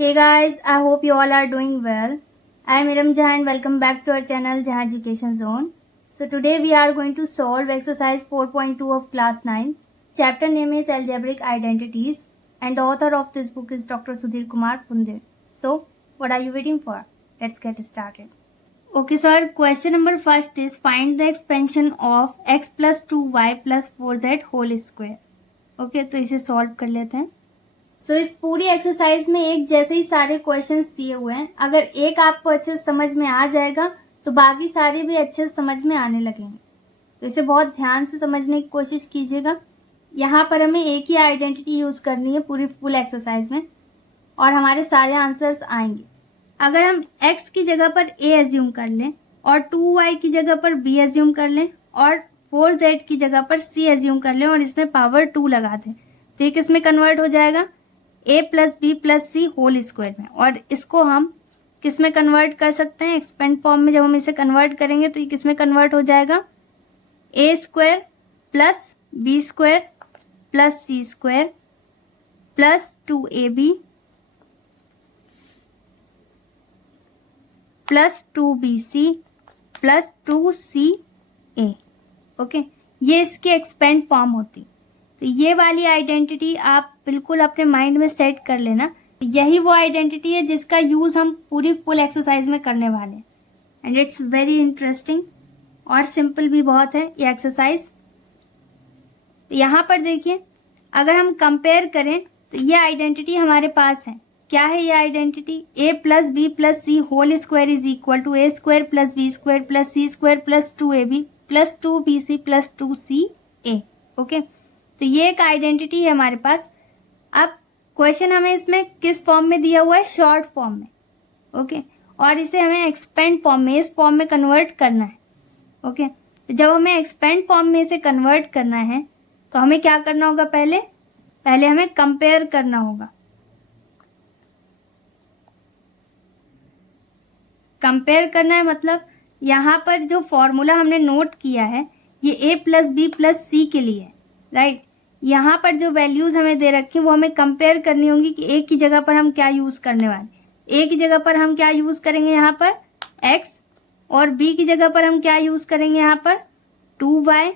Hey guys, I hope you all are doing well. I am Iram Jahan and welcome back to our channel Jahan Education Zone. So today we are going to solve exercise 4.2 of class 9. Chapter name is Algebraic Identities and the author of this book is Dr. Sudhir Kumar Pundir. So what are you waiting for? Let's get started. Okay sir, question number first is find the expansion of x plus 2y plus 4z whole square. Okay, तो इसे solve कर लेते हैं. सो इस पूरी exercise में एक जैसे ही सारे क्वेश्चंस दिए हुए हैं. अगर एक आपको अच्छे से समझ में आ जाएगा तो बाकी सारे भी अच्छे से समझ में आने लगेंगे. तो इसे बहुत ध्यान से समझने की कोशिश कीजिएगा. यहाँ पर हमें एक ही आइडेंटिटी यूज करनी है पूरी फुल एक्सरसाइज में और हमारे सारे आंसर्स आएंगे. अगर हम x की जगह पर a एज्यूम कर लें और 2y की जगह पर b एज्यूम कर लें और 4z की जगह पर c एज्यूम कर लें और इसमें पावर 2 लगा दें तो ये किस में कन्वर्ट हो जाएगा? a plus B plus C whole square में. और इसको हम किस में कन्वर्ट कर सकते हैं? एक्सपेंड फॉर्म में. जब हम इसे कन्वर्ट करेंगे तो ये किस में कन्वर्ट हो जाएगा? a square plus B square plus C square plus 2ab plus 2bc plus 2ca. Okay, ये इसकी एक्सपेंड फॉर्म होती. तो ये वाली आइडेंटिटी आप बिल्कुल अपने माइंड में सेट कर लेना. यही वो आइडेंटिटी है जिसका यूज हम पूरी फुल एक्सरसाइज में करने वाले हैं. एंड इट्स वेरी इंटरेस्टिंग और सिंपल भी बहुत है ये एक्सरसाइज. यहाँ पर देखिए, अगर हम कंपेयर करें तो ये आइडेंटिटी हमारे पास है. क्या है ये identity? a plus B plus C whole square is equal to a square plus B square plus C square plus 2ab plus 2bc plus 2ca. Okay, तो ये एक आइडेंटिटी है हमारे पास. अब क्वेश्चन हमें इसमें किस फॉर्म में दिया हुआ है? शॉर्ट फॉर्म में. ओके, और इसे हमें एक्सपेंड फॉर्म में, इस फॉर्म में कन्वर्ट करना है. ओके, तो जब हमें एक्सपेंड फॉर्म में इसे कन्वर्ट करना है तो हमें क्या करना होगा? पहले हमें कंपेयर करना होगा. कंपेयर करना है मतलब यहाँ पर जो फॉर्मूला हमने नोट किया है ये a प्लस बी प्लस सी के लिए है, राइट. यहाँ पर जो वैल्यूज हमें दे रखी है वो हमें कंपेयर करनी होगी कि a की जगह पर हम क्या यूज करने वाले. a की जगह पर हम क्या यूज करेंगे? यहाँ पर x. और b की जगह पर हम क्या यूज करेंगे? यहाँ पर 2y.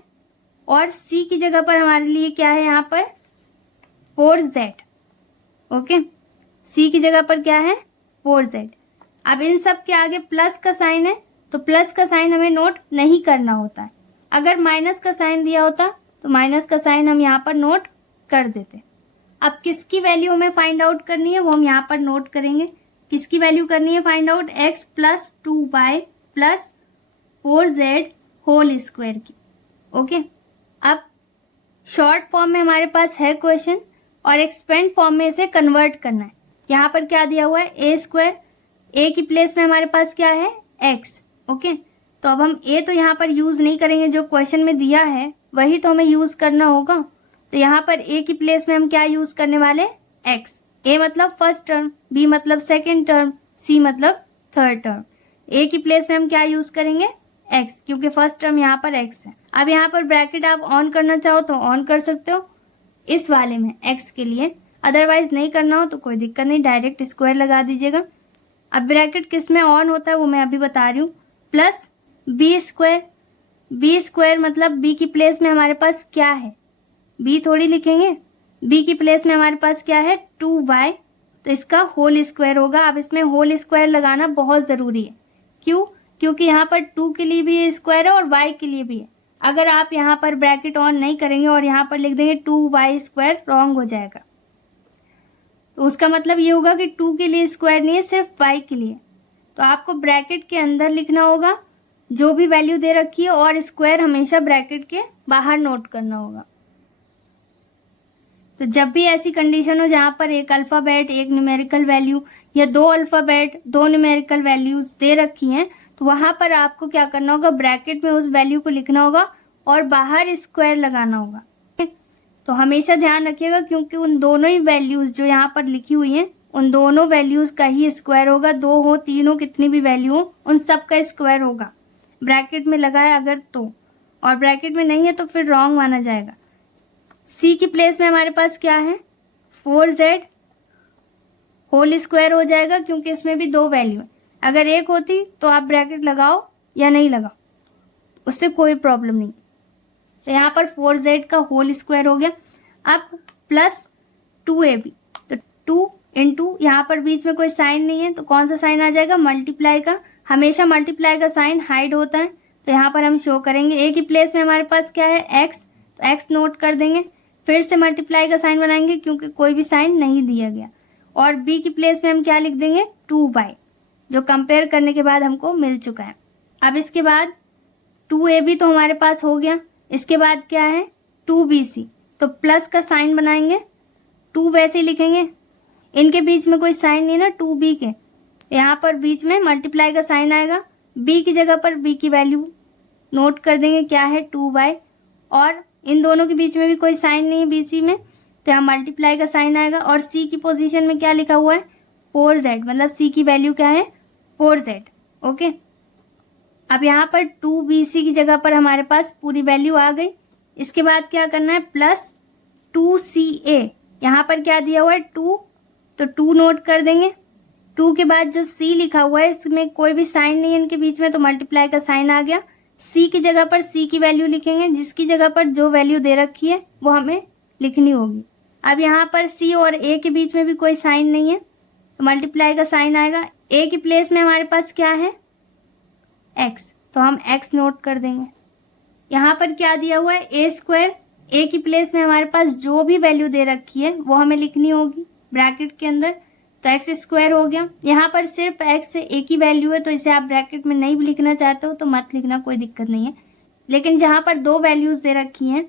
और c की जगह पर हमारे लिए क्या है? यहाँ पर 4z. ओके, c की जगह पर क्या है? 4z. अब इन सब के आगे प्लस का साइन है तो प्लस का साइन हमें नोट नहीं करना होता है. अगर माइनस का साइन दिया होता तो माइनस का साइन हम यहाँ पर नोट कर देते. अब किसकी वैल्यू हमें फाइंड आउट करनी है वो हम यहाँ पर नोट करेंगे. किसकी वैल्यू करनी है find out? x plus 2y plus 4z whole square की. ओके, अब शॉर्ट फॉर्म में हमारे पास है क्वेश्चन और एक्सपेंड फॉर्म में इसे कन्वर्ट करना है. यहाँ पर क्या दिया हुआ है? a square. a की प्लेस में हमारे पास क्या है? x. ओके, तो अब हम a तो यहाँ पर यूज नहीं करेंगे, जो क्वेश्चन में दिया है वही तो हमें यूज करना होगा. तो यहाँ पर a की प्लेस में हम क्या यूज करने वाले? x. a मतलब फर्स्ट टर्म, b मतलब सेकेंड टर्म, c मतलब थर्ड टर्म. a की प्लेस में हम क्या यूज करेंगे? x, क्योंकि फर्स्ट टर्म यहाँ पर x है. अब यहाँ पर ब्रैकेट आप ऑन करना चाहो तो ऑन कर सकते हो इस वाले में x के लिए. अदरवाइज नहीं करना हो तो कोई दिक्कत नहीं, डायरेक्ट स्क्वायर लगा दीजिएगा. अब ब्रैकेट किस में ऑन होता है वो मैं अभी बता रही हूँ. Plus B square. B square मतलब b की प्लेस में हमारे पास क्या है? b थोड़ी लिखेंगे. b की प्लेस में हमारे पास क्या है? 2y. तो इसका होल स्क्वायर होगा. अब इसमें होल स्क्वायर लगाना बहुत ज़रूरी है. क्यों? क्योंकि यहाँ पर 2 के लिए भी स्क्वायर है और y के लिए भी है. अगर आप यहाँ पर ब्रैकेट ऑन नहीं करेंगे और यहाँ पर लिख देंगे 2y स्क्वायर, रॉन्ग हो जाएगा. तो उसका मतलब ये होगा कि 2 के लिए स्क्वायर नहीं है, सिर्फ y के लिए. तो आपको ब्रैकेट के अंदर लिखना होगा जो भी वैल्यू दे रखी है और स्क्वायर हमेशा ब्रैकेट के बाहर नोट करना होगा. तो जब भी ऐसी कंडीशन हो जहाँ पर एक अल्फ़ाबेट, एक न्यूमेरिकल वैल्यू या दो अल्फ़ाबेट, दो न्यूमेरिकल वैल्यूज दे रखी हैं तो वहाँ पर आपको क्या करना होगा? ब्रैकेट में उस वैल्यू को लिखना होगा और बाहर स्क्वायर लगाना होगा. तो हमेशा ध्यान रखिएगा क्योंकि उन दोनों ही वैल्यूज जो यहाँ पर लिखी हुई हैं उन दोनों वैल्यूज का ही स्क्वायर होगा. 2 हो 3 हो कितनी भी वैल्यू हो उन सब का स्क्वायर होगा. ब्रैकेट में लगा है अगर तो, और ब्रैकेट में नहीं है तो फिर रॉन्ग माना जाएगा. c की प्लेस में हमारे पास क्या है? 4z होल स्क्वायर हो जाएगा क्योंकि इसमें भी 2 वैल्यू है। अगर एक होती तो आप ब्रैकेट लगाओ या नहीं लगाओ, उससे कोई प्रॉब्लम नहीं। तो यहाँ पर 4z का होल स्क्वायर हो गया। अब प्लस 2ab, तो 2 इंटू, यहाँ पर बीच में कोई साइन नहीं है तो कौन सा साइन आ जाएगा, मल्टीप्लाई का। हमेशा मल्टीप्लाई का साइन हाइड होता है, तो यहाँ पर हम शो करेंगे। ए की प्लेस में हमारे पास क्या है, x, तो x नोट कर देंगे। फिर से मल्टीप्लाई का साइन बनाएंगे क्योंकि कोई भी साइन नहीं दिया गया। और b की प्लेस में हम क्या लिख देंगे, 2y, जो कंपेयर करने के बाद हमको मिल चुका है। अब इसके बाद 2ab तो हमारे पास हो गया। इसके बाद क्या है, 2bc, तो प्लस का साइन बनाएंगे, 2 वैसे ही लिखेंगे, इनके बीच में कोई साइन नहीं ना 2b के, यहाँ पर बीच में मल्टीप्लाई का साइन आएगा। b की जगह पर b की वैल्यू नोट कर देंगे, क्या है 2y, और इन दोनों के बीच में भी कोई साइन नहीं है bc में, तो यहाँ मल्टीप्लाई का साइन आएगा। और c की पोजीशन में क्या लिखा हुआ है, 4z, मतलब c की वैल्यू क्या है, 4z। ओके, अब यहाँ पर 2bc की जगह पर हमारे पास पूरी वैल्यू आ गई। इसके बाद क्या करना है, प्लस 2ca, यहाँ पर क्या दिया हुआ है 2, तो 2 नोट कर देंगे। 2 के बाद जो c लिखा हुआ है इसमें कोई भी साइन नहीं है इनके बीच में, तो मल्टीप्लाई का साइन आ गया। c की जगह पर c की वैल्यू लिखेंगे, जिसकी जगह पर जो वैल्यू दे रखी है वो हमें लिखनी होगी। अब यहाँ पर c और a के बीच में भी कोई साइन नहीं है, तो मल्टीप्लाई का साइन आएगा। a की प्लेस में हमारे पास क्या है, x, तो हम x नोट कर देंगे। यहाँ पर क्या दिया हुआ है, a स्क्वायर, a की प्लेस में हमारे पास जो भी वैल्यू दे रखी है वो हमें लिखनी होगी ब्रैकेट के अंदर, तो एक्स स्क्वायर हो गया। यहाँ पर सिर्फ x से a की वैल्यू है, तो इसे आप ब्रैकेट में नहीं भी लिखना चाहते हो तो मत लिखना, कोई दिक्कत नहीं है। लेकिन जहाँ पर 2 वैल्यूज दे रखी हैं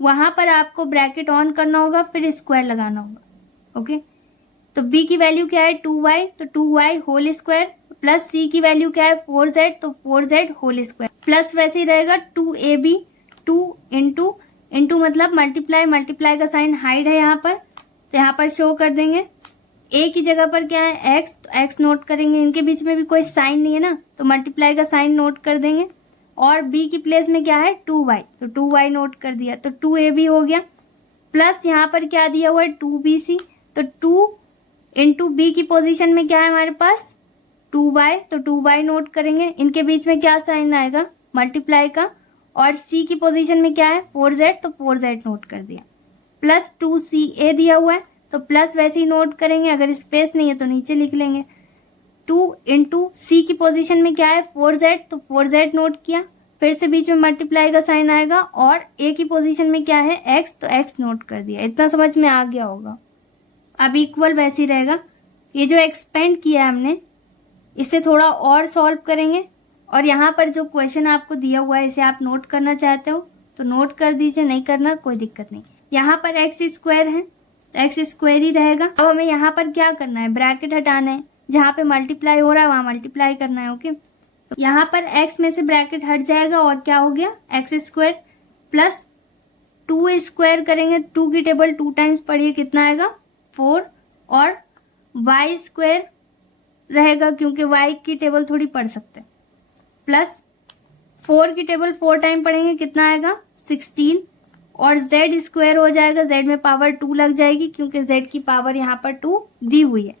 वहाँ पर आपको ब्रैकेट ऑन करना होगा, फिर स्क्वायर लगाना होगा। ओके, तो b की वैल्यू क्या है 2y, तो 2y whole square, plus c की वैल्यू क्या है 4z, तो 4z होल स्क्वायर, प्लस वैसे ही रहेगा 2ab, 2 इंटू मतलब मल्टीप्लाई, मल्टीप्लाई का साइन हाइड है यहाँ पर, तो यहाँ पर शो कर देंगे। a की जगह पर क्या है x, तो x नोट करेंगे, इनके बीच में भी कोई साइन नहीं है ना, तो मल्टीप्लाई का साइन नोट कर देंगे। और b की प्लेस में क्या है 2y, तो 2y नोट कर दिया, तो 2ab हो गया। प्लस यहाँ पर क्या दिया हुआ है 2bc, तो 2 इंटू b की पोजीशन में क्या है हमारे पास 2y, तो 2y नोट करेंगे, इनके बीच में क्या साइन आएगा, मल्टीप्लाई का। और c की पोजीशन में क्या है 4z, तो 4z नोट कर दिया। प्लस 2ca दिया हुआ है, तो प्लस वैसे ही नोट करेंगे, अगर स्पेस नहीं है तो नीचे लिख लेंगे। 2 इंटू सी की पोजीशन में क्या है 4z, तो 4z नोट किया, फिर से बीच में मल्टीप्लाई का साइन आएगा। और ए की पोजीशन में क्या है x, तो x नोट कर दिया। इतना समझ में आ गया होगा। अब इक्वल वैसे ही रहेगा। ये जो एक्सपेंड किया है हमने, इसे थोड़ा और सॉल्व करेंगे। और यहाँ पर जो क्वेश्चन आपको दिया हुआ है इसे आप नोट करना चाहते हो तो नोट कर दीजिए, नहीं करना कोई दिक्कत नहीं। यहाँ पर एक्स स्क्वायर है तो एक्स स्क्वायर ही रहेगा। अब हमें यहाँ पर क्या करना है, ब्रैकेट हटाना है, जहाँ पे मल्टीप्लाई हो रहा है वहाँ मल्टीप्लाई करना है। ओके, तो यहाँ पर x में से ब्रैकेट हट जाएगा और क्या हो गया एक्स स्क्वायर प्लस 2 स्क्वायर करेंगे, 2 की टेबल 2 टाइम्स पढ़िए कितना आएगा 4, और y स्क्वायर रहेगा क्योंकि y की टेबल थोड़ी पढ़ सकते हैं, प्लस 4 की टेबल 4 टाइम पढ़ेंगे कितना आएगा 16, और z स्क्वायर हो जाएगा, z में पावर 2 लग जाएगी क्योंकि z की पावर यहाँ पर 2 दी हुई है।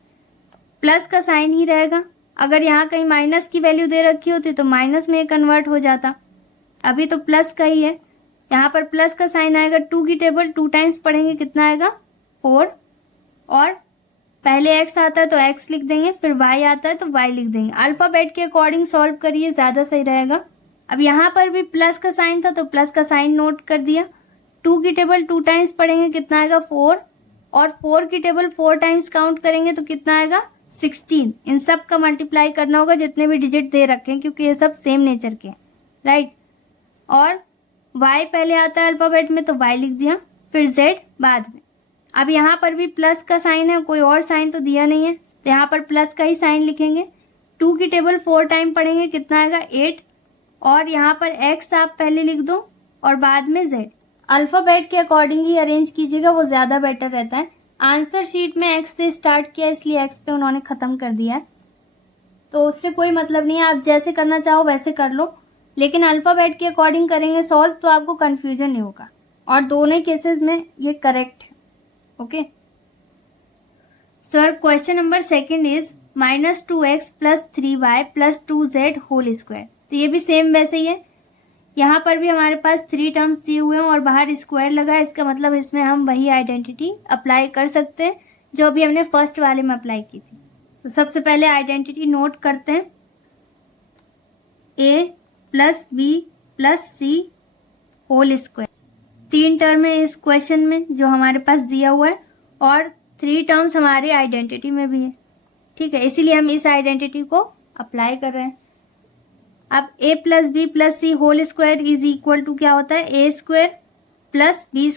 प्लस का साइन ही रहेगा, अगर यहाँ कहीं माइनस की वैल्यू दे रखी होती तो माइनस में कन्वर्ट हो जाता, अभी तो प्लस का ही है। यहाँ पर प्लस का साइन आएगा, 2 की टेबल 2 टाइम्स पढ़ेंगे कितना आएगा 4, और पहले x आता है तो x लिख देंगे, फिर y आता है तो y लिख देंगे। अल्फाबेट के अकॉर्डिंग सॉल्व करिए, ज़्यादा सही रहेगा। अब यहाँ पर भी प्लस का साइन था तो प्लस का साइन नोट कर दिया। 2 की टेबल 2 टाइम्स पढ़ेंगे कितना आएगा 4, और 4 की टेबल 4 टाइम्स काउंट करेंगे तो कितना आएगा 16। इन सब का मल्टीप्लाई करना होगा जितने भी डिजिट दे रखे हैं क्योंकि ये सब सेम नेचर के हैं, राइट। और y पहले आता है अल्फाबेट में तो y लिख दिया, फिर z बाद में। अब यहाँ पर भी प्लस का साइन है, कोई और साइन तो दिया नहीं है तो यहाँ पर प्लस का ही साइन लिखेंगे। 2 की टेबल 4 टाइम पढ़ेंगे कितना आएगा 8, और यहाँ पर x आप पहले लिख दो और बाद में z। अल्फाबेट के अकॉर्डिंग ही अरेंज कीजिएगा, वो ज़्यादा बेटर रहता है। आंसर शीट में x से स्टार्ट किया इसलिए x पे उन्होंने ख़त्म कर दिया है, तो उससे कोई मतलब नहीं है, आप जैसे करना चाहो वैसे कर लो, लेकिन अल्फ़ाबेट के अकॉर्डिंग करेंगे सॉल्व तो आपको कन्फ्यूजन नहीं होगा, और दोनों केसेस में ये करेक्ट है। Okay, so our question number second is -2x + 3y + 2z whole square. तो ये भी सेम वैसे ही है, यहाँ पर भी हमारे पास 3 टर्म्स दिए हुए हैं और बाहर स्क्वायर लगा है। इसका मतलब इसमें हम वही आइडेंटिटी अप्लाई कर सकते हैं जो अभी हमने फर्स्ट वाले में अप्लाई की थी। तो सबसे पहले आइडेंटिटी नोट करते हैं, a + b + c whole square. 3 term है इस क्वेश्चन में जो हमारे पास दिया हुआ है और 3 टर्म्स हमारी आइडेंटिटी में भी है, ठीक है, इसीलिए हम इस आइडेंटिटी को अप्लाई कर रहे हैं। अब a + b + c whole square is equal to क्या होता है, a² + b²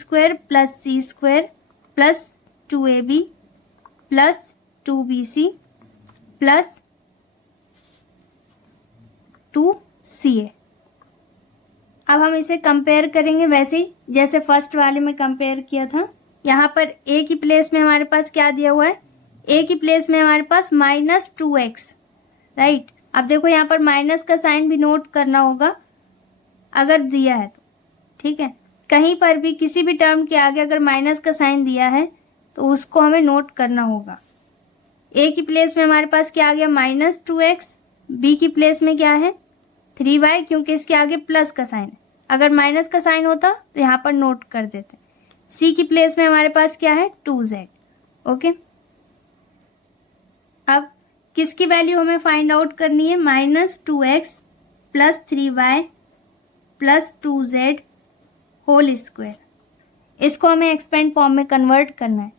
+ c² + 2ab + 2bc + 2ca। अब हम इसे कंपेयर करेंगे वैसे ही जैसे फर्स्ट वाले में कंपेयर किया था। यहाँ पर a की प्लेस में हमारे पास क्या दिया हुआ है, a की प्लेस में हमारे पास -2x, राइट। अब देखो यहाँ पर माइनस का साइन भी नोट करना होगा अगर दिया है तो, ठीक है। कहीं पर भी किसी भी टर्म के आगे अगर माइनस का साइन दिया है तो उसको हमें नोट करना होगा। a की प्लेस में हमारे पास क्या आ गया, -2x, b की प्लेस में क्या है 3y, क्योंकि इसके आगे प्लस का साइन है। अगर माइनस का साइन होता तो यहाँ पर नोट कर देते। c की प्लेस में हमारे पास क्या है 2z, ओके। अब किसकी वैल्यू हमें फाइंड आउट करनी है, -2x + 3y + 2z whole square. इसको हमें एक्सपेंड फॉर्म में कन्वर्ट करना है।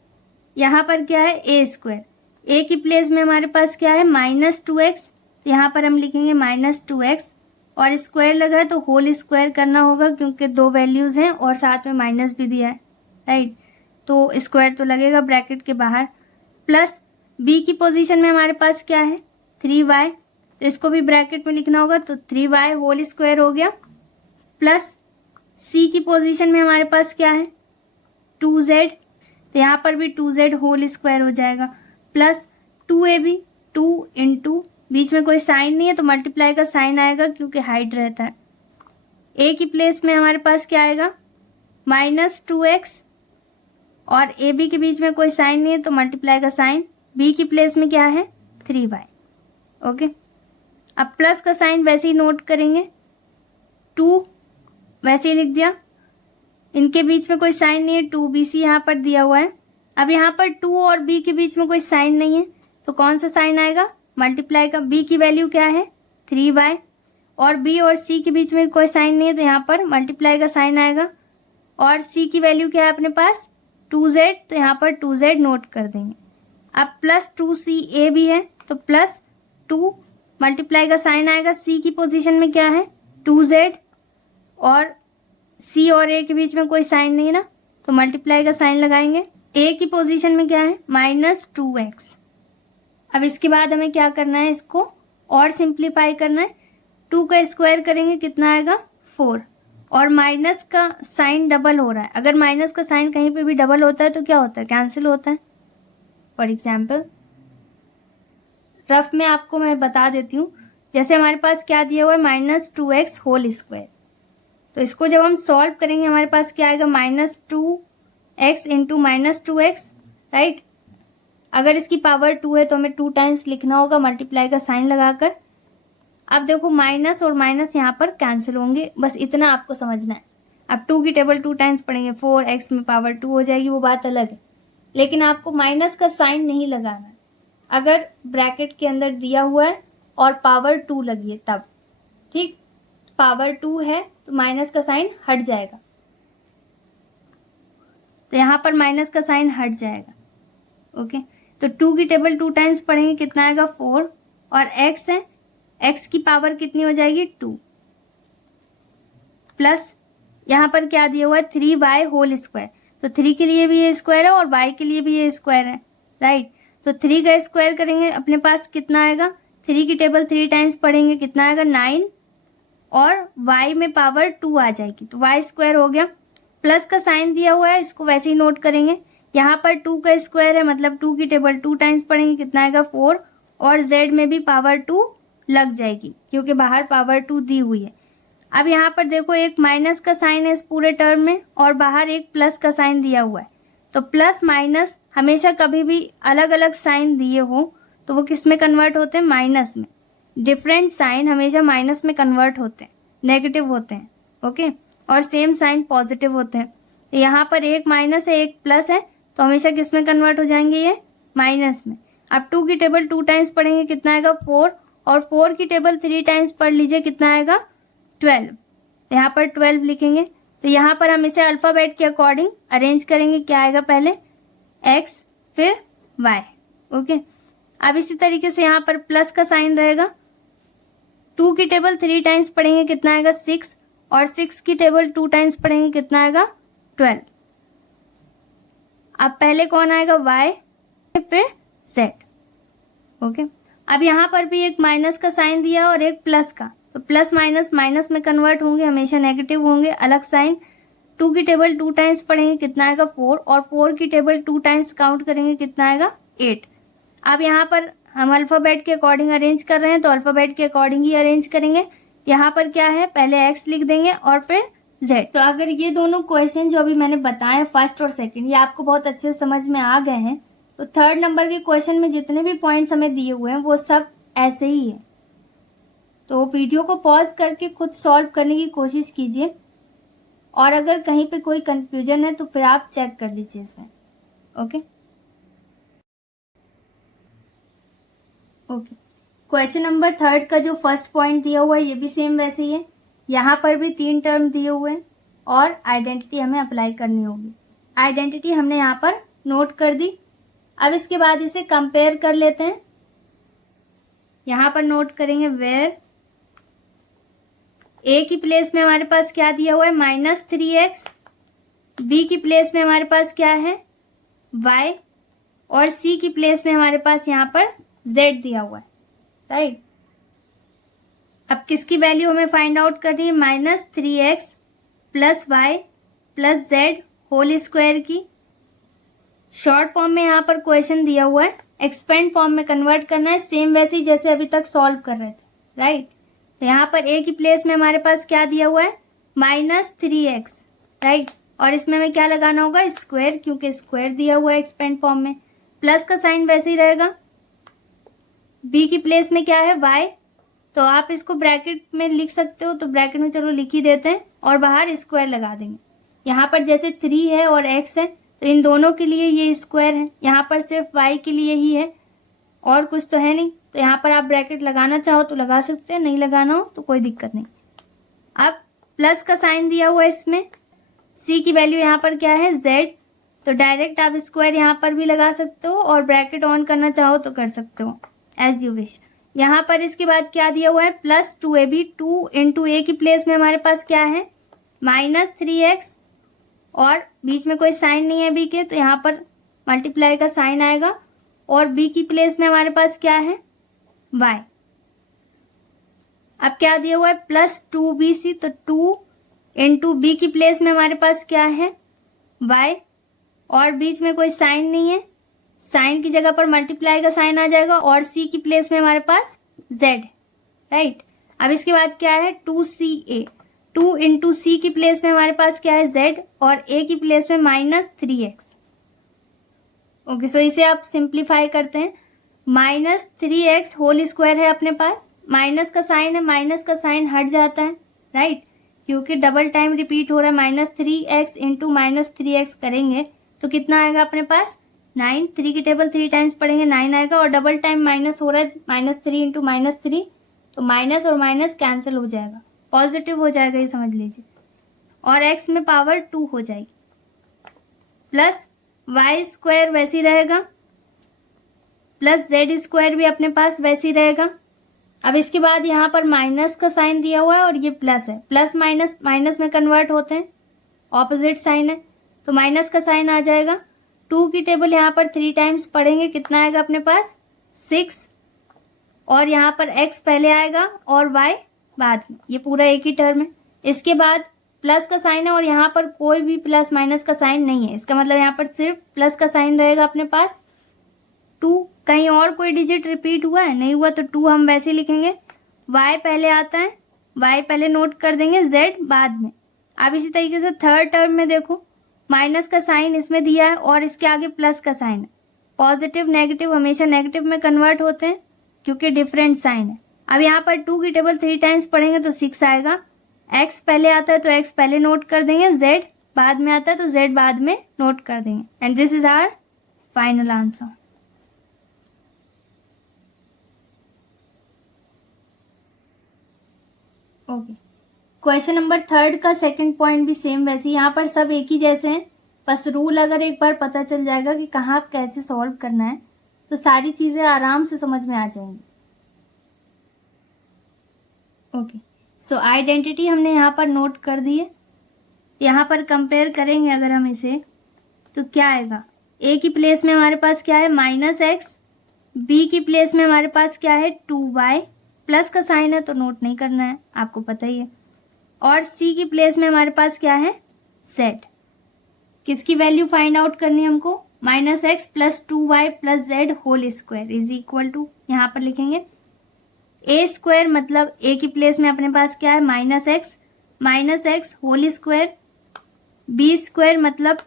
यहाँ पर क्या है a², a की प्लेस में हमारे पास क्या है -2x, यहाँ पर हम लिखेंगे -2x और स्क्वायर लगा है तो होल स्क्वायर करना होगा क्योंकि 2 वैल्यूज हैं और साथ में माइनस भी दिया है, राइट। तो स्क्वायर तो लगेगा ब्रैकेट के बाहर, प्लस b की पोजीशन में हमारे पास क्या है 3y, तो इसको भी ब्रैकेट में लिखना होगा तो 3y होल स्क्वायर हो गया, प्लस c की पोजीशन में हमारे पास क्या है 2z, तो यहाँ पर भी 2z होल स्क्वायर हो जाएगा, प्लस 2ab, 2 इंटू बीच में कोई साइन नहीं है तो मल्टीप्लाई का साइन आएगा क्योंकि हाइट रहता है। a की प्लेस में हमारे पास क्या आएगा -2x और ab के बीच में कोई साइन नहीं है तो मल्टीप्लाई का साइन, b की प्लेस में क्या है 3y, ओके। अब प्लस का साइन वैसे ही नोट करेंगे, 2 वैसे ही लिख दिया, इनके बीच में कोई साइन नहीं है, 2bc यहाँ पर दिया हुआ है। अब यहाँ पर 2 और b के बीच में कोई साइन नहीं है तो कौन सा साइन आएगा, मल्टीप्लाई का। b की वैल्यू क्या है 3y और b और c के बीच में कोई साइन नहीं है तो यहाँ पर मल्टीप्लाई का साइन आएगा, और c की वैल्यू क्या है अपने पास 2z, तो यहाँ पर 2z नोट कर देंगे। अब प्लस 2ca भी है तो प्लस 2 मल्टीप्लाई का साइन आएगा, c की पोजीशन में क्या है 2z और c और a के बीच में कोई साइन नहीं है ना तो मल्टीप्लाई का साइन लगाएंगे। a की पोजीशन में क्या है -2x। अब इसके बाद हमें क्या करना है, इसको और सिंप्लीफाई करना है। 2 का स्क्वायर करेंगे कितना आएगा 4, और माइनस का साइन डबल हो रहा है। अगर माइनस का साइन कहीं पे भी डबल होता है तो क्या होता है, कैंसिल होता है। फॉर एग्जाम्पल रफ में आपको मैं बता देती हूँ, जैसे हमारे पास क्या दिया हुआ है -2x होल स्क्वायर, तो इसको जब हम सॉल्व करेंगे हमारे पास क्या आएगा -2x इंटू -2x, राइट। अगर इसकी पावर 2 है तो हमें 2 टाइम्स लिखना होगा मल्टीप्लाई का साइन लगाकर। अब देखो माइनस और माइनस यहाँ पर कैंसिल होंगे, बस इतना आपको समझना है। अब 2 की टेबल 2 टाइम्स पढ़ेंगे, 4x में पावर 2 हो जाएगी, वो बात अलग है, लेकिन आपको माइनस का साइन नहीं लगाना है अगर ब्रैकेट के अंदर दिया हुआ है और पावर 2 लगी है तब, ठीक। पावर 2 है तो माइनस का साइन हट जाएगा, तो यहाँ पर माइनस का साइन हट जाएगा, ओके। तो 2 की टेबल 2 टाइम्स पढ़ेंगे कितना आएगा 4, और x है, x की पावर कितनी हो जाएगी 2, प्लस यहाँ पर क्या दिया हुआ है 3y होल स्क्वायर, तो 3 के लिए भी ये स्क्वायर है और y के लिए भी ये स्क्वायर है, राइट। तो 3 का स्क्वायर करेंगे अपने पास कितना आएगा, 3 की टेबल 3 टाइम्स पढ़ेंगे कितना आएगा 9, और y में पावर 2 आ जाएगी तो y स्क्वायर हो गया। प्लस का साइन दिया हुआ है, इसको वैसे ही नोट करेंगे। यहाँ पर 2 का स्क्वायर है मतलब 2 की टेबल 2 टाइम्स पढ़ेंगे कितना आएगा 4, और z में भी पावर 2 लग जाएगी क्योंकि बाहर पावर 2 दी हुई है। अब यहाँ पर देखो एक माइनस का साइन है इस पूरे टर्म में और बाहर एक प्लस का साइन दिया हुआ है, तो प्लस माइनस हमेशा कभी भी अलग अलग साइन दिए हो तो वो किस में कन्वर्ट होते हैं, माइनस में। डिफरेंट साइन हमेशा माइनस में कन्वर्ट होते हैं, नेगेटिव होते हैं, ओके। और सेम साइन पॉजिटिव होते हैं। यहाँ पर एक माइनस है एक प्लस है तो हमेशा किस में कन्वर्ट हो जाएंगे, ये माइनस में। अब 2 की टेबल 2 टाइम्स पढ़ेंगे कितना आएगा, 4, और 4 की टेबल 3 टाइम्स पढ़ लीजिए कितना आएगा, 12। यहाँ पर 12 लिखेंगे। तो यहाँ पर हम इसे अल्फ़ाबेट के अकॉर्डिंग अरेंज करेंगे। क्या आएगा, पहले x फिर y, ओके। अब इसी तरीके से यहाँ पर प्लस का साइन रहेगा। 2 की टेबल 3 टाइम्स पढ़ेंगे कितना आएगा, 6, और 6 की टेबल 2 टाइम्स पढ़ेंगे कितना आएगा, 12। अब पहले कौन आएगा, y फिर z, ओके। अब यहाँ पर भी एक माइनस का साइन दिया और एक प्लस का, तो प्लस माइनस माइनस में कन्वर्ट होंगे, हमेशा नेगेटिव होंगे, अलग साइन। 2 की टेबल 2 टाइम्स पढ़ेंगे कितना आएगा, 4, और 4 की टेबल 2 टाइम्स काउंट करेंगे कितना आएगा, 8। अब यहाँ पर हम अल्फ़ाबेट के अकॉर्डिंग अरेंज कर रहे हैं तो अल्फ़ाबेट के अकॉर्डिंग ही अरेंज करेंगे। यहाँ पर क्या है, पहले x लिख देंगे और फिर z। तो अगर ये दोनों क्वेश्चन जो अभी मैंने बताए फर्स्ट और सेकंड, ये आपको बहुत अच्छे से समझ में आ गए हैं, तो थर्ड नंबर के क्वेश्चन में जितने भी पॉइंट्स हमें दिए हुए हैं वो सब ऐसे ही है। तो वीडियो को पॉज करके खुद सॉल्व करने की कोशिश कीजिए, और अगर कहीं पे कोई कंफ्यूजन है तो फिर आप चेक कर लीजिए इसमें, okay. Okay, question number third का जो फर्स्ट पॉइंट दिया हुआ है ये भी सेम वैसे ही है। यहाँ पर भी 3 टर्म दिए हुए हैं और आइडेंटिटी हमें अप्लाई करनी होगी। आइडेंटिटी हमने यहाँ पर नोट कर दी। अब इसके बाद इसे कंपेयर कर लेते हैं। यहाँ पर नोट करेंगे वेयर a की प्लेस में हमारे पास क्या दिया हुआ है, -3x, b की प्लेस में हमारे पास क्या है, y, और c की प्लेस में हमारे पास यहाँ पर z दिया हुआ है, राइट। अब किसकी वैल्यू हमें फाइंड आउट करनी है, -3x plus y plus z whole square की। शॉर्ट फॉर्म में यहाँ पर क्वेश्चन दिया हुआ है, एक्सपेंड फॉर्म में कन्वर्ट करना है, सेम वैसे ही जैसे अभी तक सॉल्व कर रहे थे, राइट। तो यहाँ पर a की प्लेस में हमारे पास क्या दिया हुआ है, -3x, राइट। और इसमें हमें क्या लगाना होगा, स्क्वायर, क्योंकि स्क्वायर दिया हुआ है एक्सपेंड फॉर्म में। प्लस का साइन वैसे ही रहेगा। b की प्लेस में क्या है, y, तो आप इसको ब्रैकेट में लिख सकते हो, तो ब्रैकेट में चलो लिख ही देते हैं, और बाहर स्क्वायर लगा देंगे। यहाँ पर जैसे 3 है और x है तो इन दोनों के लिए ये स्क्वायर है, यहाँ पर सिर्फ y के लिए ही है और कुछ तो है नहीं। तो यहाँ पर आप ब्रैकेट लगाना चाहो तो लगा सकते हैं, नहीं लगाना हो तो कोई दिक्कत नहीं। अब प्लस का साइन दिया हुआ है इसमें, c की वैल्यू यहाँ पर क्या है, z, तो डायरेक्ट आप स्क्वायर यहाँ पर भी लगा सकते हो और ब्रैकेट ऑन करना चाहो तो कर सकते हो, एज यू विश। यहाँ पर इसके बाद क्या दिया हुआ है, +2ab, 2 इंटू a की प्लेस में हमारे पास क्या है, -3x, और बीच में कोई साइन नहीं है b के, तो यहाँ पर मल्टीप्लाई का साइन आएगा, और b की प्लेस में हमारे पास क्या है, y। अब क्या दिया हुआ है, +2bc, तो 2 इंटू b की प्लेस में हमारे पास क्या है, y, और बीच में कोई साइन नहीं है, साइन की जगह पर मल्टीप्लाई का साइन आ जाएगा, और c की प्लेस में हमारे पास z, राइट। अब इसके बाद क्या है, 2ca, 2 इंटू c की प्लेस में हमारे पास क्या है, z, और a की प्लेस में -3x। ओके, सो इसे आप सिंप्लीफाई करते हैं। -3x होल स्क्वायर है अपने पास, माइनस का साइन है, माइनस का साइन हट जाता है, राइट, क्योंकि डबल टाइम रिपीट हो रहा है। -3x इंटू -3x करेंगे तो कितना आएगा अपने पास, 9। 3 की टेबल 3 टाइम्स पढ़ेंगे 9 आएगा, और डबल टाइम माइनस हो रहा है, -3 इंटू -3, तो माइनस और माइनस कैंसिल हो जाएगा, पॉजिटिव हो जाएगा, ये समझ लीजिए, और x में पावर 2 हो जाएगी, प्लस y स्क्वायर वैसे ही रहेगा, प्लस z स्क्वायर भी अपने पास वैसे ही रहेगा। अब इसके बाद यहाँ पर माइनस का साइन दिया हुआ है और ये प्लस है, प्लस माइनस माइनस में कन्वर्ट होते हैं, ऑपोजिट साइन है, तो माइनस का साइन आ जाएगा। 2 की टेबल यहाँ पर 3 टाइम्स पढ़ेंगे कितना आएगा अपने पास, 6, और यहाँ पर x पहले आएगा और y बाद में, ये पूरा एक ही टर्म है। इसके बाद प्लस का साइन है और यहाँ पर कोई भी प्लस माइनस का साइन नहीं है, इसका मतलब यहाँ पर सिर्फ प्लस का साइन रहेगा अपने पास। 2, कहीं और कोई डिजिट रिपीट हुआ है, नहीं हुआ, तो 2 हम वैसे लिखेंगे। y पहले आता है, y पहले नोट कर देंगे, z बाद में। अब इसी तरीके से थर्ड टर्म में देखो, माइनस का साइन इसमें दिया है और इसके आगे प्लस का साइन है। पॉजिटिव नेगेटिव हमेशा नेगेटिव में कन्वर्ट होते हैं क्योंकि डिफरेंट साइन है। अब यहाँ पर 2 की टेबल 3 टाइम्स पढ़ेंगे तो 6 आएगा। x पहले आता है तो x पहले नोट कर देंगे, z बाद में आता है तो z बाद में नोट कर देंगे। And this is our final answer. Okay, question number 3 का सेकंड पॉइंट भी सेम वैसे, यहाँ पर सब एक ही जैसे हैं, बस रूल अगर एक बार पता चल जाएगा कि कहाँ कैसे सॉल्व करना है तो सारी चीजें आराम से समझ में आ जाएंगी। ओके, सो आइडेंटिटी हमने यहाँ पर नोट कर दी है। यहाँ पर कंपेयर करेंगे अगर हम इसे तो क्या आएगा, a की प्लेस में हमारे पास क्या है -x, b की प्लेस में हमारे पास क्या है 2y, प्लस का साइन है तो नोट नहीं करना है, आपको पता ही है। और c की प्लेस में हमारे पास क्या है z। किसकी वैल्यू फाइंड आउट करनी है हमको, -x plus 2y plus z whole square is equal to, यहाँ पर लिखेंगे a स्क्वायर मतलब a की प्लेस में अपने पास क्या है -x whole square, b square मतलब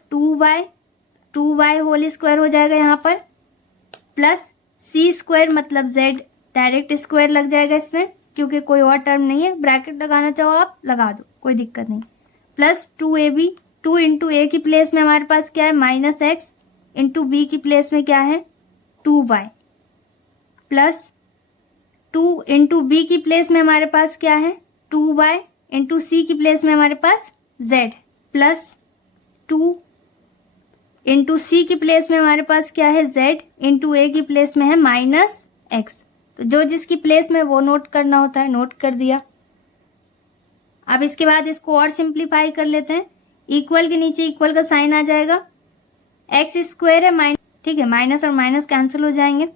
2y होल स्क्वायर हो जाएगा यहाँ पर, प्लस c स्क्वायर मतलब z डायरेक्ट स्क्वायर लग जाएगा इसमें क्योंकि कोई और टर्म नहीं है, ब्रैकेट लगाना चाहो आप लगा दो कोई दिक्कत नहीं, प्लस 2ab, 2 इंटू ए की प्लेस में हमारे पास क्या है -x, इंटू बी की प्लेस में क्या है 2y, प्लस 2 इंटू बी की प्लेस में हमारे पास क्या है 2y, इंटू सी की प्लेस में हमारे पास z, प्लस 2 इंटू सी की प्लेस में हमारे पास क्या है z, इंटू ए की प्लेस में है -x। तो जो जिसकी प्लेस में वो नोट करना होता है, नोट कर दिया। अब इसके बाद इसको और सिंप्लीफाई कर लेते हैं। इक्वल के नीचे इक्वल का साइन आ जाएगा, एक्स स्क्वायर है ठीक है, माइनस और माइनस कैंसिल हो जाएंगे,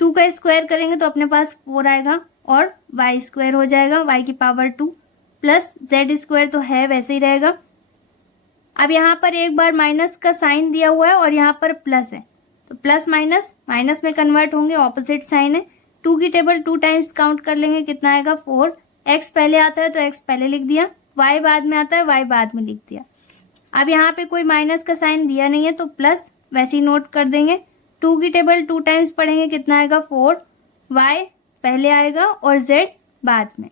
2 का स्क्वायर करेंगे तो अपने पास 4 आएगा और y स्क्वायर हो जाएगा y की पावर 2, प्लस z स्क्वायर तो है वैसे ही रहेगा। अब यहाँ पर एक बार माइनस का साइन दिया हुआ है और यहाँ पर प्लस है तो प्लस माइनस माइनस में कन्वर्ट होंगे, ऑपोजिट साइन है। 2 की टेबल 2 टाइम्स काउंट कर लेंगे, कितना आएगा 4। x पहले आता है तो x पहले लिख दिया, y बाद में आता है y बाद में लिख दिया। अब यहाँ पे कोई माइनस का साइन दिया नहीं है तो प्लस वैसे ही नोट कर देंगे। 2 की टेबल 2 टाइम्स पढ़ेंगे, कितना आएगा 4, y पहले आएगा और z बाद में।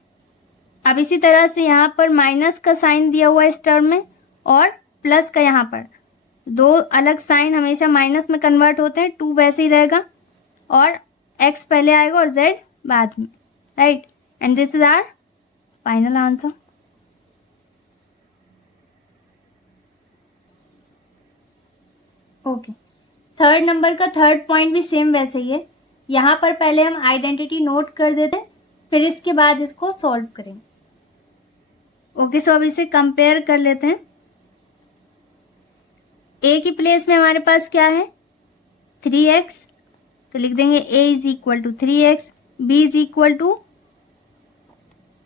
अब इसी तरह से यहाँ पर माइनस का साइन दिया हुआ है इस टर्म में और प्लस का, यहाँ पर 2 अलग साइन हमेशा माइनस में कन्वर्ट होते हैं, 2 वैसे ही रहेगा और x पहले आएगा और z बाद में, right. And this is our final answer. Okay, third number का थर्ड पॉइंट भी सेम वैसे ही है। यहाँ पर पहले हम आइडेंटिटी नोट कर देते हैं, फिर इसके बाद इसको सॉल्व करेंगे। ओके, सो अब इसे कंपेयर कर लेते हैं। a की प्लेस में हमारे पास क्या है 3x, तो लिख देंगे a is equal to 3x, b is equal to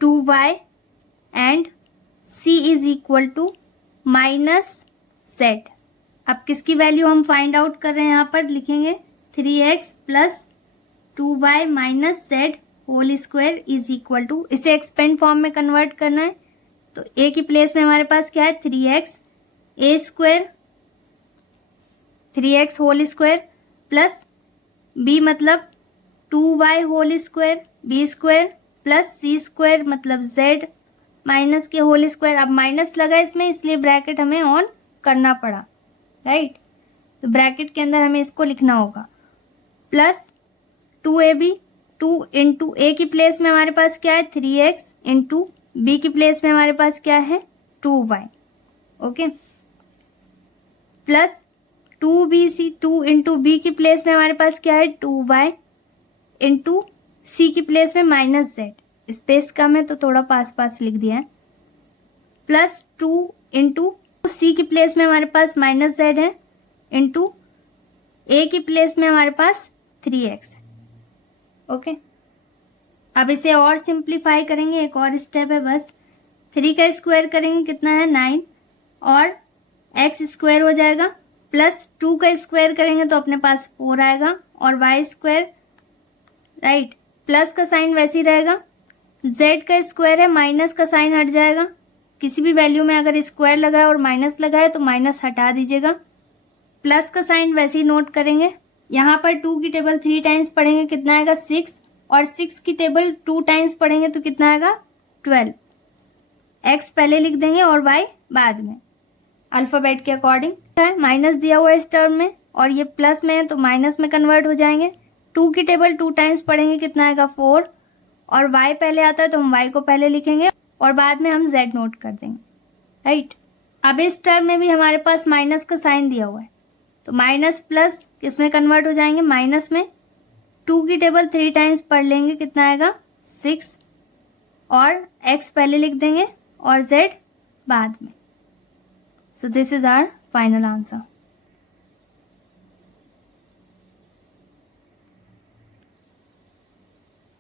2y and c is equal to -z। अब किसकी वैल्यू हम फाइंड आउट कर रहे हैं, यहाँ पर लिखेंगे 3x plus 2y minus z whole square is equal to, इसे एक्सपेंड फॉर्म में कन्वर्ट करना है तो a की प्लेस में हमारे पास क्या है 3x, a square 3x whole square plus b मतलब 2y whole square b square plus c square मतलब z माइनस के होल स्क्वायर। अब माइनस लगा इसमें इसलिए ब्रैकेट हमें ऑन करना पड़ा, राइट। तो ब्रैकेट के अंदर हमें इसको लिखना होगा, प्लस 2ab, 2 इंटू ए की प्लेस में हमारे पास क्या है 3x, इंटू बी की प्लेस में हमारे पास क्या है 2y, okay, plus 2bc, 2 into B की प्लेस में हमारे पास क्या है 2y, इंटू सी की प्लेस में -z, स्पेस कम है तो थोड़ा पास पास लिख दिया है, प्लस 2 इंटू सी की प्लेस में हमारे पास -z है, इंटू ए की प्लेस में हमारे पास 3x है, ओके। अब इसे और सिंप्लीफाई करेंगे, एक और स्टेप है बस। 3 का स्क्वायर करेंगे कितना है 9 और x स्क्वायर हो जाएगा, प्लस 2 का स्क्वायर करेंगे तो अपने पास 4 आएगा और y स्क्वायर, राइट, प्लस का साइन वैसे ही रहेगा, z का स्क्वायर है माइनस का साइन हट जाएगा किसी भी वैल्यू में अगर स्क्वायर लगा है और माइनस लगा है तो माइनस हटा दीजिएगा। प्लस का साइन वैसे ही नोट करेंगे। यहाँ पर 2 की टेबल 3 टाइम्स पढ़ेंगे कितना आएगा 6, और 6 की टेबल 2 टाइम्स पढ़ेंगे तो कितना आएगा 12। x पहले लिख देंगे और y बाद में अल्फाबेट के अकॉर्डिंग है। माइनस दिया हुआ है इस टर्म में और ये प्लस में है तो माइनस में कन्वर्ट हो जाएंगे। 2 की टेबल 2 टाइम्स पढ़ेंगे कितना आएगा 4, और y पहले आता है तो हम y को पहले लिखेंगे और बाद में हम z नोट कर देंगे, राइट। अब इस टर्म में भी हमारे पास माइनस का साइन दिया हुआ है तो माइनस प्लस किस में कन्वर्ट हो जाएंगे, माइनस में। 2 की टेबल 3 टाइम्स पढ़ लेंगे कितना आएगा 6, और x पहले लिख देंगे और z बाद में। So this is our final answer.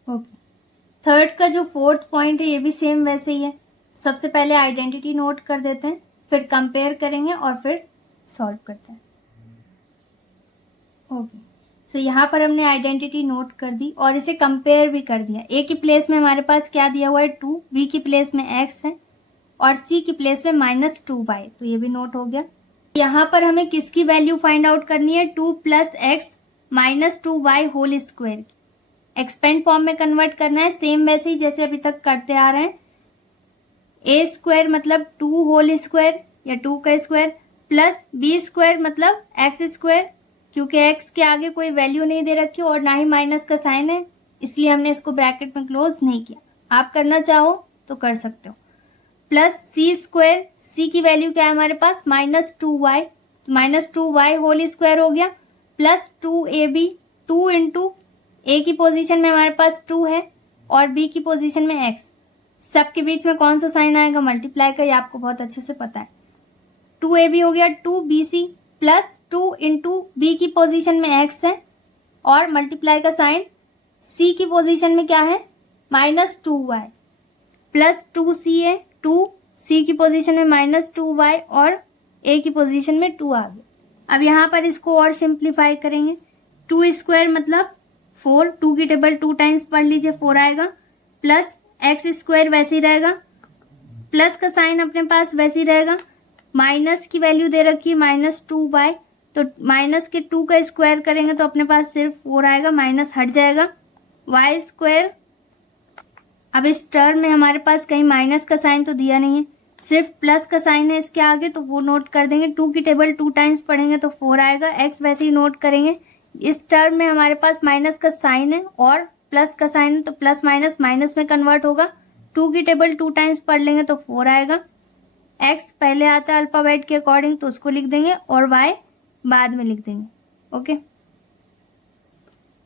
Okay, third का जो फोर्थ पॉइंट है ये भी सेम वैसे ही है। सबसे पहले आइडेंटिटी नोट कर देते हैं, फिर कंपेयर करेंगे और फिर सॉल्व करते हैं। ओके, सो यहाँ पर हमने आइडेंटिटी नोट कर दी और इसे कंपेयर भी कर दिया। ए की प्लेस में हमारे पास क्या दिया हुआ है 2, बी की प्लेस में x है और सी की प्लेस में -2y, तो ये भी नोट हो गया। यहाँ पर हमें किसकी वैल्यू फाइंड आउट करनी है, 2 + x -2y होल स्क्वायर की। एक्सपेंड फॉर्म में कन्वर्ट करना है, सेम वैसे ही जैसे अभी तक करते आ रहे हैं। ए स्क्वायर मतलब 2 होल स्क्वायर या 2 का स्क्वायर, प्लस बी स्क्वायर मतलब x स्क्वायर, क्योंकि x के आगे कोई वैल्यू नहीं दे रखी और ना ही माइनस का साइन है, इसलिए हमने इसको ब्रैकेट में क्लोज नहीं किया। आप करना चाहो तो कर सकते हो। प्लस सी स्क्वायर, सी की वैल्यू क्या है हमारे पास -2y, तो -2y होल स्क्वायर हो गया, प्लस 2ab, 2 इंटू ए की पोजीशन में हमारे पास 2 है और बी की पोजीशन में x। सबके बीच में कौन सा साइन आएगा, मल्टीप्लाई का, ये आपको बहुत अच्छे से पता है। 2ab हो गया 2bc, प्लस 2 इंटू बी की पोजीशन में x है और मल्टीप्लाई का साइन c की पोजीशन में क्या है -2y, प्लस 2c है, 2c की पोजीशन में -2y और a की पोजीशन में 2 आ गया। अब यहाँ पर इसको और सिंप्लीफाई करेंगे। 2 स्क्वायर मतलब 4, 2 की टेबल 2 टाइम्स पढ़ लीजिए 4 आएगा, प्लस x स्क्वायर वैसे ही रहेगा, प्लस का साइन अपने पास वैसे ही रहेगा, माइनस की वैल्यू दे रखी है -2y, तो माइनस के 2 का स्क्वायर करेंगे तो अपने पास सिर्फ 4 आएगा, माइनस हट जाएगा, y स्क्वायर। अब इस टर्म में हमारे पास कहीं माइनस का साइन तो दिया नहीं है, सिर्फ प्लस का साइन है इसके आगे, तो वो नोट कर देंगे। 2 की टेबल 2 टाइम्स पढ़ेंगे तो 4 आएगा, x वैसे ही नोट करेंगे। इस टर्म में हमारे पास माइनस का साइन है और प्लस का साइन है, तो प्लस माइनस माइनस में कन्वर्ट होगा। 2 की टेबल 2 टाइम्स पढ़ लेंगे तो 4 आएगा। x पहले आता है अल्फाबेट के अकॉर्डिंग तो उसको लिख देंगे और y बाद में लिख देंगे। ओके,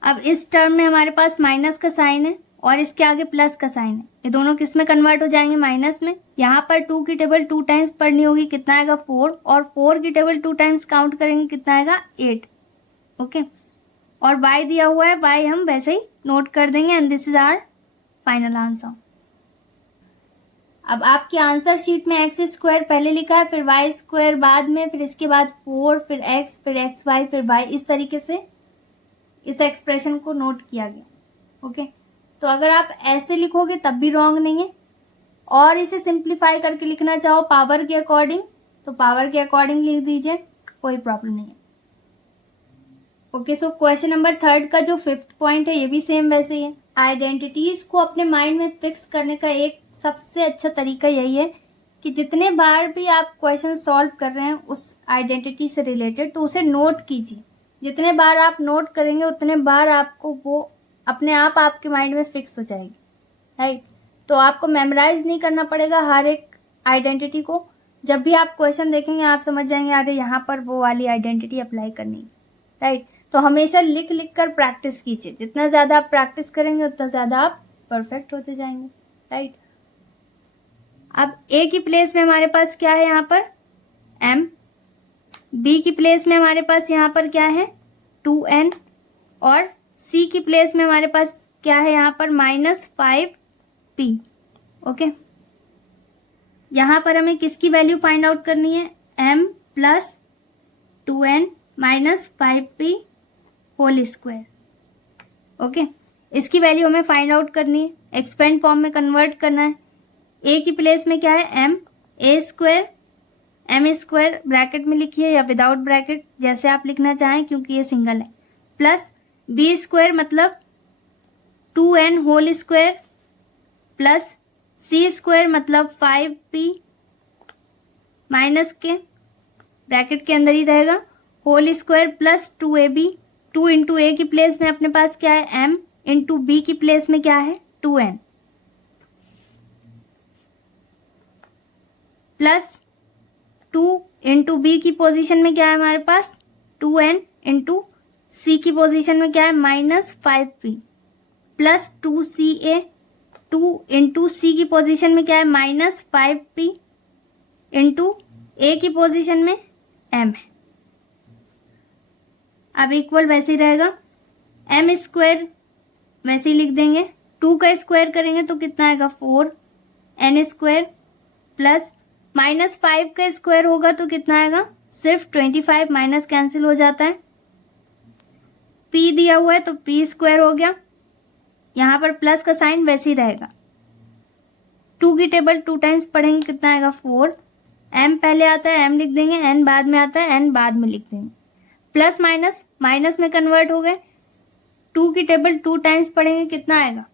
अब इस टर्म में हमारे पास माइनस का साइन है और इसके आगे प्लस का साइन है, ये दोनों किस में कन्वर्ट हो जाएंगे, माइनस में। यहाँ पर 2 की टेबल 2 टाइम्स पढ़नी होगी, कितना आएगा 4, और 4 की टेबल 2 टाइम्स काउंट करेंगे कितना आएगा 8। ओके, और y दिया हुआ है, y हम वैसे ही नोट कर देंगे and this is our final answer. अब आपकी आंसर शीट में x स्क्वायर पहले लिखा है, फिर y स्क्वायर बाद में, फिर इसके बाद 4, फिर x, फिर xy, फिर y, इस तरीके से इस एक्सप्रेशन को नोट किया गया। ओके, तो अगर आप ऐसे लिखोगे तब भी रॉन्ग नहीं है, और इसे सिंप्लीफाई करके लिखना चाहो पावर के अकॉर्डिंग तो पावर के अकॉर्डिंग लिख दीजिए, कोई प्रॉब्लम नहीं है। ओके, सो क्वेश्चन नंबर 3 का जो 5th पॉइंट है ये भी सेम वैसे ही है। आइडेंटिटीज को अपने माइंड में फिक्स करने का एक सबसे अच्छा तरीका यही है कि जितने बार भी आप क्वेश्चन सॉल्व कर रहे हैं उस आइडेंटिटी से रिलेटेड, तो उसे नोट कीजिए। जितने बार आप नोट करेंगे उतने बार आपको वो अपने आप आपके माइंड में फिक्स हो जाएगी, राइट। तो आपको मेमोराइज नहीं करना पड़ेगा हर एक आइडेंटिटी को। जब भी आप क्वेश्चन देखेंगे आप समझ जाएंगे अरे यहाँ पर वो वाली आइडेंटिटी अप्लाई करनी है, राइट। तो हमेशा लिख लिख कर प्रैक्टिस कीजिए। जितना ज़्यादा आप प्रैक्टिस करेंगे उतना ज़्यादा आप परफेक्ट होते जाएंगे, राइट। अब ए की प्लेस में हमारे पास क्या है यहाँ पर m, बी की प्लेस में हमारे पास यहाँ पर क्या है 2n, और सी की प्लेस में हमारे पास क्या है यहाँ पर -5p। ओके, यहाँ पर हमें किसकी वैल्यू फाइंड आउट करनी है, m + 2n - 5p whole square. Okay, इसकी वैल्यू हमें फाइंड आउट करनी है, एक्सपेंड फॉर्म में कन्वर्ट करना है। ए की प्लेस में क्या है m, ए स्क्वायर एम स्क्वायर ब्रैकेट में लिखिए या विदाउट ब्रैकेट जैसे आप लिखना चाहें क्योंकि ये सिंगल है, प्लस बी स्क्वायर मतलब 2n होल स्क्वायर प्लस सी स्क्वायर मतलब 5p माइनस के ब्रैकेट के अंदर ही रहेगा whole square plus 2ab, 2 into A की प्लेस में अपने पास क्या है m, इंटू बी की प्लेस में क्या है 2n, प्लस 2 इंटू बी की पोजीशन में क्या है हमारे पास 2n, इंटू सी की पोजीशन में क्या है minus 5p, plus 2ca, 2 into सी की पोजीशन में क्या है माइनस 5p, इंटू ए की पोजीशन में m है। अब इक्वल वैसे ही रहेगा, m स्क्वायर वैसे ही लिख देंगे, 2 का स्क्वायर करेंगे तो कितना आएगा 4n स्क्वायर, प्लस माइनस 5 का स्क्वायर होगा तो कितना आएगा सिर्फ 25, माइनस कैंसिल हो जाता है, p दिया हुआ है तो p स्क्वायर हो गया, यहाँ पर प्लस का साइन वैसे ही रहेगा, 2 की टेबल 2 टाइम्स पढ़ेंगे कितना आएगा 4, m पहले आता है m लिख देंगे, n बाद में आता है n बाद में लिख देंगे, प्लस माइनस माइनस में कन्वर्ट हो गए, 2 की टेबल 2 टाइम्स पढ़ेंगे कितना आएगा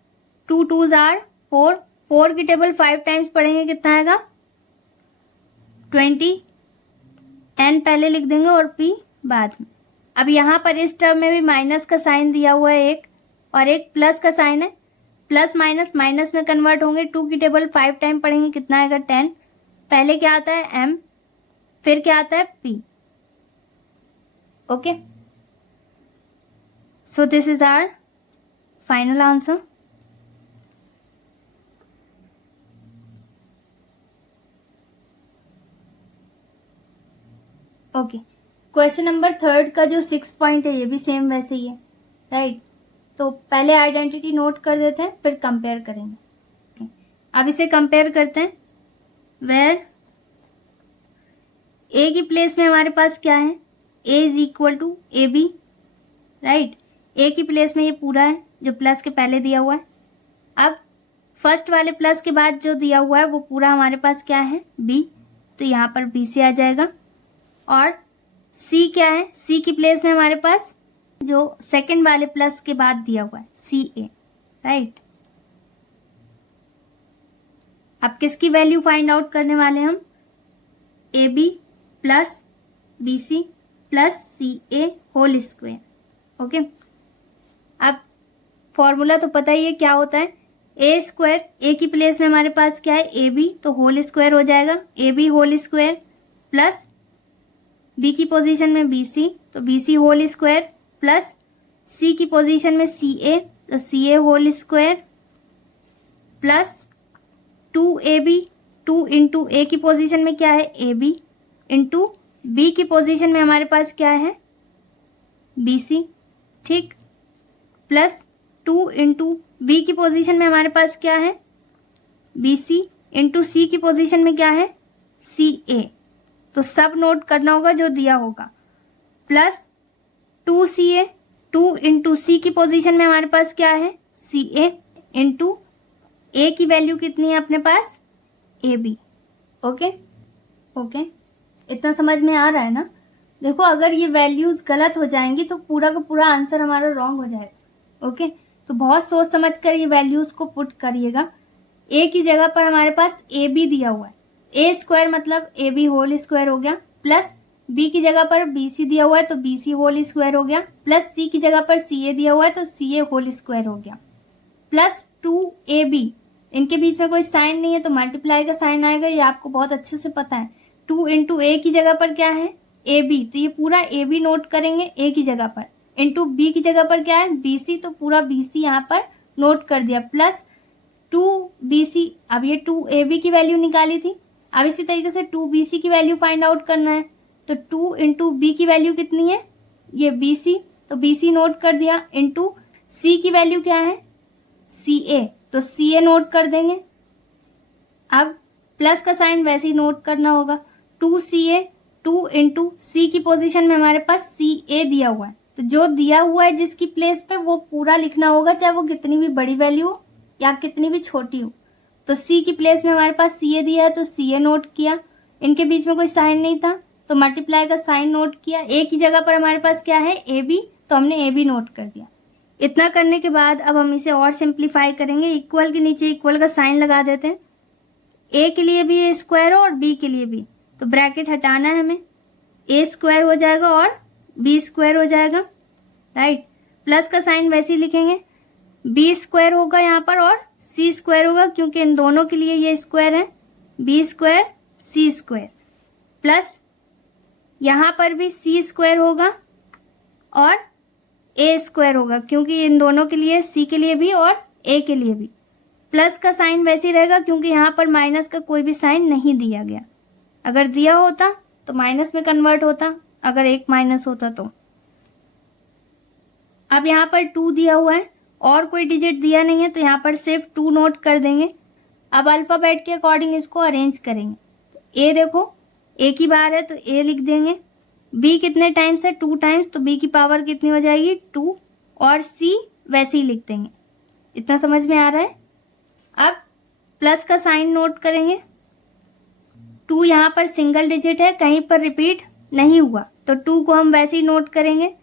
2 2s are 4, 4 की टेबल 5 टाइम्स पढ़ेंगे कितना आएगा 20, n पहले लिख देंगे और p बाद में। अब यहाँ पर इस टर्म में भी माइनस का साइन दिया हुआ है एक और एक प्लस का साइन है, प्लस माइनस माइनस में कन्वर्ट होंगे, 2 की टेबल 5 टाइम पढ़ेंगे कितना आएगा 10, पहले क्या आता है m फिर क्या आता है p, okay. So this is our final answer. Okay, question number 3 का जो 6 पॉइंट है ये भी सेम वैसे ही है, राइट। तो पहले आइडेंटिटी नोट कर देते हैं फिर कंपेयर करेंगे। okay. अब इसे कंपेयर करते हैं, वेयर ए की प्लेस में हमारे पास क्या है a is equal to A B, right. A की प्लेस में ये पूरा है जो प्लस के पहले दिया हुआ है, अब फर्स्ट वाले प्लस के बाद जो दिया हुआ है वो पूरा हमारे पास क्या है b, तो यहाँ पर b से आ जाएगा, और c क्या है c की प्लेस में हमारे पास जो सेकंड वाले प्लस के बाद दिया हुआ है ca, राइट। अब किसकी वैल्यू फाइंड आउट करने वाले हम, A B plus B C plus C A whole square, okay. अब फॉर्मूला तो पता ही है क्या होता है, ए स्क्वायर, ए की प्लेस में हमारे पास क्या है ए बी, तो होल स्क्वायर हो जाएगा A B whole square, plus B की पोजीशन में बी सी तो B C whole square, plus सी की पोजीशन में सी ए तो C A whole square, plus 2ab, 2 into A की पोजीशन में क्या है ए बी, इंटू बी की पोजीशन में हमारे पास क्या है बी सी, ठीक, प्लस 2 इंटू बी की पोजीशन में हमारे पास क्या है बी सी, इंटू सी की पोजीशन में क्या है सी ए, तो सब नोट करना होगा जो दिया होगा, प्लस 2ca, 2 इंटू सी की पोजीशन में हमारे पास क्या है सी ए, इंटू ए की वैल्यू कितनी है अपने पास ए बी, ओके ओके। इतना समझ में आ रहा है ना। देखो अगर ये वैल्यूज गलत हो जाएंगी तो पूरा का पूरा आंसर हमारा रॉन्ग हो जाएगा, ओके। तो बहुत सोच समझ कर ये वैल्यूज को पुट करिएगा। ए की जगह पर हमारे पास ए बी दिया हुआ है, ए स्क्वायर मतलब ए बी होल स्क्वायर हो गया, प्लस बी की जगह पर बी सी दिया हुआ है तो बी सी होल स्क्वायर हो गया, प्लस सी की जगह पर सी ए दिया हुआ है तो सी ए होल स्क्वायर हो गया, प्लस 2ab, इनके बीच में कोई साइन नहीं है तो मल्टीप्लाई का साइन आएगा, ये आपको बहुत अच्छे से पता है। 2 इंटू ए की जगह पर क्या है ए बी, तो ये पूरा ए बी नोट करेंगे ए की जगह पर, इंटू बी की जगह पर क्या है बी सी, तो पूरा बी सी यहाँ पर नोट कर दिया, प्लस 2bc, अब ये 2ab की वैल्यू निकाली थी, अब इसी तरीके से 2bc की वैल्यू फाइंड आउट करना है, तो 2 इंटू बी की वैल्यू कितनी है ये bc, तो bc नोट कर दिया, इंटू c की वैल्यू क्या है ca, तो ca नोट कर देंगे। अब प्लस का साइन वैसे ही नोट करना होगा, 2ca, 2 इंटू सी की पोजीशन में हमारे पास ca दिया हुआ है, तो जो दिया हुआ है जिसकी प्लेस पे वो पूरा लिखना होगा, चाहे वो कितनी भी बड़ी वैल्यू हो या कितनी भी छोटी हो, तो सी की प्लेस में हमारे पास सी ए दिया है तो सी ए नोट किया, इनके बीच में कोई साइन नहीं था तो मल्टीप्लाई का साइन नोट किया, ए की जगह पर हमारे पास क्या है ए बी, तो हमने ए बी नोट कर दिया। इतना करने के बाद अब हम इसे और सिंप्लीफाई करेंगे, इक्वल के नीचे इक्वल का साइन लगा देते हैं, ए के लिए भी ए स्क्वायर हो और बी के लिए भी, तो ब्रैकेट हटाना है हमें, ए स्क्वायर हो जाएगा और बी स्क्वायर हो जाएगा, राइट। प्लस का साइन वैसे ही लिखेंगे, बी स्क्वायर होगा यहाँ पर और सी स्क्वायर होगा क्योंकि इन दोनों के लिए ये स्क्वायर है, बी स्क्वायर सी स्क्वायर, प्लस यहाँ पर भी सी स्क्वायर होगा और ए स्क्वायर होगा क्योंकि इन दोनों के लिए, सी के लिए भी और ए के लिए भी। प्लस का साइन वैसे ही रहेगा क्योंकि यहाँ पर माइनस का कोई भी साइन नहीं दिया गया, अगर दिया होता तो माइनस में कन्वर्ट होता, अगर एक माइनस होता तो। अब यहाँ पर 2 दिया हुआ है और कोई डिजिट दिया नहीं है तो यहाँ पर सिर्फ 2 नोट कर देंगे। अब अल्फ़ाबेट के अकॉर्डिंग इसको अरेंज करेंगे। ए देखो ए की बार है तो ए लिख देंगे, बी कितने टाइम्स है 2 टाइम्स, तो बी की पावर कितनी हो जाएगी 2, और सी वैसे ही लिख देंगे। इतना समझ में आ रहा है। अब प्लस का साइन नोट करेंगे, 2 यहाँ पर सिंगल डिजिट है, कहीं पर रिपीट नहीं हुआ तो 2 को हम वैसे ही नोट करेंगे।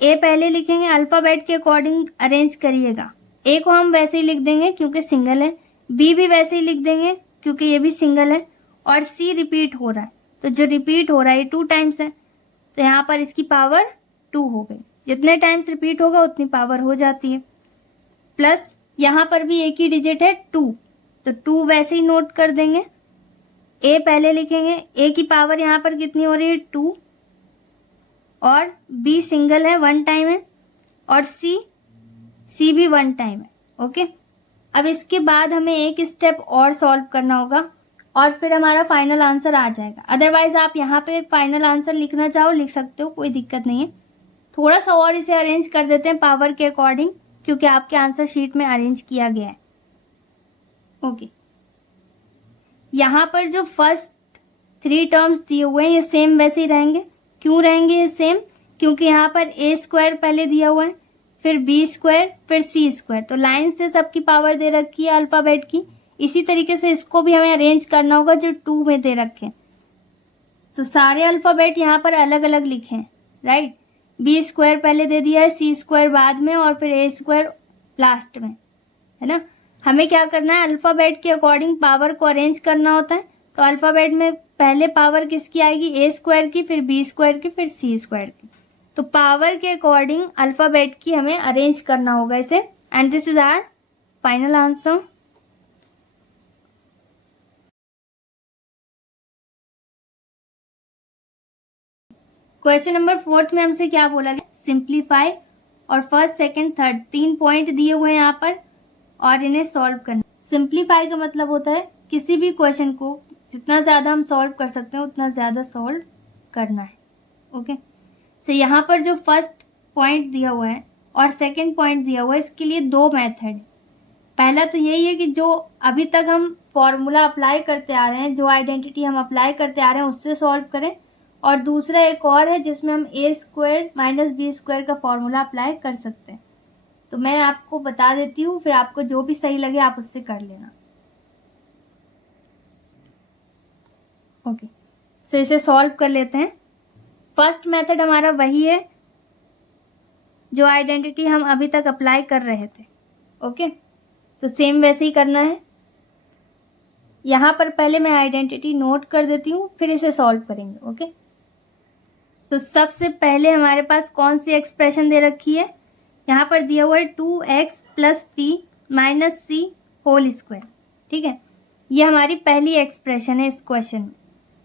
ए पहले लिखेंगे, अल्फ़ाबेट के अकॉर्डिंग अरेंज करिएगा। ए को हम वैसे ही लिख देंगे क्योंकि सिंगल है, बी भी वैसे ही लिख देंगे क्योंकि ये भी सिंगल है, और सी रिपीट हो रहा है तो जो रिपीट हो रहा है 2 टाइम्स है तो यहाँ पर इसकी पावर 2 हो गई। जितने टाइम्स रिपीट होगा उतनी पावर हो जाती है। प्लस यहाँ पर भी एक ही डिजिट है 2, तो 2 वैसे ही नोट कर देंगे। ए पहले लिखेंगे, ए की पावर यहाँ पर कितनी हो रही है 2, और बी सिंगल है 1 टाइम है, और सी भी 1 टाइम है। ओके, अब इसके बाद हमें एक स्टेप और सॉल्व करना होगा और फिर हमारा फाइनल आंसर आ जाएगा। अदरवाइज आप यहाँ पे फाइनल आंसर लिखना चाहो लिख सकते हो, कोई दिक्कत नहीं है। थोड़ा सा और इसे अरेंज कर देते हैं पावर के अकॉर्डिंग क्योंकि आपके आंसर शीट में अरेंज किया गया है। ओके, यहाँ पर जो फर्स्ट 3 टर्म्स दिए हुए हैं ये सेम वैसे ही रहेंगे। क्यों रहेंगे ये सेम? क्योंकि यहाँ पर ए स्क्वायर पहले दिया हुआ है, फिर बी स्क्वायर, फिर सी स्क्वायर, तो लाइन से सबकी पावर दे रखी है अल्फ़ाबेट की। इसी तरीके से इसको भी हमें अरेंज करना होगा जो 2 में दे रखे, तो सारे अल्फ़ाबेट यहाँ पर अलग अलग लिखें, राइट। बी स्क्वायर पहले दे दिया है, सी स्क्वायर बाद में, और फिर ए स्क्वायर लास्ट में, है ना। हमें क्या करना है, अल्फ़ाबेट के अकॉर्डिंग पावर को अरेंज करना होता है। तो अल्फ़ाबेट में पहले पावर किसकी आएगी, ए स्क्वायर की, फिर बी स्क्वायर की, फिर सी स्क्वायर की। तो पावर के अकॉर्डिंग अल्फ़ाबेट की हमें अरेंज करना होगा इसे, and this is our final answer. Question number 4 में हमसे क्या बोला गया, सिंप्लीफाई, और फर्स्ट सेकंड थर्ड 3 पॉइंट दिए हुए हैं यहाँ पर और इन्हें सॉल्व करना। सिंप्लीफाई का मतलब होता है किसी भी क्वेश्चन को जितना ज़्यादा हम सॉल्व कर सकते हैं उतना ज़्यादा सॉल्व करना है। ओके, सो यहाँ पर जो फर्स्ट पॉइंट दिया हुआ है और सेकंड पॉइंट दिया हुआ है इसके लिए 2 मेथड है। पहला तो यही है कि जो अभी तक हम फॉर्मूला अप्लाई करते आ रहे हैं, जो आइडेंटिटी हम अप्लाई करते आ रहे हैं उससे सॉल्व करें, और दूसरा एक और है जिसमें हम ए स्क्वायर माइनस बी स्क्वायर का फॉर्मूला अप्लाई कर सकते हैं। तो मैं आपको बता देती हूँ, फिर आपको जो भी सही लगे आप उससे कर लेना। ओके, सो इसे सॉल्व कर लेते हैं। फर्स्ट मेथड हमारा वही है जो आइडेंटिटी हम अभी तक अप्लाई कर रहे थे। ओके, तो सेम वैसे ही करना है। यहाँ पर पहले मैं आइडेंटिटी नोट कर देती हूँ, फिर इसे सॉल्व करेंगे। ओके, तो सबसे पहले हमारे पास कौन सी एक्सप्रेशन दे रखी है, यहाँ पर दिया हुआ है 2x plus P minus C whole square. ठीक है, ये हमारी पहली एक्सप्रेशन है इस क्वेश्चन में।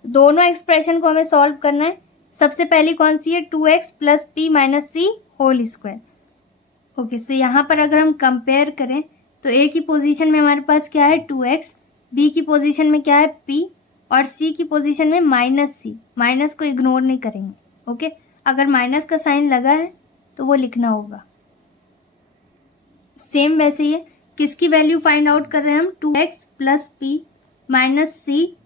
दोनों एक्सप्रेशन को हमें सॉल्व करना है। सबसे पहली कौन सी है, 2x plus P minus C whole square. Okay, सो यहाँ पर अगर हम कंपेयर करें तो ए की पोजीशन में हमारे पास क्या है 2x, बी की पोजीशन में क्या है p, और सी की पोजीशन में माइनस सी। माइनस को इग्नोर नहीं करेंगे। ओके, अगर माइनस का साइन लगा है तो वो लिखना होगा। सेम वैसे ही है, किसकी वैल्यू फाइंड आउट कर रहे हैं हम, 2x plus P minus C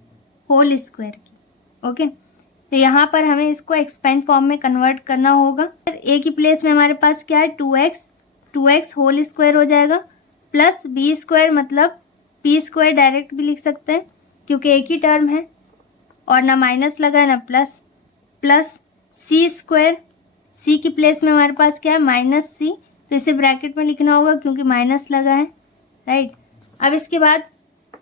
whole square की। ओके, तो यहाँ पर हमें इसको एक्सपेंड फॉर्म में कन्वर्ट करना होगा। ए की प्लेस में हमारे पास क्या है 2x होल स्क्वायर हो जाएगा, प्लस बी स्क्वायर मतलब पी स्क्वायर डायरेक्ट भी लिख सकते हैं क्योंकि एक ही टर्म है और ना माइनस लगा है ना प्लस, प्लस सी स्क्वायर, सी की प्लेस में हमारे पास क्या है माइनस सी, तो इसे ब्रैकेट में लिखना होगा क्योंकि माइनस लगा है, राइट। अब इसके बाद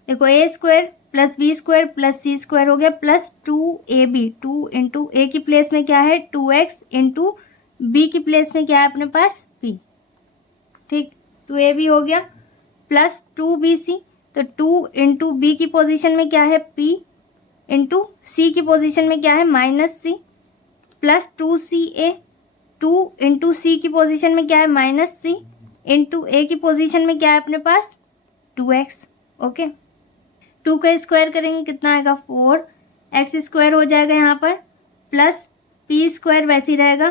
देखो A square plus B square plus C square हो गया प्लस 2ab, 2 इंटू ए की प्लेस में क्या है 2x इंटू बी की प्लेस में क्या है अपने पास p, ठीक। 2ab हो गया प्लस 2bc, तो 2 इंटू बी की पोजीशन में क्या है p इंटू सी की पोजीशन में क्या है माइनस सी, प्लस 2ca, 2 इंटू सी की पोजीशन में क्या है माइनस सी, इंटू ए की पोजीशन में क्या है अपने पास 2x, ओके। 2 का स्क्वायर करेंगे कितना आएगा 4, एक्स स्क्वायर हो जाएगा यहाँ पर, प्लस पी स्क्वायर वैसे ही रहेगा,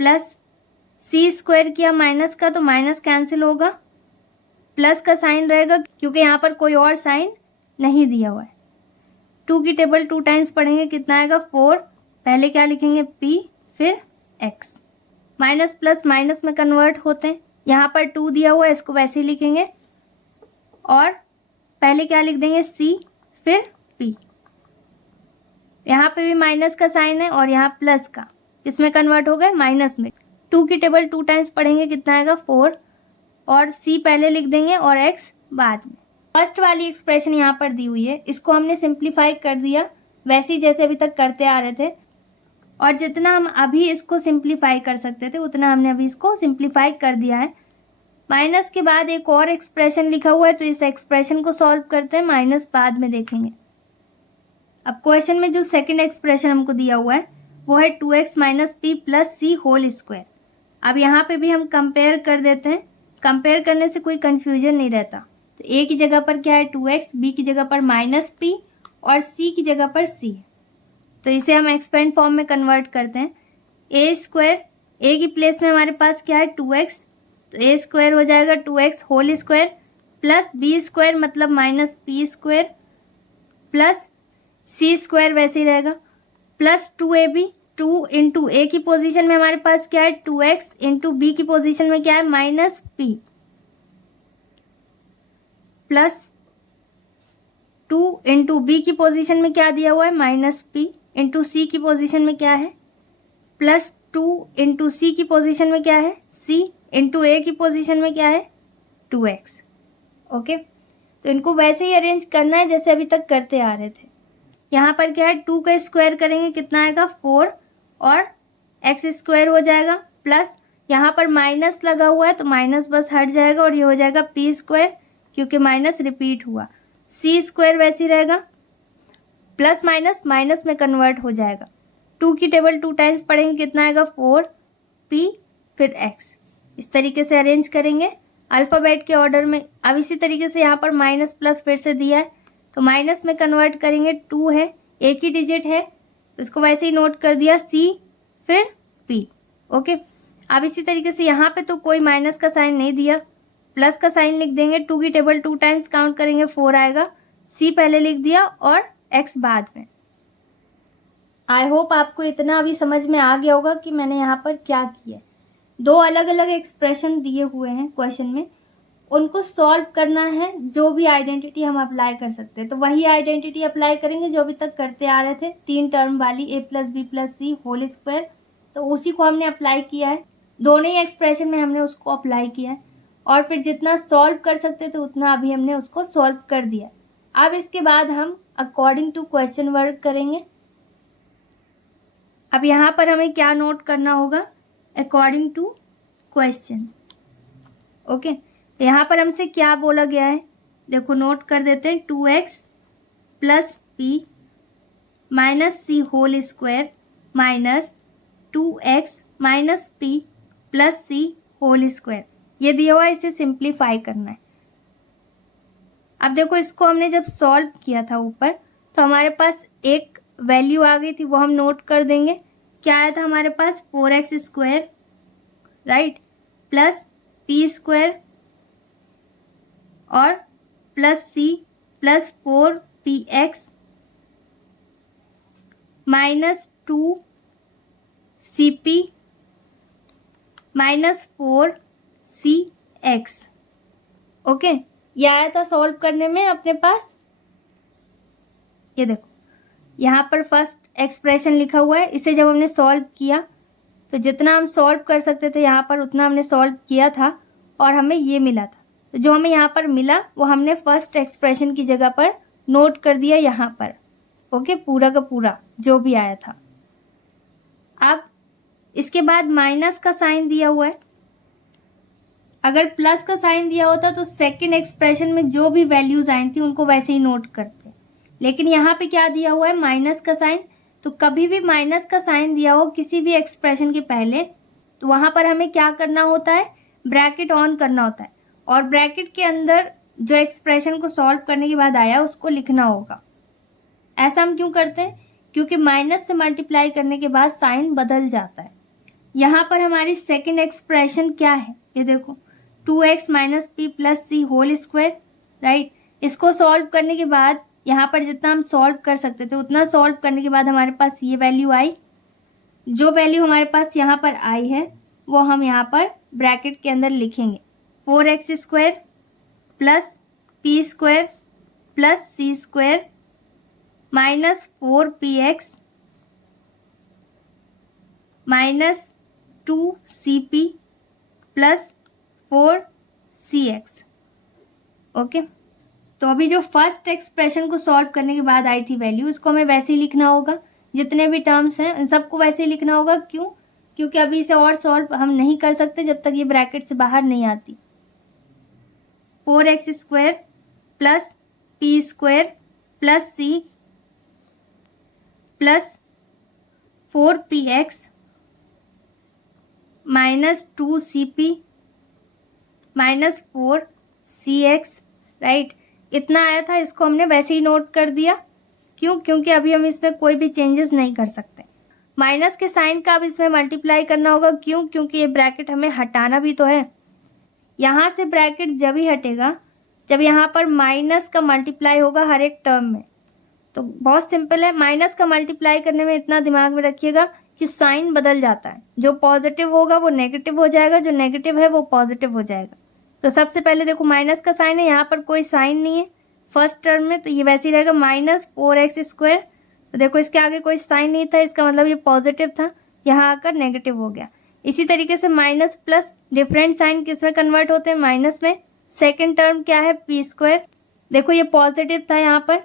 प्लस सी स्क्वायर किया माइनस का तो माइनस कैंसिल होगा, प्लस का साइन रहेगा क्योंकि यहाँ पर कोई और साइन नहीं दिया हुआ है। 2 की टेबल 2 टाइम्स पढ़ेंगे कितना आएगा 4, पहले क्या लिखेंगे p फिर x, माइनस प्लस माइनस में कन्वर्ट होते हैं, यहाँ पर 2 दिया हुआ है इसको वैसे ही लिखेंगे और पहले क्या लिख देंगे c फिर p, यहाँ पे भी माइनस का साइन है और यहाँ प्लस का, इसमें कन्वर्ट हो गए माइनस में। 2 की टेबल 2 टाइम्स पढ़ेंगे कितना आएगा 4 और c पहले लिख देंगे और x बाद में। फर्स्ट वाली एक्सप्रेशन यहाँ पर दी हुई है, इसको हमने सिंप्लीफाई कर दिया वैसे ही जैसे अभी तक करते आ रहे थे, और जितना हम अभी इसको सिंप्लीफाई कर सकते थे उतना हमने अभी इसको सिंप्लीफाई कर दिया है। माइनस के बाद एक और एक्सप्रेशन लिखा हुआ है तो इस एक्सप्रेशन को सॉल्व करते हैं, माइनस बाद में देखेंगे। अब क्वेश्चन में जो सेकंड एक्सप्रेशन हमको दिया हुआ है वो है 2x माइनस पी प्लस सी होल स्क्वायर। अब यहाँ पे भी हम कंपेयर कर देते हैं, कंपेयर करने से कोई कन्फ्यूजन नहीं रहता। तो ए की जगह पर क्या है 2x, बी की जगह पर माइनस पी और सी की जगह पर सी है, तो इसे हम एक्सपेंड फॉर्म में कन्वर्ट करते हैं। ए स्क्वायर, ए की प्लेस में हमारे पास क्या है 2x, तो ए स्क्वायर हो जाएगा 2x whole square plus B square मतलब माइनस पी स्क्वायर प्लस सी स्क्वायर वैसे ही रहेगा प्लस 2ab, 2 इंटू ए की पोजीशन में हमारे पास क्या है 2x इंटू बी की पोजीशन में क्या है minus p plus 2 into B की पोजीशन में क्या दिया हुआ है माइनस p इंटू सी की पोजीशन में क्या है प्लस 2 इंटू सी की पोजीशन में क्या है c इंटू ए की पोजीशन में क्या है 2x, ओके। तो इनको वैसे ही अरेंज करना है जैसे अभी तक करते आ रहे थे। यहाँ पर क्या है 2 का स्क्वायर करेंगे कितना आएगा 4 और x स्क्वायर हो जाएगा प्लस यहाँ पर माइनस लगा हुआ है तो माइनस बस हट जाएगा और ये हो जाएगा p स्क्वायर क्योंकि माइनस रिपीट हुआ, c स्क्वायर वैसे ही रहेगा, प्लस माइनस माइनस में कन्वर्ट हो जाएगा। 2 की टेबल 2 टाइम्स पढ़ेंगे कितना आएगा 4p फिर x, इस तरीके से अरेंज करेंगे अल्फ़ाबेट के ऑर्डर में। अब इसी तरीके से यहाँ पर माइनस प्लस फिर से दिया है तो माइनस में कन्वर्ट करेंगे, 2 है एक ही डिजिट है तो इसको वैसे ही नोट कर दिया c फिर p, ओके। अब इसी तरीके से यहाँ पे तो कोई माइनस का साइन नहीं दिया, प्लस का साइन लिख देंगे। 2 की टेबल 2 टाइम्स काउंट करेंगे 4 आएगा, c पहले लिख दिया और x बाद में। आई होप आपको इतना अभी समझ में आ गया होगा कि मैंने यहाँ पर क्या किया। 2 अलग अलग एक्सप्रेशन दिए हुए हैं क्वेश्चन में, उनको सॉल्व करना है। जो भी आइडेंटिटी हम अप्लाई कर सकते हैं तो वही आइडेंटिटी अप्लाई करेंगे जो अभी तक करते आ रहे थे, 3 टर्म वाली a plus B plus C whole square, तो उसी को हमने अप्लाई किया है। दोनों ही एक्सप्रेशन में हमने उसको अप्लाई किया है और फिर जितना सॉल्व कर सकते थे उतना अभी हमने उसको सॉल्व कर दिया। अब इसके बाद हम अकॉर्डिंग टू क्वेश्चन वर्क करेंगे। अब यहाँ पर हमें क्या नोट करना होगा, अकॉर्डिंग टू क्वेश्चन, ओके। तो यहाँ पर हमसे क्या बोला गया है देखो नोट कर देते हैं, 2x plus p minus C whole square minus 2x minus p plus सी होल स्क्वायर, ये दिया हुआ है, इसे सिंप्लीफाई करना है। अब देखो इसको हमने जब सॉल्व किया था ऊपर तो हमारे पास एक वैल्यू आ गई थी, वो हम नोट कर देंगे। क्या आया था हमारे पास 4x square, right, plus p square और plus c plus 4px minus 2cp minus 4cx, okay. ये आया था सॉल्व करने में अपने पास, ये देखो यहाँ पर फर्स्ट एक्सप्रेशन लिखा हुआ है। इसे जब हमने सॉल्व किया तो जितना हम सॉल्व कर सकते थे यहाँ पर उतना हमने सॉल्व किया था और हमें ये मिला था। तो जो हमें यहाँ पर मिला वो हमने फर्स्ट एक्सप्रेशन की जगह पर नोट कर दिया यहाँ पर। ओके, पूरा का पूरा जो भी आया था। अब इसके बाद माइनस का साइन दिया हुआ है। अगर प्लस का साइन दिया होता तो सेकंड एक्सप्रेशन में जो भी वैल्यूज आई थी उनको वैसे ही नोट करते, लेकिन यहाँ पे क्या दिया हुआ है, माइनस का साइन। तो कभी भी माइनस का साइन दिया हो किसी भी एक्सप्रेशन के पहले तो वहाँ पर हमें क्या करना होता है, ब्रैकेट ऑन करना होता है और ब्रैकेट के अंदर जो एक्सप्रेशन को सॉल्व करने के बाद आया उसको लिखना होगा। ऐसा हम क्यों करते हैं, क्योंकि माइनस से मल्टीप्लाई करने के बाद साइन बदल जाता है। यहाँ पर हमारी सेकेंड एक्सप्रेशन क्या है, ये देखो 2x माइनस पी प्लस सी होल स्क्वायर, राइट। इसको सॉल्व करने के बाद यहाँ पर जितना हम सॉल्व कर सकते थे उतना सॉल्व करने के बाद हमारे पास ये वैल्यू आई। जो वैल्यू हमारे पास यहाँ पर आई है वो हम यहाँ पर ब्रैकेट के अंदर लिखेंगे, 4x square plus P square plus सी square minus 4px minus 2cp plus 4cx। Okay, तो अभी जो फर्स्ट एक्सप्रेशन को सॉल्व करने के बाद आई थी वैल्यू, इसको हमें वैसे ही लिखना होगा। जितने भी टर्म्स हैं इन सबको वैसे ही लिखना होगा। क्यों, क्योंकि अभी इसे और सॉल्व हम नहीं कर सकते जब तक ये ब्रैकेट से बाहर नहीं आती। 4x square plus P square plus C plus 4px minus 2cp minus 4cx, right. इतना आया था, इसको हमने वैसे ही नोट कर दिया। क्यों, क्योंकि अभी हम इसमें कोई भी चेंजेस नहीं कर सकते। माइनस के साइन का अब इसमें मल्टीप्लाई करना होगा। क्यों, क्योंकि ये ब्रैकेट हमें हटाना भी तो है। यहाँ से ब्रैकेट जब ही हटेगा जब यहाँ पर माइनस का मल्टीप्लाई होगा हर एक टर्म में। तो बहुत सिंपल है, माइनस का मल्टीप्लाई करने में इतना दिमाग में रखिएगा कि साइन बदल जाता है। जो पॉजिटिव होगा वो नेगेटिव हो जाएगा, जो नेगेटिव है वो पॉजिटिव हो जाएगा। तो सबसे पहले देखो माइनस का साइन है, यहाँ पर कोई साइन नहीं है फर्स्ट टर्म में, तो ये वैसे ही रहेगा माइनस 4x स्क्वायर। तो देखो इसके आगे कोई साइन नहीं था, इसका मतलब ये पॉजिटिव था, यहाँ आकर नेगेटिव हो गया। इसी तरीके से माइनस प्लस डिफरेंट साइन किस में कन्वर्ट होते हैं, माइनस में। सेकेंड टर्म क्या है, पी स्क्वायर। देखो ये पॉजिटिव था, यहाँ पर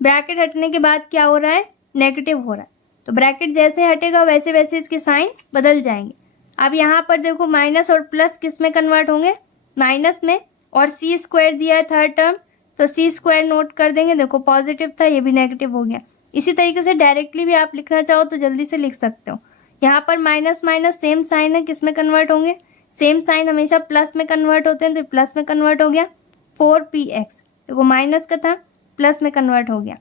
ब्रैकेट हटने के बाद क्या हो रहा है, नेगेटिव हो रहा है। तो ब्रैकेट जैसे हटेगा वैसे वैसे इसके साइन बदल जाएंगे। अब यहाँ पर देखो माइनस और प्लस किस में कन्वर्ट होंगे, माइनस में। और सी स्क्वायर दिया है थर्ड टर्म, तो सी स्क्वायर नोट कर देंगे। देखो पॉजिटिव था, ये भी नेगेटिव हो गया। इसी तरीके से डायरेक्टली भी आप लिखना चाहो तो जल्दी से लिख सकते हो। यहाँ पर माइनस माइनस सेम साइन है, किस में कन्वर्ट होंगे, सेम साइन हमेशा प्लस में कन्वर्ट होते हैं, तो प्लस में कन्वर्ट हो गया। 4px देखो माइनस का था, प्लस में कन्वर्ट हो गया।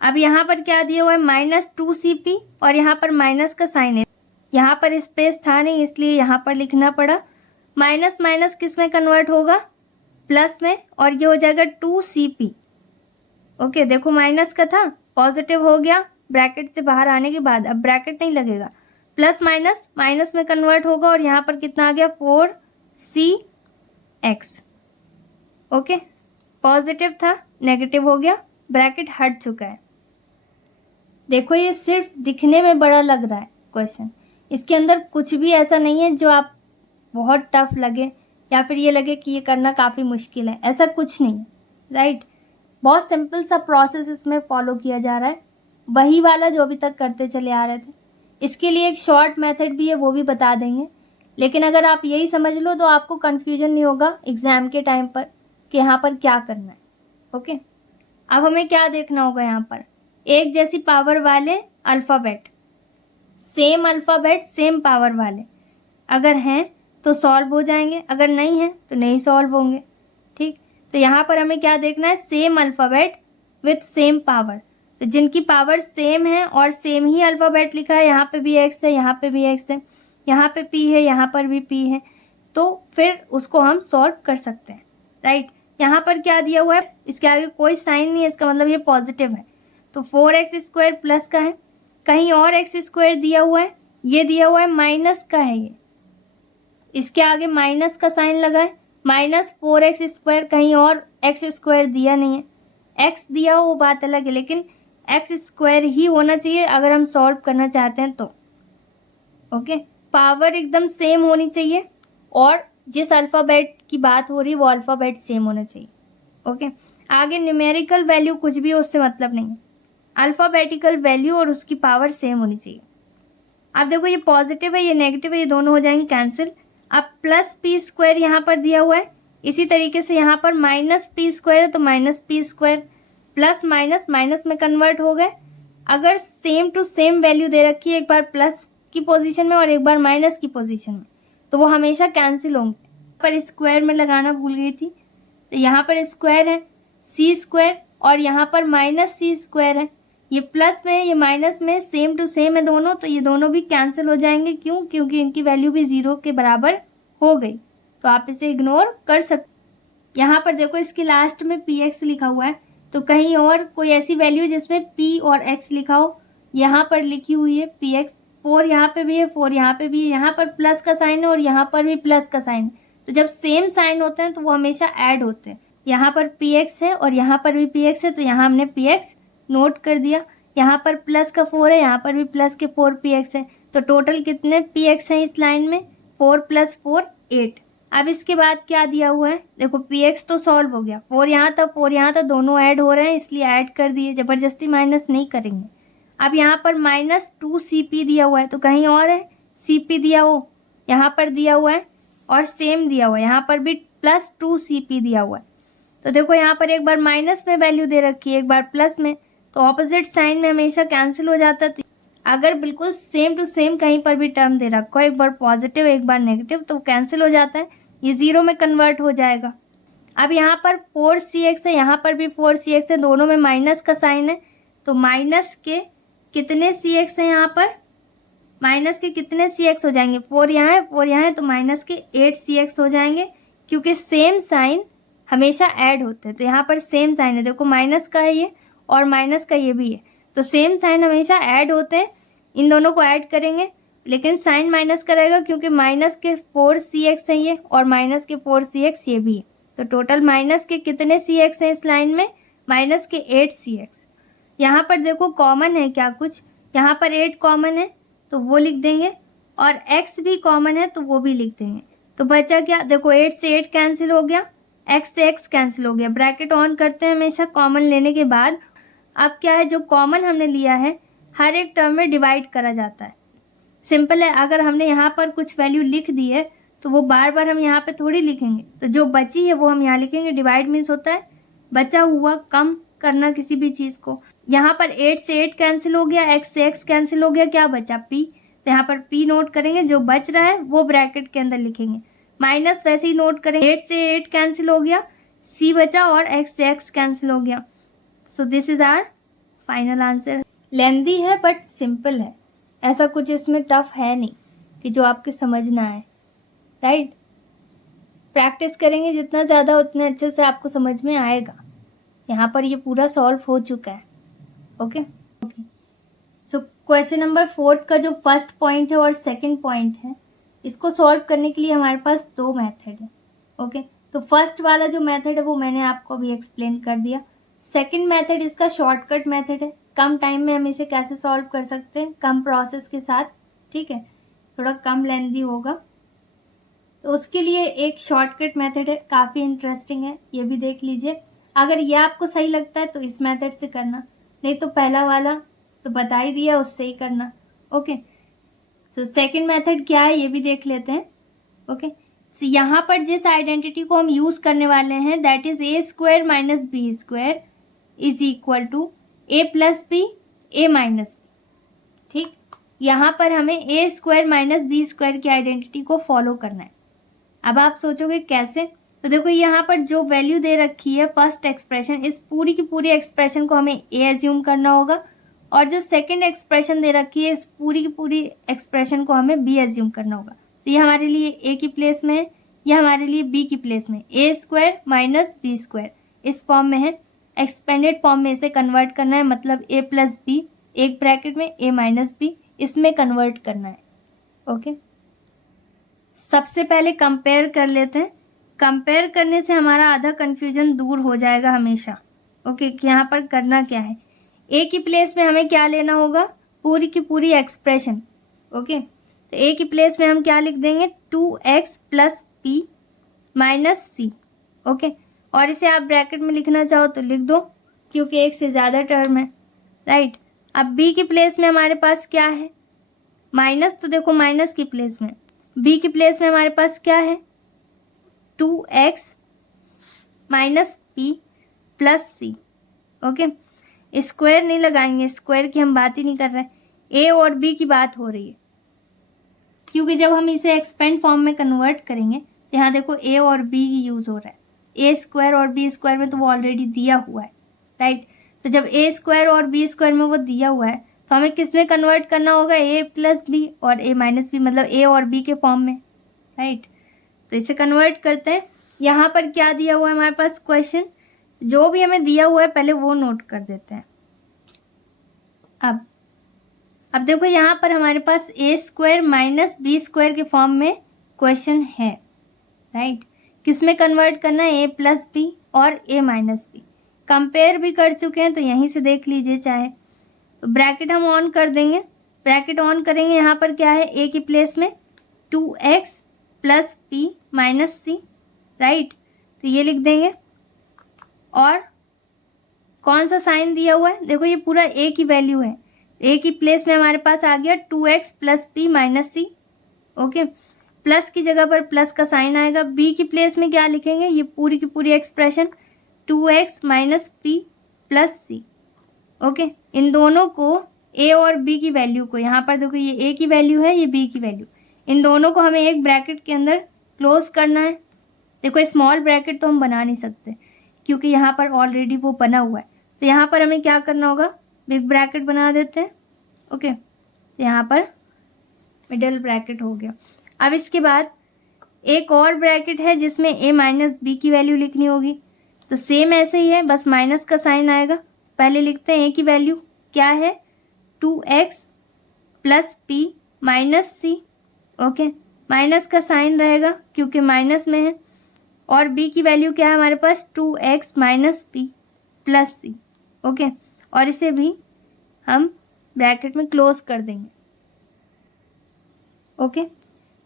अब यहाँ पर क्या दिया हुआ है, माइनस 2cp और यहाँ पर माइनस का साइन है। यहाँ पर स्पेस था नहीं इसलिए यहाँ पर लिखना पड़ा। माइनस माइनस किस में कन्वर्ट होगा, प्लस में, और ये हो जाएगा 2cp। ओके, देखो माइनस का था, पॉजिटिव हो गया ब्रैकेट से बाहर आने के बाद, अब ब्रैकेट नहीं लगेगा। प्लस माइनस माइनस में कन्वर्ट होगा और यहाँ पर कितना आ गया, 4cx। ओके, पॉजिटिव था नेगेटिव हो गया, ब्रैकेट हट चुका है। देखो ये सिर्फ दिखने में बड़ा लग रहा है क्वेश्चन, इसके अंदर कुछ भी ऐसा नहीं है जो आप बहुत टफ लगे या फिर ये लगे कि ये करना काफ़ी मुश्किल है, ऐसा कुछ नहीं है, राइट। बहुत सिंपल सा प्रोसेस इसमें फॉलो किया जा रहा है, वही वाला जो अभी तक करते चले आ रहे थे। इसके लिए एक शॉर्ट मेथड भी है, वो भी बता देंगे। लेकिन अगर आप यही समझ लो तो आपको कन्फ्यूजन नहीं होगा एग्ज़ाम के टाइम पर कि यहाँ पर क्या करना है। ओके, अब हमें क्या देखना होगा, यहाँ पर एक जैसी पावर वाले alphabet, same alphabet same power वाले अगर हैं तो सॉल्व हो जाएंगे, अगर नहीं है तो नहीं सॉल्व होंगे। ठीक, तो यहाँ पर हमें क्या देखना है, same alphabet with same power. तो जिनकी पावर सेम है और सेम ही अल्फ़ाबेट लिखा है, यहाँ पे भी x है, यहाँ पे भी x है, यहाँ पे p है, यहाँ पर भी p है, तो फिर उसको हम सॉल्व कर सकते हैं, राइट। यहाँ पर क्या दिया हुआ है, इसके आगे कोई साइन नहीं है, इसका मतलब ये पॉजिटिव है। तो 4x स्क्वायर प्लस का है, कहीं और x स्क्वायर दिया हुआ है, ये दिया हुआ है माइनस का है, ये इसके आगे माइनस का साइन लगा है, -4x², कहीं और x² दिया नहीं है। x दिया हो वो बात अलग है, लेकिन x² ही होना चाहिए अगर हम सॉल्व करना चाहते हैं तो। ओके, पावर एकदम सेम होनी चाहिए और जिस अल्फ़ाबेट की बात हो रही है वो अल्फ़ाबेट सेम होना चाहिए। ओके, आगे न्यूमेरिकल वैल्यू कुछ भी हो उससे मतलब नहीं है, अल्फ़ाबेटिकल वैल्यू और उसकी पावर सेम होनी चाहिए। अब देखो ये पॉजिटिव है, ये नेगेटिव है, ये दोनों हो जाएंगे कैंसिल। अब +p² यहाँ पर दिया हुआ है, इसी तरीके से यहाँ पर -p² है तो -p², प्लस माइनस माइनस में कन्वर्ट हो गए। अगर सेम टू सेम वैल्यू दे रखी है, एक बार प्लस की पोजीशन में और एक बार माइनस की पोजीशन में, तो वो हमेशा कैंसिल होंगे। पर स्क्वायर में लगाना भूल गई थी, तो यहाँ पर स्क्वायर है c² और यहाँ पर -c² है, ये प्लस में है ये माइनस में, सेम टू सेम है दोनों, तो ये दोनों भी कैंसिल हो जाएंगे। क्यों? क्योंकि इनकी वैल्यू भी 0 के बराबर हो गई, तो आप इसे इग्नोर कर सकते। यहाँ पर देखो इसके लास्ट में px लिखा हुआ है, तो कहीं और कोई ऐसी वैल्यू जिसमें p और x लिखा हो, यहाँ पर लिखी हुई है px, 4 यहाँ पे भी है, 4 यहाँ पे भी है, यहाँ पर प्लस का साइन है और यहाँ पर भी प्लस का साइन है, तो जब सेम साइन होते हैं तो वो हमेशा ऐड होते हैं। यहाँ पर px है और यहाँ पर भी px है, तो यहाँ हमने px नोट कर दिया। यहाँ पर प्लस का 4 है, यहाँ पर भी प्लस के 4 px है, तो टोटल कितने px हैं इस लाइन में? 4 + 4 8। अब इसके बाद क्या दिया हुआ है? देखो px तो सॉल्व हो गया, 4 यहाँ था 4 यहाँ था, दोनों ऐड हो रहे हैं इसलिए ऐड कर दिए, ज़बरदस्ती माइनस नहीं करेंगे। अब यहाँ पर -2cp दिया हुआ है, तो कहीं और है cp दिया हो, यहाँ पर दिया हुआ है और सेम दिया हुआ है, यहाँ पर भी +2cp दिया हुआ है। तो देखो यहाँ पर एक बार माइनस में वैल्यू दे रखी है, एक बार प्लस में, तो ऑपोजिट साइन में हमेशा कैंसिल हो जाता है। अगर बिल्कुल सेम टू सेम कहीं पर भी टर्म दे रखा हो, एक बार पॉजिटिव एक बार नेगेटिव, तो कैंसिल हो जाता है, ये 0 में कन्वर्ट हो जाएगा। अब यहाँ पर 4cx है, यहाँ पर भी 4cx है, दोनों में माइनस का साइन है, तो माइनस के कितने cx हैं यहाँ पर? माइनस के कितने cx हो जाएंगे? 4 यहाँ है 4 यहाँ है, तो माइनस के 8cx हो जाएंगे, क्योंकि सेम साइन हमेशा ऐड होते हैं। तो यहाँ पर सेम साइन है, देखो माइनस का है ये और माइनस का ये भी है, तो सेम साइन हमेशा ऐड होते हैं। इन दोनों को ऐड करेंगे, लेकिन साइन माइनस का रहेगा क्योंकि माइनस के 4cx हैं ये और माइनस के 4cx ये भी है, तो टोटल माइनस के कितने cx हैं इस लाइन में? माइनस के 8cx। यहाँ पर देखो कॉमन है क्या कुछ? यहाँ पर 8 कॉमन है तो वो लिख देंगे, और x भी कॉमन है तो वो भी लिख देंगे। तो बचा क्या? देखो 8 से 8 कैंसिल हो गया, x से x कैंसिल हो गया। ब्रैकेट ऑन करते हैं हमेशा कॉमन लेने के बाद। अब क्या है, जो कॉमन हमने लिया है हर एक टर्म में डिवाइड करा जाता है। सिंपल है, अगर हमने यहाँ पर कुछ वैल्यू लिख दी है तो वो बार बार हम यहाँ पे थोड़ी लिखेंगे, तो जो बची है वो हम यहाँ लिखेंगे। डिवाइड मीन्स होता है बचा हुआ, कम करना किसी भी चीज़ को। यहाँ पर 8 से 8 कैंसिल हो गया, x से x कैंसिल हो गया, क्या बचा? p। तो यहाँ पर p नोट करेंगे, जो बच रहा है वो ब्रैकेट के अंदर लिखेंगे। माइनस वैसे ही नोट करेंगे, 8 से 8 कैंसिल हो गया, c बचा और x से x कैंसिल हो गया। So this is our final answer. Lengthy है बट सिंपल है, ऐसा कुछ इसमें टफ है नहीं कि जो आपके समझ ना आए, राइट? प्रैक्टिस करेंगे जितना ज़्यादा उतने अच्छे से आपको समझ में आएगा। यहाँ पर ये पूरा सॉल्व हो चुका है। Okay okay, so question number 4 का जो फर्स्ट पॉइंट है और सेकंड पॉइंट है, इसको सॉल्व करने के लिए हमारे पास 2 मेथड है। ओके, तो फर्स्ट वाला जो मेथड है वो मैंने आपको अभी एक्सप्लेन कर दिया। सेकंड मेथड इसका शॉर्टकट मेथड है, कम टाइम में हम इसे कैसे सॉल्व कर सकते हैं, कम प्रोसेस के साथ, ठीक है, थोड़ा कम लेंथी होगा। तो उसके लिए एक शॉर्टकट मेथड है, काफ़ी इंटरेस्टिंग है, ये भी देख लीजिए। अगर ये आपको सही लगता है तो इस मेथड से करना, नहीं तो पहला वाला तो बता ही दिया उससे ही करना। ओके, सो सेकंड मेथड क्या है ये भी देख लेते हैं। ओके, सो यहाँ पर जिस आइडेंटिटी को हम यूज़ करने वाले हैं that is a² - b² is equal to a + b a - b। ठीक, यहाँ पर हमें a² - b² की आइडेंटिटी को फॉलो करना है। अब आप सोचोगे कैसे? तो देखो यहाँ पर जो वैल्यू दे रखी है फर्स्ट एक्सप्रेशन, इस पूरी की पूरी एक्सप्रेशन को हमें a एज्यूम करना होगा, और जो सेकंड एक्सप्रेशन दे रखी है इस पूरी की पूरी एक्सप्रेशन को हमें b एज्यूम करना होगा। तो ये हमारे लिए a की प्लेस में है, यह हमारे लिए b की प्लेस में, a² - b², इस फॉर्म में है। एक्सपेंडेड फॉर्म में इसे कन्वर्ट करना है, मतलब a + b एक ब्रैकेट में a - b, इसमें कन्वर्ट करना है। ओके, सबसे पहले कंपेयर कर लेते हैं कंपेयर करने से हमारा आधा कन्फ्यूजन दूर हो जाएगा हमेशा। ओके, कि यहाँ पर करना क्या है। ए की प्लेस में हमें क्या लेना होगा, पूरी की पूरी एक्सप्रेशन। ओके, तो ए की प्लेस में हम क्या लिख देंगे, 2x प्लस पी माइनस सी। ओके, और इसे आप ब्रैकेट में लिखना चाहो तो लिख दो, क्योंकि एक से ज़्यादा टर्म है, राइट। अब बी की प्लेस में हमारे पास क्या है, माइनस, तो देखो माइनस की प्लेस में, बी की प्लेस में हमारे पास क्या है, 2x minus P plus C. Okay, square नहीं लगाएंगे, स्क्वायर की हम बात ही नहीं कर रहे, ए और बी की बात हो रही है, क्योंकि जब हम इसे एक्सपेंड फॉर्म में कन्वर्ट करेंगे तो यहाँ देखो ए और बी ही यूज़ हो रहा है। ए स्क्वायर और बी स्क्वायर में तो वो ऑलरेडी दिया हुआ है, राइट। तो जब ए स्क्वायर और बी स्क्वायर में वो दिया हुआ है तो हमें किस में कन्वर्ट करना होगा, ए प्लस बी और ए माइनस बी, मतलब ए और बी के फॉर्म में, राइट। तो इसे कन्वर्ट करते हैं। यहाँ पर क्या दिया हुआ है हमारे पास क्वेश्चन, जो भी हमें दिया हुआ है पहले वो नोट कर देते हैं। अब देखो यहाँ पर हमारे पास ए स्क्वायर माइनस बी स्क्वायर के फॉर्म में क्वेश्चन है, राइट। किस में कन्वर्ट करना है, ए प्लस बी और ए माइनस बी। कंपेयर भी कर चुके हैं तो यहीं से देख लीजिए चाहे, तो ब्रैकेट हम ऑन कर देंगे। ब्रैकेट ऑन करेंगे, यहाँ पर क्या है, ए की प्लेस में 2x प्लस पी माइनस सी, राइट। तो ये लिख देंगे, और कौन सा साइन दिया हुआ है, देखो ये पूरा ए की वैल्यू है, ए की प्लेस में हमारे पास आ गया 2x प्लस पी माइनस सी। ओके, प्लस की जगह पर प्लस का साइन आएगा। बी की प्लेस में क्या लिखेंगे, ये पूरी की पूरी expression 2x minus P plus C. Okay, इन दोनों को, ए और बी की वैल्यू को, यहाँ पर देखो ये ए की वैल्यू है, ये बी की वैल्यू, इन दोनों को हमें एक ब्रैकेट के अंदर क्लोज करना है। देखो स्मॉल ब्रैकेट तो हम बना नहीं सकते क्योंकि यहाँ पर ऑलरेडी वो बना हुआ है, तो यहाँ पर हमें क्या करना होगा, बिग ब्रैकेट बना देते हैं। ओके, तो यहाँ पर मिडल ब्रैकेट हो गया। अब इसके बाद एक और ब्रैकेट है जिसमें ए माइनस बी की वैल्यू लिखनी होगी, तो सेम ऐसे ही है, बस माइनस का साइन आएगा। पहले लिखते हैं ए की वैल्यू क्या है, 2x प्लस पी माइनस सी। ओके, माइनस का साइन रहेगा क्योंकि माइनस में है, और बी की वैल्यू क्या है हमारे पास, 2x minus P plus C. Okay, और इसे भी हम ब्रैकेट में क्लोज कर देंगे। ओके,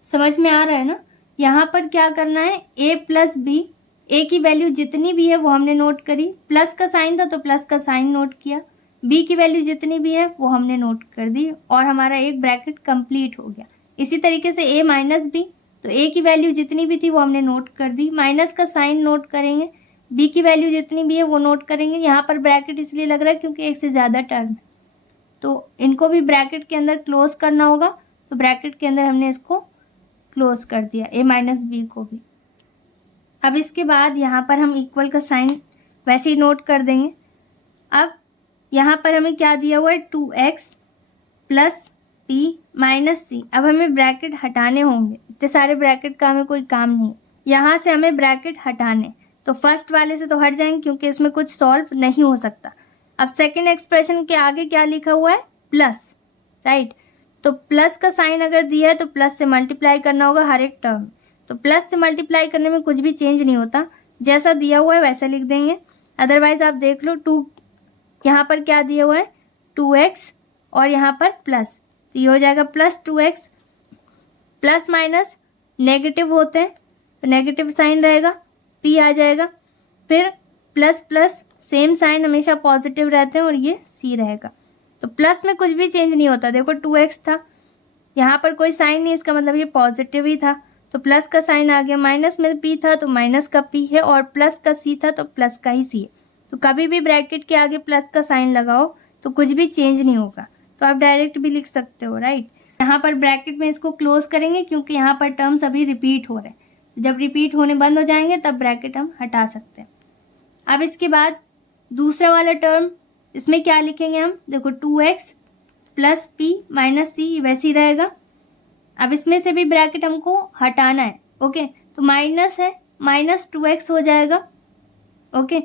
समझ में आ रहा है ना। यहाँ पर क्या करना है, ए प्लस बी, ए की वैल्यू जितनी भी है वो हमने नोट करी, प्लस का साइन था तो प्लस का साइन नोट किया, बी की वैल्यू जितनी भी है वो हमने नोट कर दी, और हमारा एक ब्रैकेट कंप्लीट हो गया। इसी तरीके से ए माइनस बी, तो ए की वैल्यू जितनी भी थी वो हमने नोट कर दी, माइनस का साइन नोट करेंगे, बी की वैल्यू जितनी भी है वो नोट करेंगे। यहाँ पर ब्रैकेट इसलिए लग रहा है क्योंकि एक से ज़्यादा टर्म है, तो इनको भी ब्रैकेट के अंदर क्लोज करना होगा, तो ब्रैकेट के अंदर हमने इसको क्लोज कर दिया, ए माइनस बी को भी। अब इसके बाद यहाँ पर हम इक्वल का साइन वैसे ही नोट कर देंगे। अब यहाँ पर हमें क्या दिया हुआ है, 2x प्लस पी माइनस सी। अब हमें ब्रैकेट हटाने होंगे, इतने सारे ब्रैकेट का हमें कोई काम नहीं, यहाँ से हमें ब्रैकेट हटाने, तो फर्स्ट वाले से तो हट जाएंगे क्योंकि इसमें कुछ सॉल्व नहीं हो सकता। अब सेकेंड एक्सप्रेशन के आगे क्या लिखा हुआ है, प्लस, राइट। तो प्लस का साइन अगर दिया है तो प्लस से मल्टीप्लाई करना होगा हर एक टर्म, तो प्लस से मल्टीप्लाई करने में कुछ भी चेंज नहीं होता, जैसा दिया हुआ है वैसा लिख देंगे। अदरवाइज आप देख लो, 2 यहाँ पर क्या दिया हुआ है, 2x और यहाँ पर प्लस, तो ये हो जाएगा plus 2x। Plus minus negative होते हैं तो नेगेटिव साइन रहेगा, p आ जाएगा, फिर प्लस प्लस सेम साइन हमेशा पॉजिटिव रहते हैं और ये c रहेगा। तो प्लस में कुछ भी चेंज नहीं होता, देखो 2x था, यहाँ पर कोई साइन नहीं, इसका मतलब ये पॉजिटिव ही था, तो प्लस का साइन आ गया। माइनस में p था तो माइनस का p है, और प्लस का c था तो प्लस का ही c है। तो कभी भी ब्रैकेट के आगे प्लस का साइन लगाओ तो कुछ भी चेंज नहीं होगा, तो आप डायरेक्ट भी लिख सकते हो, राइट। यहाँ पर ब्रैकेट में इसको क्लोज करेंगे क्योंकि यहाँ पर टर्म्स अभी रिपीट हो रहे हैं, जब रिपीट होने बंद हो जाएंगे तब ब्रैकेट हम हटा सकते हैं। अब इसके बाद दूसरा वाला टर्म, इसमें क्या लिखेंगे हम, देखो 2x प्लस पी माइनस सी वैसे ही रहेगा। अब इसमें से भी ब्रैकेट हमको हटाना है। ओके, तो माइनस है, माइनस 2x हो जाएगा। ओके,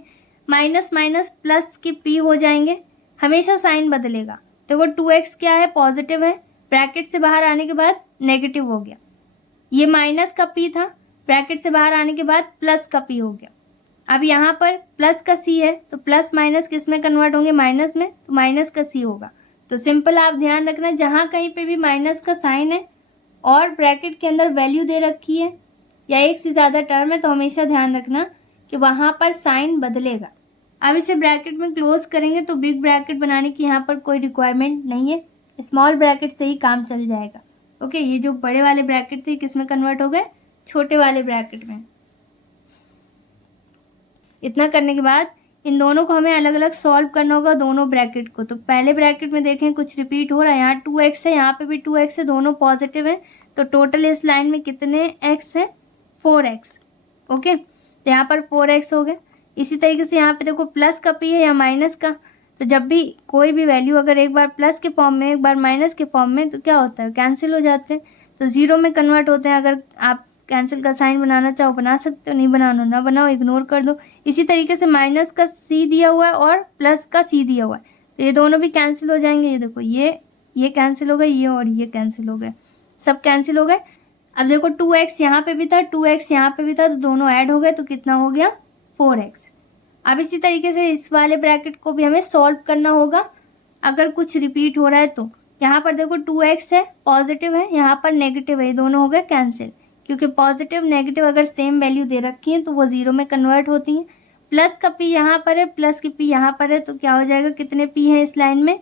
माइनस माइनस प्लस के p हो जाएंगे, हमेशा साइन बदलेगा। देखो 2x क्या है, पॉजिटिव है, ब्रैकेट से बाहर आने के बाद नेगेटिव हो गया, ये माइनस का p था ब्रैकेट से बाहर आने के बाद प्लस का p हो गया। अब यहाँ पर प्लस का c है तो प्लस माइनस किस में कन्वर्ट होंगे, माइनस में, तो माइनस का c होगा। तो सिंपल आप ध्यान रखना, जहाँ कहीं पे भी माइनस का साइन है और ब्रैकेट के अंदर वैल्यू दे रखी है या एक से ज़्यादा टर्म है, तो हमेशा ध्यान रखना कि वहाँ पर साइन बदलेगा। अब इसे ब्रैकेट में क्लोज करेंगे तो बिग ब्रैकेट बनाने की यहाँ पर कोई रिक्वायरमेंट नहीं है, स्मॉल ब्रैकेट से ही काम चल जाएगा। ओके, ये जो बड़े वाले ब्रैकेट थे किस में कन्वर्ट हो गए, छोटे वाले ब्रैकेट में। इतना करने के बाद इन दोनों को हमें अलग अलग सॉल्व करना होगा, दोनों ब्रैकेट को। तो पहले ब्रैकेट में देखें कुछ रिपीट हो रहा है, यहाँ 2x है, यहाँ पे भी 2x है, दोनों पॉजिटिव है, तो टोटल इस लाइन में कितने x है, 4x। ओके, तो यहाँ पर 4x हो गए। इसी तरीके से यहाँ पे देखो प्लस का p है या माइनस का, तो जब भी कोई भी वैल्यू अगर एक बार प्लस के फॉर्म में एक बार माइनस के फॉर्म में, तो क्या होता है, कैंसिल हो जाते हैं, तो ज़ीरो में कन्वर्ट होते हैं। अगर आप कैंसिल का साइन बनाना चाहो बना सकते हो, नहीं बनाना ना बनाओ, इग्नोर कर दो। इसी तरीके से माइनस का c दिया हुआ है और प्लस का c दिया हुआ है, तो ये दोनों भी कैंसिल हो जाएंगे। ये देखो ये कैंसिल हो गए, ये और ये कैंसिल हो गए, सब कैंसिल हो गए। अब देखो 2x यहाँ पे भी था, 2x यहाँ पे भी था, तो दोनों ऐड हो गए, तो कितना हो गया, 4x। अब इसी तरीके से इस वाले ब्रैकेट को भी हमें सॉल्व करना होगा अगर कुछ रिपीट हो रहा है तो। यहाँ पर देखो 2x है, पॉजिटिव है, यहाँ पर नेगेटिव है, ये दोनों हो गए कैंसिल, क्योंकि पॉजिटिव नेगेटिव अगर सेम वैल्यू दे रखी है तो वो ज़ीरो में कन्वर्ट होती हैं। प्लस का p यहाँ पर है, प्लस की p यहाँ पर है, तो क्या हो जाएगा, कितने p हैं इस लाइन में,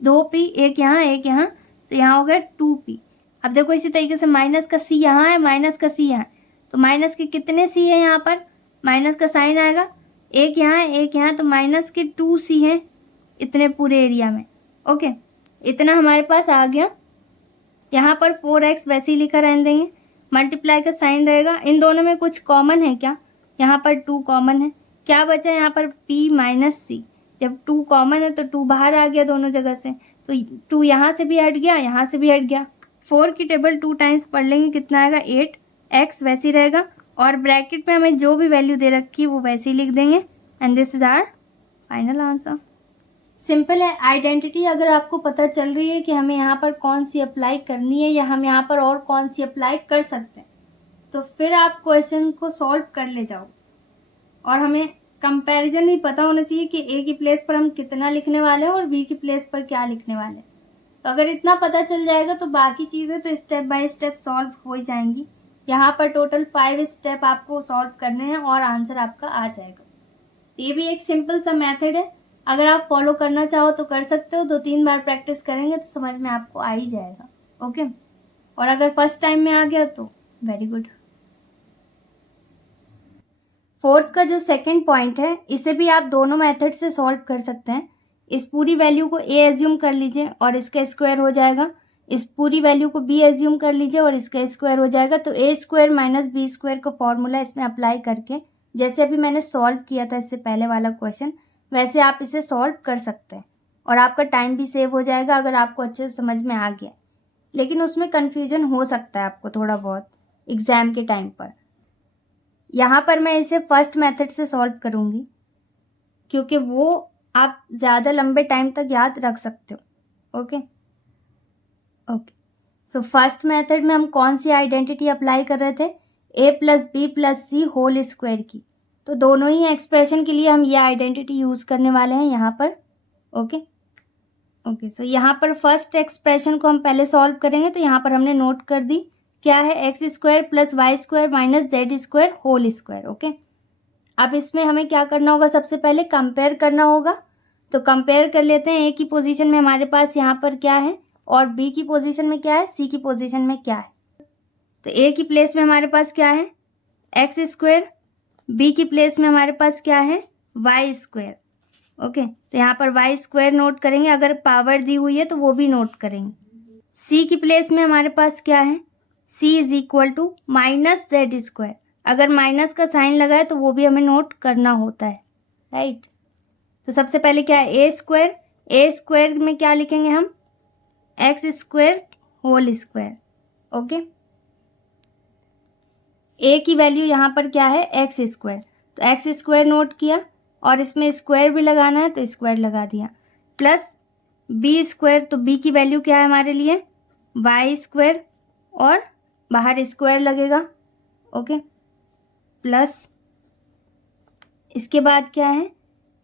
2p, एक यहाँ एक यहाँ, तो यहाँ हो गया 2p। अब देखो इसी तरीके से माइनस का c यहाँ है, माइनस का c यहाँ, तो माइनस के कितने c है, यहाँ पर माइनस का साइन आएगा, एक यहाँ है एक यहाँ, तो माइनस के 2c हैं इतने पूरे एरिया में। ओके, इतना हमारे पास आ गया। यहाँ पर 4x वैसे ही लिखा रहने देंगे, मल्टीप्लाई का साइन रहेगा। इन दोनों में कुछ कॉमन है क्या, यहाँ पर 2 कॉमन है, क्या बचा यहाँ पर p माइनस c। जब 2 कॉमन है तो 2 बाहर आ गया दोनों जगह से, तो 2 यहाँ से भी हट गया, यहाँ से भी हट गया। 4 की टेबल 2 टाइम्स पढ़ लेंगे, कितना आएगा, 8x वैसे ही रहेगा, और ब्रैकेट में हमें जो भी वैल्यू दे रखी है वो वैसे ही लिख देंगे। And this is our final answer. Simple है। आइडेंटिटी अगर आपको पता चल रही है कि हमें यहाँ पर कौन सी अप्लाई करनी है या हम यहाँ पर और कौन सी अप्लाई कर सकते हैं, तो फिर आप क्वेश्चन को सॉल्व कर ले जाओ। और हमें कंपैरिजन भी पता होना चाहिए कि ए की प्लेस पर हम कितना लिखने वाले हैं और बी की प्लेस पर क्या लिखने वाले हैं। तो अगर इतना पता चल जाएगा तो बाकी चीज़ें तो स्टेप बाय स्टेप सॉल्व हो जाएंगी। यहाँ पर टोटल 5 स्टेप आपको सॉल्व करने हैं और आंसर आपका आ जाएगा। ये भी एक सिंपल सा मेथड है, अगर आप फॉलो करना चाहो तो कर सकते हो। 2-3 बार प्रैक्टिस करेंगे तो समझ में आपको आ ही जाएगा। ओके, और अगर फर्स्ट टाइम में आ गया तो वेरी गुड। फोर्थ का जो सेकंड पॉइंट है, इसे भी आप दोनों मेथड से सॉल्व कर सकते हैं। इस पूरी वैल्यू को a एज्यूम कर लीजिए और इसका स्क्वायर हो जाएगा। इस पूरी वैल्यू को b एज्यूम कर लीजिए और इसका स्क्वायर हो जाएगा। तो a square minus B square का फॉर्मूला इसमें अप्लाई करके, जैसे अभी मैंने सॉल्व किया था इससे पहले वाला क्वेश्चन, वैसे आप इसे सॉल्व कर सकते हैं और आपका टाइम भी सेव हो जाएगा अगर आपको अच्छे से समझ में आ गया। लेकिन उसमें कन्फ्यूजन हो सकता है आपको थोड़ा बहुत एग्ज़ाम के टाइम पर। यहाँ पर मैं इसे फर्स्ट मेथड से सॉल्व करूँगी क्योंकि वो आप ज़्यादा लंबे टाइम तक याद रख सकते हो। ओके, सो फर्स्ट मेथड में हम कौन सी आइडेंटिटी अप्लाई कर रहे थे, a plus B plus C whole square की। तो दोनों ही एक्सप्रेशन के लिए हम ये आइडेंटिटी यूज़ करने वाले हैं यहाँ पर। ओके, सो यहाँ पर फर्स्ट एक्सप्रेशन को हम पहले सॉल्व करेंगे। तो यहाँ पर हमने नोट कर दी क्या है, x square plus Y square minus Z square whole square. Okay, अब इसमें हमें क्या करना होगा, सबसे पहले कंपेयर करना होगा। तो कंपेयर कर लेते हैं, ए की पोजीशन में हमारे पास यहाँ पर क्या है और बी की पोजीशन में क्या है, सी की पोजीशन में क्या है। तो ए की प्लेस में हमारे पास क्या है, एक्स स्क्वायर, बी की प्लेस में हमारे पास क्या है, वाई स्क्वायर। ओके, तो यहाँ पर वाई स्क्वायर नोट करेंगे, अगर पावर दी हुई है तो वो भी नोट करेंगे। सी की प्लेस में हमारे पास क्या है, C is equal to minus Z square, अगर माइनस का साइन लगा है तो वो भी हमें नोट करना होता है, राइट। तो सबसे पहले क्या है, ए स्क्वायर, ए स्क्वायर में क्या लिखेंगे हम, X square whole square. Okay, A की वैल्यू यहाँ पर क्या है, एक्स स्क्वायर, तो एक्स स्क्वायर नोट किया और इसमें स्क्वायर भी लगाना है तो स्क्वायर लगा दिया, प्लस बी स्क्वायर, तो बी की वैल्यू क्या है हमारे लिए, वाई स्क्वायर, और बाहर स्क्वायर लगेगा ओके, प्लस इसके बाद क्या है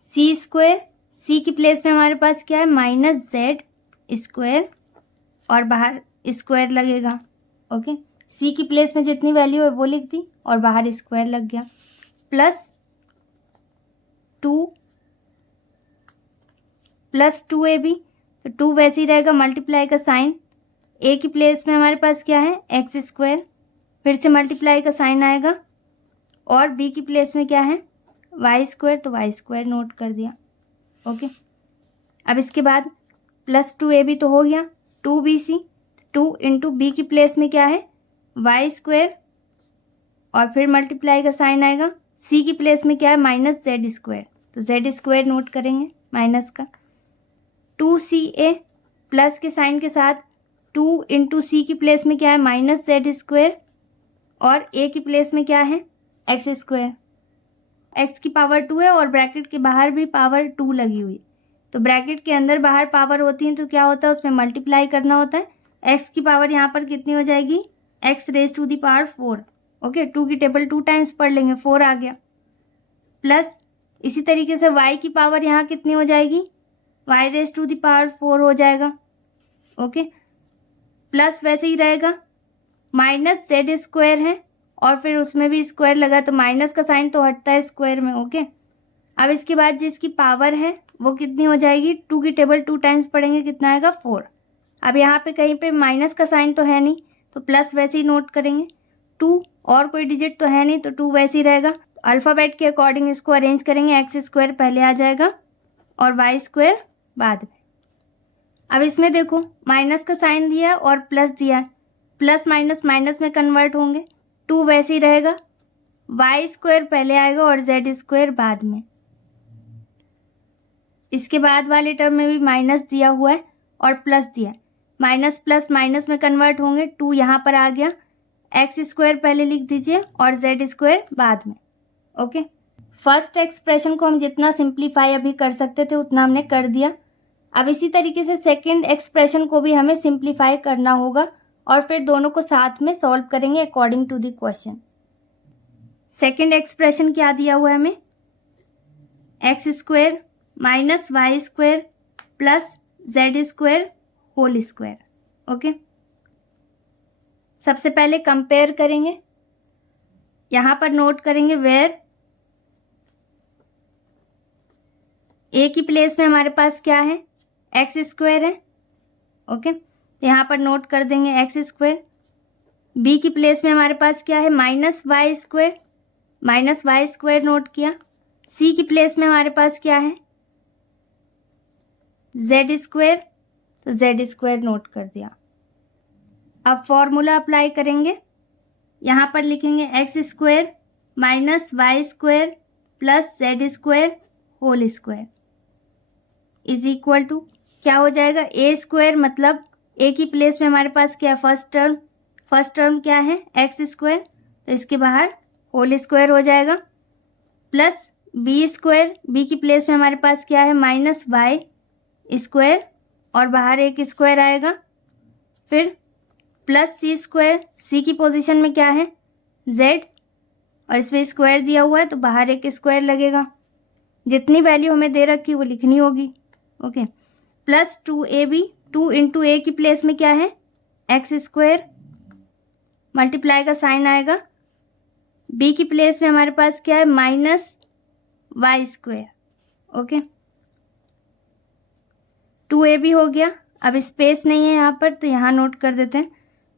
सी स्क्वायर, सी की प्लेस में हमारे पास क्या है माइनस जेड स्क्वायर और बाहर स्क्वायर लगेगा। ओके, सी की प्लेस में जितनी वैल्यू है वो लिख दी और बाहर स्क्वायर लग गया, प्लस 2ab, तो 2 वैसे ही रहेगा, मल्टीप्लाई का साइन, ए की प्लेस में हमारे पास क्या है एक्स स्क्वायर, फिर से मल्टीप्लाई का साइन आएगा, और बी की प्लेस में क्या है वाई स्क्वायर, तो वाई स्क्वायर नोट कर दिया। ओके, अब इसके बाद प्लस 2ab तो हो गया, 2bc, 2 इंटू बी की प्लेस में क्या है वाई स्क्वायर और फिर मल्टीप्लाई का साइन आएगा, सी की प्लेस में क्या है माइनस जेड स्क्वायर, तो जेड स्क्वायर नोट करेंगे माइनस का, 2ca प्लस के साइन के साथ 2 इंटू सी की प्लेस में क्या है माइनस जेड स्क्वायर और ए की प्लेस में क्या है एक्स स्क्वायर, एक्स की पावर 2 है और ब्रैकेट के बाहर भी पावर 2 लगी हुई, तो ब्रैकेट के अंदर बाहर पावर होती है तो क्या होता है उसमें मल्टीप्लाई करना होता है, एक्स की पावर यहाँ पर कितनी हो जाएगी X raise to the power 4। Okay, 2 की टेबल 2 टाइम्स पढ़ लेंगे, 4 आ गया, प्लस इसी तरीके से y की पावर यहाँ कितनी हो जाएगी y raise to the power 4 हो जाएगा। ओके, प्लस वैसे ही रहेगा, माइनस जेड स्क्वायर है और फिर उसमें भी स्क्वायर लगा तो माइनस का साइन तो हटता है स्क्वायर में। ओके, अब इसके बाद जिसकी पावर है वो कितनी हो जाएगी, 2 की टेबल 2 टाइम्स पढ़ेंगे, कितना आएगा 4। अब यहाँ पे कहीं पे माइनस का साइन तो है नहीं तो प्लस वैसे ही नोट करेंगे, 2 और कोई डिजिट तो है नहीं तो 2 वैसे ही रहेगा, तो अल्फ़ाबेट के अकॉर्डिंग इसको अरेंज करेंगे, एक्स स्क्वायर पहले आ जाएगा और वाई स्क्वायर बाद में। अब इसमें देखो माइनस का साइन दिया है और प्लस दिया है, प्लस माइनस माइनस में कन्वर्ट होंगे, 2 वैसे ही रहेगा, वाई स्क्वायर पहले आएगा और जेड स्क्वायर बाद में। इसके बाद वाले टर्म में भी माइनस दिया हुआ है और प्लस दिया है, माइनस प्लस माइनस में कन्वर्ट होंगे, 2 यहाँ पर आ गया, एक्स स्क्वायर पहले लिख दीजिए और जेड स्क्वायर बाद में। ओके, फर्स्ट एक्सप्रेशन को हम जितना सिंप्लीफाई अभी कर सकते थे उतना हमने कर दिया। अब इसी तरीके से सेकंड एक्सप्रेशन को भी हमें सिंप्लीफाई करना होगा और फिर दोनों को साथ में सॉल्व करेंगे according to the question. Second expression क्या दिया हुआ है हमें, X square minus Y square plus Z square whole square. Okay, सबसे पहले कंपेयर करेंगे, यहाँ पर नोट करेंगे वेयर ए की प्लेस में हमारे पास क्या है एक्स स्क्वायर है। ओके, तो यहाँ पर नोट कर देंगे एक्स स्क्वायर, बी की प्लेस में हमारे पास क्या है minus Y square, minus Y square note किया, सी की प्लेस में हमारे पास क्या है जेड स्क्वायर, तो जेड स्क्वायर नोट कर दिया। अब फॉर्मूला अप्लाई करेंगे, यहाँ पर लिखेंगे X square minus Y square plus Z square whole square is equal to क्या हो जाएगा ए स्क्वायर, मतलब ए की प्लेस में हमारे पास क्या है फर्स्ट टर्म क्या है एक्स स्क्वायर, तो इसके बाहर होल स्क्वायर हो जाएगा, प्लस बी स्क्वायर, बी की प्लेस में हमारे पास क्या है माइनस वाई स्क्वायर और बाहर एक स्क्वायर आएगा, फिर प्लस सी स्क्वायर, सी की पोजीशन में क्या है जेड और इसमें स्क्वायर दिया हुआ है तो बाहर एक स्क्वायर लगेगा, जितनी वैल्यू हमें दे रखी वो लिखनी होगी। Okay, plus 2ab, 2 into A की प्लेस में क्या है एक्स स्क्वायर, मल्टीप्लाई का साइन आएगा, बी की प्लेस में हमारे पास क्या है minus Y square. Okay, 2ab हो गया, अब स्पेस नहीं है यहाँ पर तो यहाँ नोट कर देते हैं,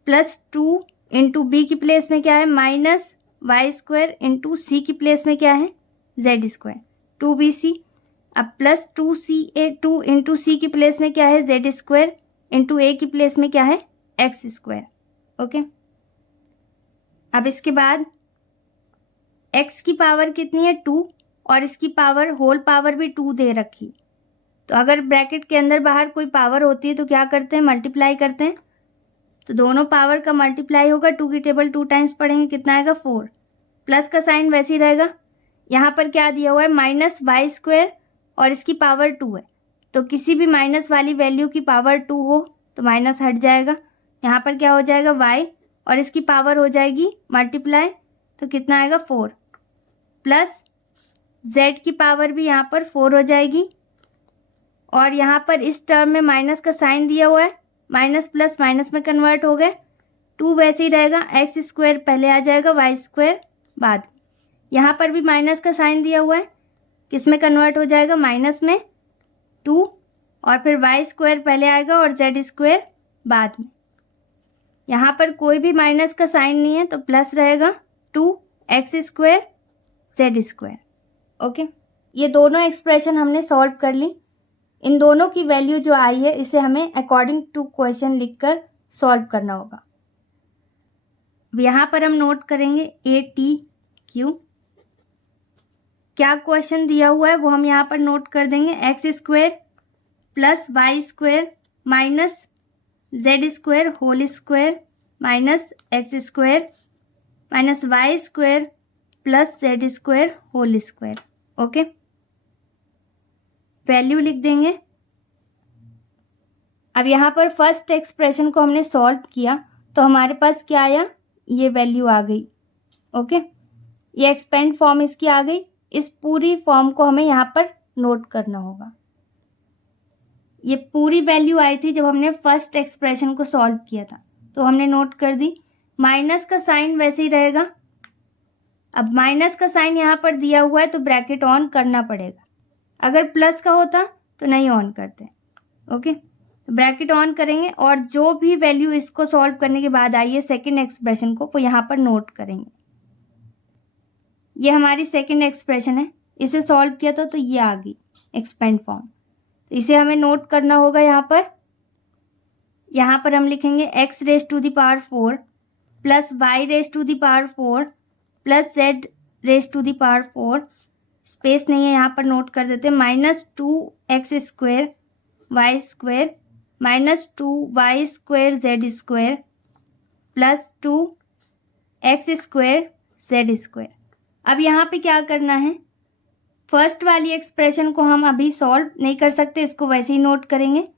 प्लस 2 इंटू बी की प्लेस में क्या है माइनस वाई स्क्वायर इंटू सी की प्लेस में क्या है जेड स्क्वायर 2bc, अब प्लस 2ca, 2 इंटू सी की प्लेस में क्या है जेड स्क्वायर इंटू ए की प्लेस में क्या है एक्स स्क्वायर। ओके, अब इसके बाद x की पावर कितनी है 2 और इसकी पावर होल पावर भी 2 दे रखी, तो अगर ब्रैकेट के अंदर बाहर कोई पावर होती है तो क्या करते हैं मल्टीप्लाई करते हैं, तो दोनों पावर का मल्टीप्लाई होगा, 2 की टेबल 2 टाइम्स पढ़ेंगे, कितना आएगा 4, प्लस का साइन वैसे ही रहेगा, यहाँ पर क्या दिया हुआ है माइनस वाई स्क्वायर और इसकी पावर 2 है, तो किसी भी माइनस वाली वैल्यू की पावर 2 हो तो माइनस हट जाएगा, यहाँ पर क्या हो जाएगा y और इसकी पावर हो जाएगी मल्टीप्लाई तो कितना आएगा 4 प्लस z की पावर भी यहाँ पर 4 हो जाएगी और यहाँ पर इस टर्म में माइनस का साइन दिया हुआ है, माइनस प्लस माइनस में कन्वर्ट हो गए, 2 वैसे ही रहेगा, एक्स स्क्वायर पहले आ जाएगा, वाई स्क्वायर बाद में। यहाँ पर भी माइनस का साइन दिया हुआ है, किस में कन्वर्ट हो जाएगा, माइनस में 2 और फिर वाई स्क्वायर पहले आएगा और जेड स्क्वायर बाद में। यहाँ पर कोई भी माइनस का साइन नहीं है तो प्लस रहेगा 2 X square Z square. Okay, ये दोनों एक्सप्रेशन हमने सॉल्व कर ली। इन दोनों की वैल्यू जो आई है इसे हमें अकॉर्डिंग टू क्वेश्चन लिखकर सॉल्व करना होगा। यहाँ पर हम नोट करेंगे ए टी क्यू, क्या क्वेश्चन दिया हुआ है वो हम यहाँ पर नोट कर देंगे, X square plus Y square minus Z square whole square minus X square minus Y square plus Z square whole square. Okay, value लिख देंगे। अब यहाँ पर फर्स्ट एक्सप्रेशन को हमने सॉल्व किया तो हमारे पास क्या आया, ये वैल्यू आ गई। ओके, ये एक्सपेंड फॉर्म इसकी आ गई। इस पूरी फॉर्म को हमें यहाँ पर नोट करना होगा। ये पूरी वैल्यू आई थी जब हमने फर्स्ट एक्सप्रेशन को सॉल्व किया था, तो हमने नोट कर दी। माइनस का साइन वैसे ही रहेगा। अब माइनस का साइन यहाँ पर दिया हुआ है तो ब्रैकेट ऑन करना पड़ेगा, अगर प्लस का होता तो नहीं ऑन करते। ओके, तो ब्रैकेट ऑन करेंगे और जो भी वैल्यू इसको सॉल्व करने के बाद आई है सेकेंड एक्सप्रेशन को, वो यहाँ पर नोट करेंगे। ये हमारी सेकेंड एक्सप्रेशन है, इसे सॉल्व किया था तो ये आ गई एक्सपेंड फॉर्म, तो इसे हमें नोट करना होगा। यहाँ पर हम लिखेंगे X raise to the power 4 plus Y raise to the power 4 plus Z raise to the power 4, space नहीं है यहाँ पर नोट कर देते, minus 2 X square Y square minus 2 Y square Z square plus 2 X square Z square. अब यहाँ पे क्या करना है, फर्स्ट वाली एक्सप्रेशन को हम अभी सॉल्व नहीं कर सकते, इसको वैसे ही नोट करेंगे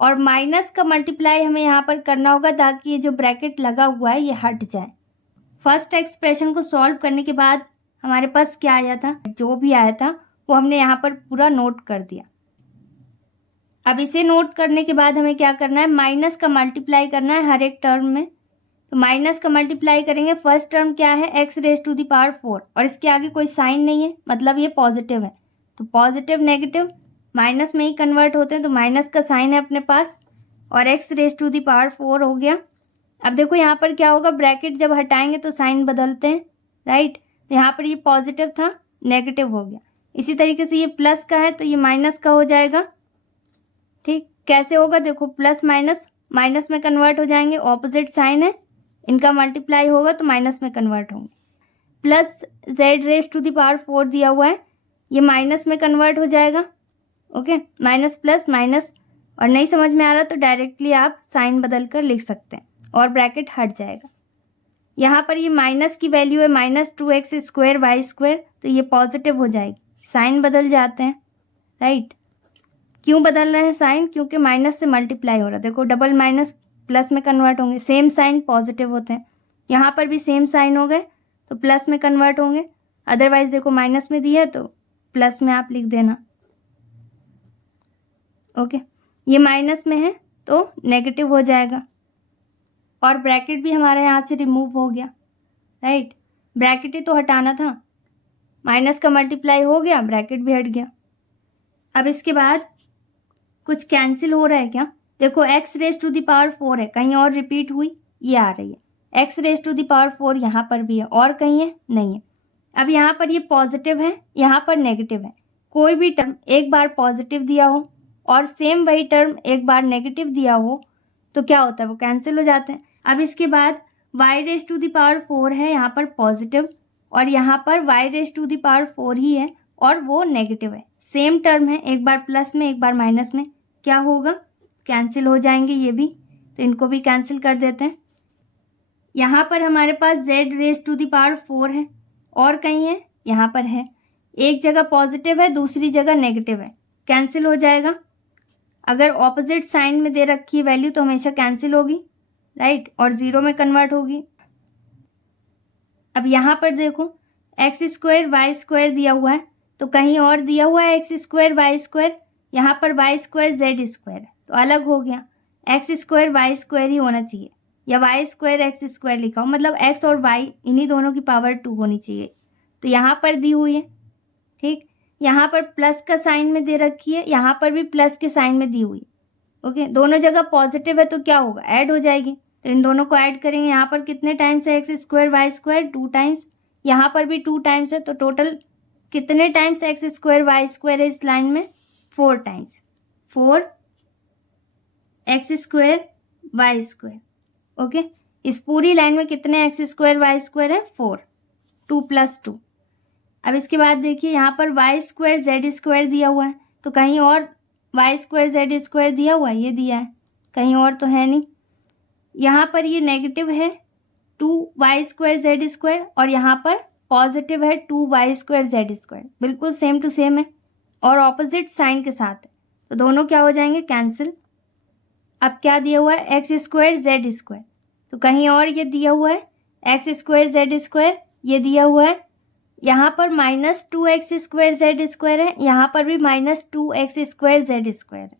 और माइनस का मल्टीप्लाई हमें यहाँ पर करना होगा ताकि ये जो ब्रैकेट लगा हुआ है ये हट जाए। फर्स्ट एक्सप्रेशन को सॉल्व करने के बाद हमारे पास क्या आया था, जो भी आया था वो हमने यहाँ पर पूरा नोट कर दिया। अब इसे नोट करने के बाद हमें क्या करना है, माइनस का मल्टीप्लाई करना है हर एक टर्म में। तो माइनस का मल्टीप्लाई करेंगे, फर्स्ट टर्म क्या है, X raise to the power 4 और इसके आगे कोई साइन नहीं है, मतलब ये पॉजिटिव है, तो पॉजिटिव नेगेटिव माइनस में ही कन्वर्ट होते हैं, तो माइनस का साइन है अपने पास और X raise to the power 4 हो गया। अब देखो यहाँ पर क्या होगा, ब्रैकेट जब हटाएंगे तो साइन बदलते हैं, राइट। तो यहाँ पर ये पॉजिटिव था, नेगेटिव हो गया। इसी तरीके से ये प्लस का है तो ये माइनस का हो जाएगा। ठीक, कैसे होगा, देखो प्लस माइनस माइनस में कन्वर्ट हो जाएंगे, ऑपोजिट साइन है, इनका मल्टीप्लाई होगा तो माइनस में कन्वर्ट होंगे। Plus Z raise to the power 4 दिया हुआ है, ये माइनस में कन्वर्ट हो जाएगा। ओके, माइनस प्लस माइनस, और नहीं समझ में आ रहा तो डायरेक्टली आप साइन बदल कर लिख सकते हैं और ब्रैकेट हट जाएगा। यहाँ पर ये माइनस की वैल्यू है minus 2 X square Y square, तो ये पॉजिटिव हो जाएगी, साइन बदल जाते हैं, राइट। क्यों बदल रहे हैं साइन, क्योंकि माइनस से मल्टीप्लाई हो रहा है। देखो डबल माइनस प्लस में कन्वर्ट होंगे, सेम साइन पॉजिटिव होते हैं, यहाँ पर भी सेम साइन हो गए तो प्लस में कन्वर्ट होंगे। अदरवाइज देखो माइनस में दिया है तो प्लस में आप लिख देना। ओके, ये माइनस में है तो नेगेटिव हो जाएगा और ब्रैकेट भी हमारे यहाँ से रिमूव हो गया, राइट। ब्रैकेट ही तो हटाना था, माइनस का मल्टीप्लाई हो गया, ब्रैकेट भी हट गया। अब इसके बाद कुछ कैंसिल हो रहा है क्या, देखो X raise to the power 4 है, कहीं और रिपीट हुई, ये आ रही है। X raise to the power 4 यहाँ पर भी है, और कहीं है, नहीं है। अब यहाँ पर ये पॉजिटिव है, यहाँ पर नेगेटिव है। कोई भी टर्म एक बार पॉजिटिव दिया हो और सेम वही टर्म एक बार नेगेटिव दिया हो तो क्या होता है, वो कैंसिल हो जाते हैं। अब इसके बाद Y raise to the power 4 है यहाँ पर पॉजिटिव और यहाँ पर Y raise to the power 4 ही है और वो नेगेटिव है, सेम टर्म है, एक बार प्लस में एक बार माइनस में, क्या होगा, कैंसिल हो जाएंगे ये भी, तो इनको भी कैंसिल कर देते हैं। यहाँ पर हमारे पास Z raise to the power 4 है और कहीं है, यहाँ पर है, एक जगह पॉजिटिव है दूसरी जगह नेगेटिव है, कैंसिल हो जाएगा। अगर ऑपोजिट साइन में दे रखी है वैल्यू तो हमेशा कैंसिल होगी, राइट, और ज़ीरो में कन्वर्ट होगी। अब यहाँ पर देखो एक्स स्क्वायर वाई स्क्वायर दिया हुआ है, तो कहीं और दिया हुआ है एक्स स्क्वायर वाई स्क्वायर, यहाँ पर वाई स्क्वायर जेड स्क्वायर है तो अलग हो गया, एक्स स्क्वायर वाई स्क्वायर ही होना चाहिए, या वाई स्क्वायर एक्स स्क्वायर लिखा हो, मतलब एक्स और वाई इन्हीं दोनों की पावर 2 होनी चाहिए। तो यहाँ पर दी हुई है, ठीक, यहाँ पर प्लस का साइन में दे रखी है, यहाँ पर भी प्लस के साइन में दी हुई है। ओके, दोनों जगह पॉजिटिव है तो क्या होगा, ऐड हो जाएगी, तो इन दोनों को ऐड करेंगे। यहाँ पर कितने टाइम्स है x square Y square, 2 times, यहाँ पर भी 2 टाइम्स है, तो टोटल कितने times x square Y square है इस लाइन में, 4 times, 4 x square Y square. Okay, इस पूरी लाइन में कितने एक्स स्क्वायर वाई स्क्वायर है, 4, 2 + 2। अब इसके बाद देखिए यहाँ पर वाई स्क्वायर जेड स्क्वायर दिया हुआ है, तो कहीं और वाई स्क्वायर जेड स्क्वायर दिया हुआ है, ये दिया है, कहीं और तो है नहीं। यहाँ पर ये नेगेटिव है 2y स्क्वायर जेड स्क्वायर, और यहाँ पर पॉजिटिव है 2y स्क्वायर जेड स्क्वायर, बिल्कुल सेम टू सेम है और ऑपोजिट साइन के साथ है, तो दोनों क्या हो जाएंगे, कैंसिल। अब क्या दिया हुआ है, एक्स स्क्वायर जेड स्क्वायर, तो कहीं और ये दिया हुआ है एक्स स्क्वायर जेड स्क्वायर, ये दिया हुआ है, यहाँ पर -2x स्क्वायर जेड स्क्वायर है, यहाँ पर भी -2x स्क्वायर जेड स्क्वायर है,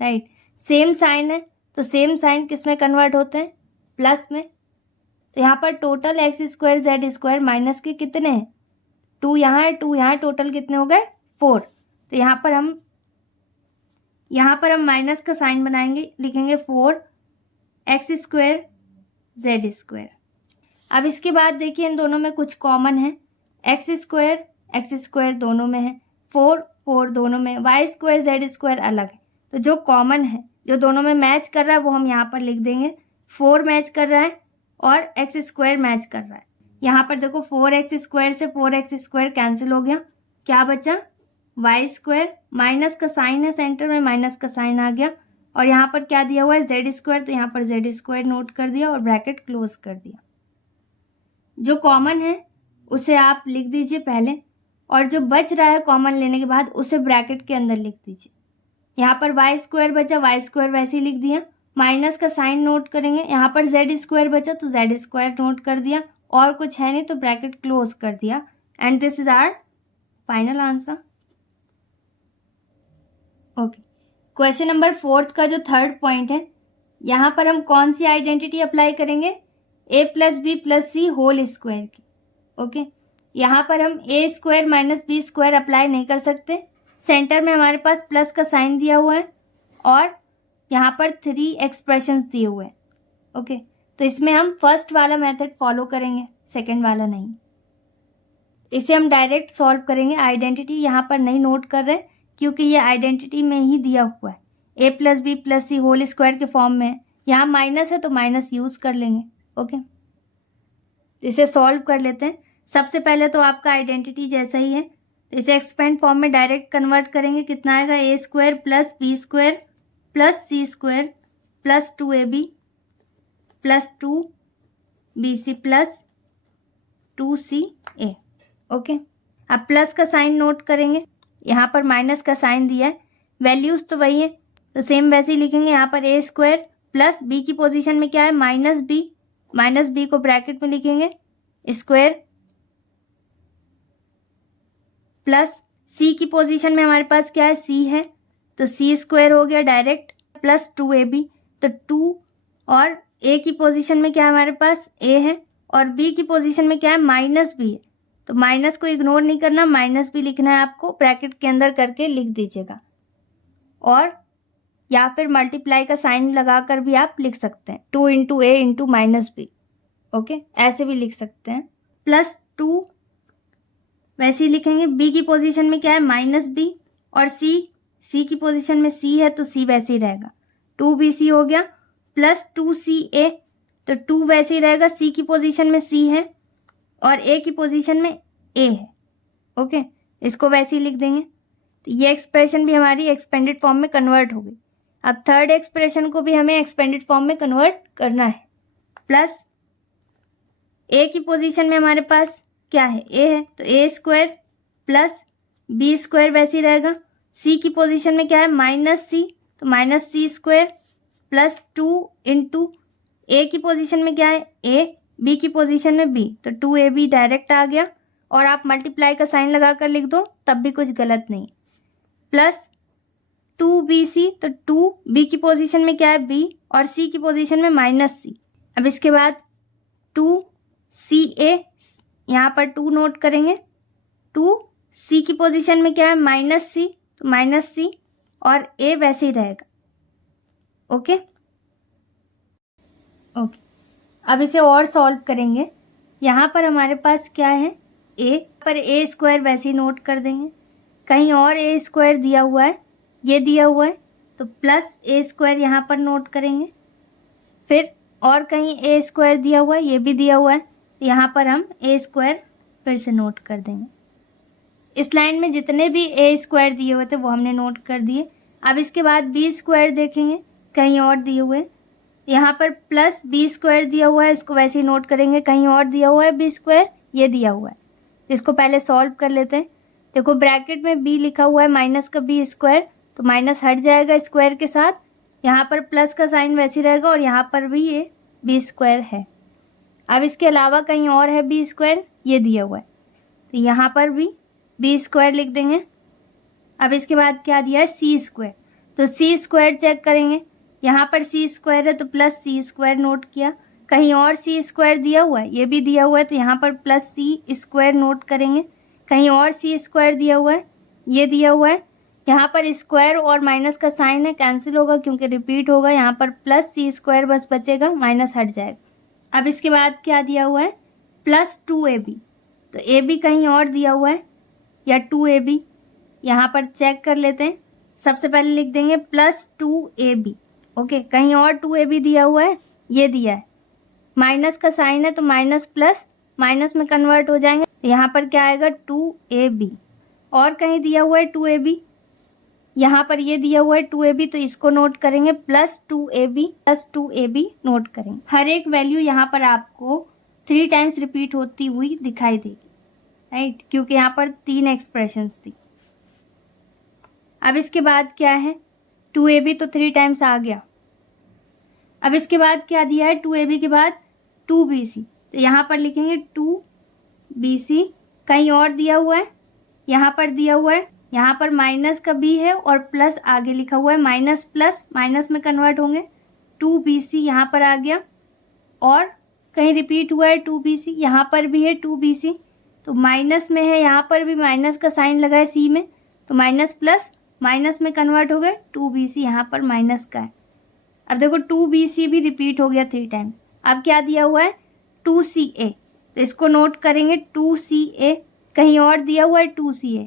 राइट, सेम साइन है, तो सेम साइन किस में कन्वर्ट होते हैं, प्लस में। तो यहाँ पर total x square Z square minus के कितने हैं, 2 यहाँ है 2 यहाँ है, टोटल कितने हो गए, 4। तो यहाँ पर हम माइनस का साइन बनाएंगे, लिखेंगे 4x स्क्वायर जेड स्क्वायर। अब इसके बाद देखिए इन दोनों में कुछ कॉमन है, एक्स स्क्वायर दोनों में है, 4 दोनों में, वाई स्क्वायर जेड स्क्वायर अलग है, तो जो कॉमन है, जो दोनों में मैच कर रहा है वो हम यहाँ पर लिख देंगे, 4 मैच कर रहा है और एक्स स्क्वायर मैच कर रहा है। यहाँ पर देखो 4x स्क्वायर से 4x स्क्वायर कैंसिल हो गया, क्या बचा, वाई स्क्वायर, माइनस का साइन है सेंटर में, माइनस का साइन आ गया, और यहाँ पर क्या दिया हुआ है, जेड स्क्वायर, तो यहाँ पर जेड स्क्वायर नोट कर दिया और ब्रैकेट क्लोज कर दिया। जो कॉमन है उसे आप लिख दीजिए पहले, और जो बच रहा है कॉमन लेने के बाद उसे ब्रैकेट के अंदर लिख दीजिए। यहाँ पर वाई स्क्वायर बचा, वाई स्क्वायर वैसे ही लिख दिया, माइनस का साइन नोट करेंगे, यहाँ पर जेड स्क्वायर बचा तो जेड स्क्वायर नोट कर दिया, और कुछ है नहीं तो ब्रैकेट क्लोज कर दिया, and this is our final answer. Okay, question number 4 का जो 3rd पॉइंट है, यहाँ पर हम कौन सी आइडेंटिटी अप्लाई करेंगे, a + b + c whole square की। ओके, यहाँ पर हम a square - b square apply नहीं कर सकते, सेंटर में हमारे पास प्लस का साइन दिया हुआ है और यहाँ पर 3 एक्सप्रेशंस दिए हुए हैं। ओके, तो इसमें हम फर्स्ट वाला मेथड फॉलो करेंगे, सेकंड वाला नहीं। इसे हम डायरेक्ट सॉल्व करेंगे, आइडेंटिटी यहाँ पर नहीं नोट कर रहे क्योंकि ये आइडेंटिटी में ही दिया हुआ है, a + b + c whole square के फॉर्म में है, यहाँ माइनस है तो माइनस यूज़ कर लेंगे। ओके, तो इसे सॉल्व कर लेते हैं। सबसे पहले तो आपका आइडेंटिटी जैसा ही है, तो इसे एक्सपेंड फॉर्म में डायरेक्ट कन्वर्ट करेंगे, कितना आएगा, a square + b square + c square + 2ab + 2bc + 2ca। Okay, अब प्लस का साइन नोट करेंगे, यहाँ पर माइनस का साइन दिया है, वैल्यूज तो वही है तो सेम वैसे ही लिखेंगे। यहाँ पर a स्क्वायर + b की पोजीशन में क्या है, -b को ब्रैकेट में लिखेंगे, स्क्वायर प्लस c की पोजीशन में हमारे पास क्या है, c है, तो c स्क्वायर हो गया डायरेक्ट, + 2ab, तो 2, और a की पोजीशन में क्या है हमारे पास, a है, और b की पोजीशन में क्या है, -b है, तो माइनस को इग्नोर नहीं करना, -b लिखना है आपको, ब्रैकेट के अंदर करके लिख दीजिएगा, और या फिर मल्टीप्लाई का साइन लगाकर भी आप लिख सकते हैं, 2 × a × -b। ओके, ऐसे भी लिख सकते हैं, +2 वैसे ही लिखेंगे, b की पोजीशन में क्या है, -b, और c की पोजीशन में c है तो c वैसे ही रहेगा, 2bc हो गया, + 2ca, तो 2 वैसे ही रहेगा, c की पोजीशन में c है और a की पोजीशन में a है। ओके, इसको वैसे ही लिख देंगे, तो ये एक्सप्रेशन भी हमारी एक्सपेंडेड फॉर्म में कन्वर्ट हो गई। अब 3rd एक्सप्रेशन को भी हमें एक्सपेंडेड फॉर्म में कन्वर्ट करना है, प्लस a की पोजीशन में हमारे पास क्या है, a है, तो a स्क्वायर + b स्क्वायर वैसे ही रहेगा, c की पोजीशन में क्या है, -c, तो -c स्क्वायर + 2 × a की पोजीशन में क्या है, a, बी की पोजीशन में बी, तो 2ab डायरेक्ट आ गया, और आप मल्टीप्लाई का साइन लगा कर लिख दो तब भी कुछ गलत नहीं। प्लस 2bc, तो 2b की पोजीशन में क्या है b, और c की पोजीशन में -c। अब इसके बाद 2ca, यहाँ पर 2 नोट करेंगे, 2c की पोजीशन में क्या है -c, तो -c, और a वैसे ही रहेगा। ओके ओके, अब इसे और सॉल्व करेंगे। यहाँ पर हमारे पास क्या है a, पर a स्क्वायर वैसे ही नोट कर देंगे, कहीं और a स्क्वायर दिया हुआ है, ये दिया हुआ है, तो प्लस a स्क्वायर यहाँ पर नोट करेंगे। फिर और कहीं a स्क्वायर दिया हुआ है, ये भी दिया हुआ है, तो यहाँ पर हम a स्क्वायर फिर से नोट कर देंगे। इस लाइन में जितने भी a स्क्वायर दिए हुए थे वो हमने नोट कर दिए। अब इसके बाद b स्क्वायर देखेंगे, कहीं और दिए हुए, यहाँ पर प्लस b स्क्वायर दिया हुआ है, इसको वैसे ही नोट करेंगे, कहीं और दिया हुआ है b स्क्वायर, ये दिया हुआ है, तो इसको पहले सॉल्व कर लेते हैं। देखो ब्रैकेट में b लिखा हुआ है माइनस का b स्क्वायर, तो माइनस हट जाएगा स्क्वायर के साथ, यहाँ पर प्लस का साइन वैसे ही रहेगा, और यहाँ पर भी ये b स्क्वायर है। अब इसके अलावा कहीं और है b स्क्वायर, ये दिया हुआ है, तो यहाँ पर भी b स्क्वायर लिख देंगे। अब इसके बाद क्या दिया है c स्क्वायर, तो c स्क्वायर चेक करेंगे, यहाँ पर c स्क्वायर है तो प्लस c स्क्वायर नोट किया, कहीं और c स्क्वायर दिया हुआ है, ये भी दिया हुआ है, तो यहाँ पर प्लस c स्क्वायर नोट करेंगे, कहीं और c स्क्वायर दिया हुआ है, ये दिया हुआ है, यहाँ पर स्क्वायर और माइनस का साइन है, कैंसिल होगा क्योंकि रिपीट होगा, यहाँ पर प्लस c स्क्वायर बस बचेगा, माइनस हट जाएगा। अब इसके बाद क्या दिया हुआ है प्लस 2ab, तो ab कहीं और दिया हुआ है या 2ab, यहाँ पर चेक कर लेते हैं। सबसे पहले लिख देंगे प्लस 2ab, ओके, कहीं और 2ab दिया हुआ है, ये दिया है, माइनस का साइन है तो माइनस प्लस माइनस में कन्वर्ट हो जाएंगे, तो यहाँ पर क्या आएगा 2ab, और कहीं दिया हुआ है 2ab, यहाँ पर ये दिया हुआ है 2ab, तो इसको नोट करेंगे प्लस 2ab नोट करेंगे। हर एक वैल्यू यहाँ पर आपको 3 टाइम्स रिपीट होती हुई दिखाई देगी, राइट, क्योंकि यहाँ पर 3 एक्सप्रेशंस थी। अब इसके बाद क्या है 2ab, तो 3 टाइम्स आ गया। अब इसके बाद क्या दिया है 2ab के बाद 2bc, तो यहाँ पर लिखेंगे 2bc, कहीं और दिया हुआ है, यहाँ पर दिया हुआ है, यहाँ पर माइनस का b है और प्लस आगे लिखा हुआ है, माइनस प्लस माइनस में कन्वर्ट होंगे, 2bc यहाँ पर आ गया, और कहीं रिपीट हुआ है 2bc, यहाँ पर भी है 2bc, तो माइनस में है, यहाँ पर भी माइनस का साइन लगा है c में, तो माइनस प्लस माइनस में कन्वर्ट हो गए, 2bc यहाँ पर माइनस का है। अब देखो 2bc भी रिपीट हो गया 3 टाइम। अब क्या दिया हुआ है 2ca, तो इसको नोट करेंगे 2ca, कहीं और दिया हुआ है 2ca,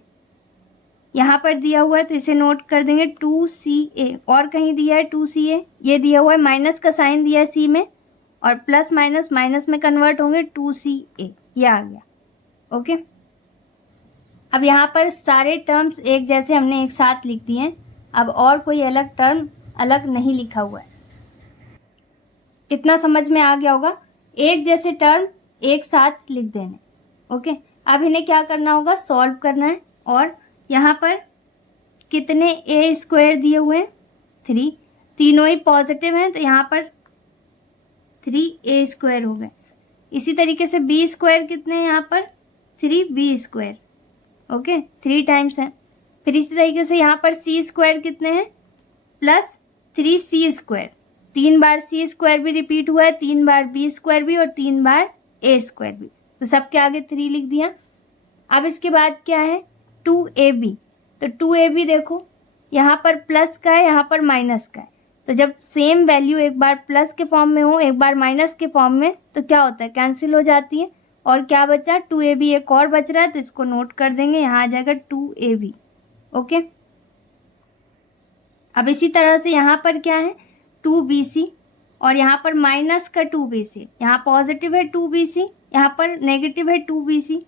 यहाँ पर दिया हुआ है तो इसे नोट कर देंगे 2ca, और कहीं दिया है 2ca, ये दिया हुआ है, माइनस का साइन दिया है c में, और प्लस माइनस माइनस में कन्वर्ट होंगे 2ca, ये आ गया। ओके, अब यहाँ पर सारे टर्म्स एक जैसे हमने एक साथ लिख दिए हैं, अब और कोई अलग टर्म अलग नहीं लिखा हुआ है। इतना समझ में आ गया होगा, एक जैसे टर्म एक साथ लिख देने। ओके, अब इन्हें क्या करना होगा सॉल्व करना है, और यहाँ पर कितने a स्क्वायर दिए हुए हैं 3, तीनों ही पॉजिटिव हैं, तो यहाँ पर 3a स्क्वायर हो गए। इसी तरीके से b स्क्वायर कितने हैं यहाँ पर 3b स्क्वायर, ओके, 3 टाइम्स है। फिर इसी तरीके से यहाँ पर c स्क्वायर कितने हैं प्लस 3c स्क्वायर, 3 बार c स्क्वायर भी रिपीट हुआ है, 3 बार b स्क्वायर भी, और 3 बार a स्क्वायर भी, तो सबके आगे 3 लिख दिया। अब इसके बाद क्या है 2ab, तो 2ab देखो यहाँ पर प्लस का है, यहाँ पर माइनस का है, तो जब सेम वैल्यू एक बार प्लस के फॉर्म में हो एक बार माइनस के फॉर्म में तो क्या होता है कैंसिल हो जाती है, और क्या बचा 2ab एक और बच रहा है, तो इसको नोट कर देंगे, यहाँ आ जाएगा 2ab। ओके, अब इसी तरह से यहाँ पर क्या है 2bc, और यहाँ पर माइनस का 2bc, यहाँ पॉजिटिव है 2bc, यहाँ पर नेगेटिव है 2bc,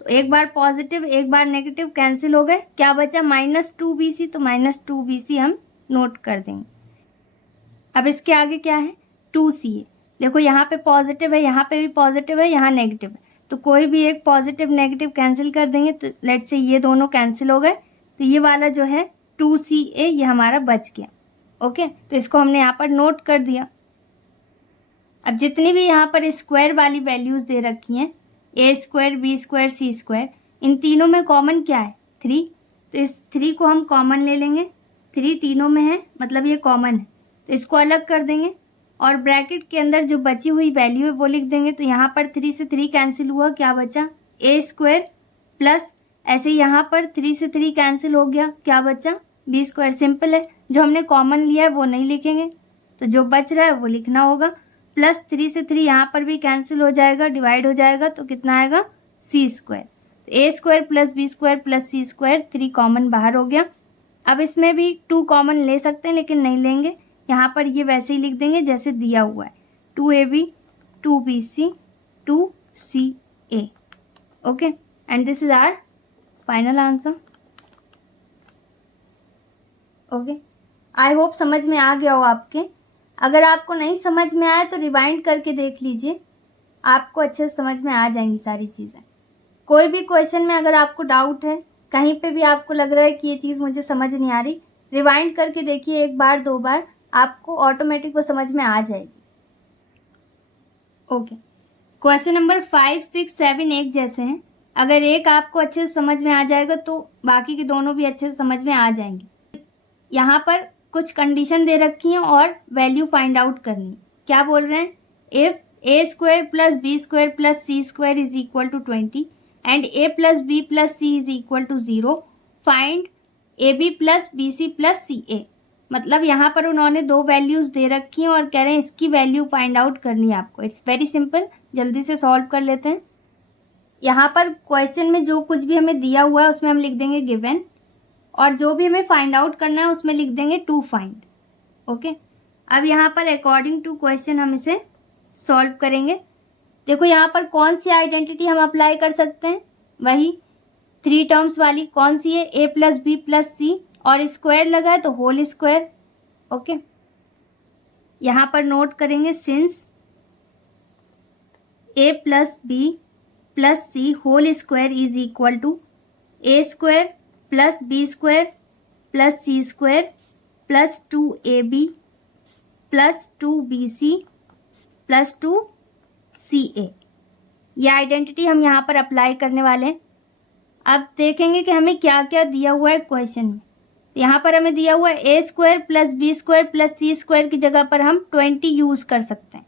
तो एक बार पॉजिटिव एक बार नेगेटिव कैंसिल हो गए, क्या बचा -2bc, तो -2bc हम नोट कर देंगे। अब इसके आगे क्या है 2ca, देखो यहाँ पे पॉजिटिव है, यहाँ पे भी पॉजिटिव है, यहाँ नेगेटिव है, तो कोई भी एक पॉजिटिव नेगेटिव कैंसिल कर देंगे, तो लेट से ये दोनों कैंसिल हो गए, तो ये वाला जो है 2ca ये हमारा बच गया। ओके, तो इसको हमने यहाँ पर नोट कर दिया। अब जितनी भी यहाँ पर स्क्वायर वाली वैल्यूज़ दे रखी हैं, ए स्क्वायर, बी स्क्वायर, सी स्क्वायर, इन तीनों में कॉमन क्या है? 3। तो इस 3 को हम कॉमन ले लेंगे। 3 तीनों में है, मतलब ये कॉमन है, तो इसको अलग कर देंगे और ब्रैकेट के अंदर जो बची हुई वैल्यू है वो लिख देंगे। तो यहाँ पर 3 से 3 कैंसिल हुआ, क्या बचा? ए स्क्वायर प्लस, ऐसे यहाँ पर 3 से 3 कैंसिल हो गया, क्या बचा? B square. सिंपल है, जो हमने कॉमन लिया है वो नहीं लिखेंगे, तो जो बच रहा है वो लिखना होगा। प्लस 3 से 3 यहाँ पर भी कैंसिल हो जाएगा, डिवाइड हो जाएगा, तो कितना आएगा? C square. तो A square plus B square plus C square, 3 common बाहर हो गया। अब इसमें भी 2 कॉमन ले सकते हैं लेकिन नहीं लेंगे, यहाँ पर ये वैसे ही लिख देंगे जैसे दिया हुआ है, 2ab 2bc 2ca। Okay, and this is our final answer. Okay, I hope समझ में आ गया हो आपके। अगर आपको नहीं समझ में आया तो रिवाइंड करके देख लीजिए, आपको अच्छे से समझ में आ जाएंगी सारी चीज़ें। कोई भी क्वेश्चन में अगर आपको डाउट है, कहीं पे भी आपको लग रहा है कि ये चीज़ मुझे समझ नहीं आ रही, रिवाइंड करके देखिए 1 बार 2 बार, आपको ऑटोमेटिक वो समझ में आ जाएगी। ओके, क्वेश्चन नंबर 5, 6, 7 एक जैसे हैं। अगर एक आपको अच्छे से समझ में आ जाएगा तो बाकी के दोनों भी अच्छे से समझ में आ जाएंगे। यहाँ पर कुछ कंडीशन दे रखी हैं और वैल्यू फाइंड आउट करनी है। क्या बोल रहे हैं? If A square plus B square plus C square is equal to 20 and A plus B plus C is equal to 0, find A B plus B C plus C A. मतलब यहाँ पर उन्होंने 2 वैल्यूज़ दे रखी हैं और कह रहे हैं इसकी वैल्यू फाइंड आउट करनी है आपको। इट्स वेरी सिंपल, जल्दी से सॉल्व कर लेते हैं। यहाँ पर क्वेश्चन में जो कुछ भी हमें दिया हुआ है उसमें हम लिख देंगे गिवन, और जो भी हमें फाइंड आउट करना है उसमें लिख देंगे टू फाइंड। ओके, अब यहाँ पर अकॉर्डिंग टू क्वेश्चन हम इसे सॉल्व करेंगे। देखो यहाँ पर कौन सी आइडेंटिटी हम अप्लाई कर सकते हैं? वही 3 टर्म्स वाली। कौन सी है? ए प्लस बी प्लस सी, और स्क्वायर लगा है तो होल स्क्वायर। ओके, यहाँ पर नोट करेंगे since a plus B plus C whole square is equal to a square plus B square plus C square plus 2ab plus 2bc plus 2ca। ये identity हम यहाँ पर अप्लाई करने वाले हैं। अब देखेंगे कि हमें क्या क्या दिया हुआ है क्वेश्चन में। यहाँ पर हमें दिया हुआ है A square plus B square plus C square की जगह पर हम 20 यूज़ कर सकते हैं।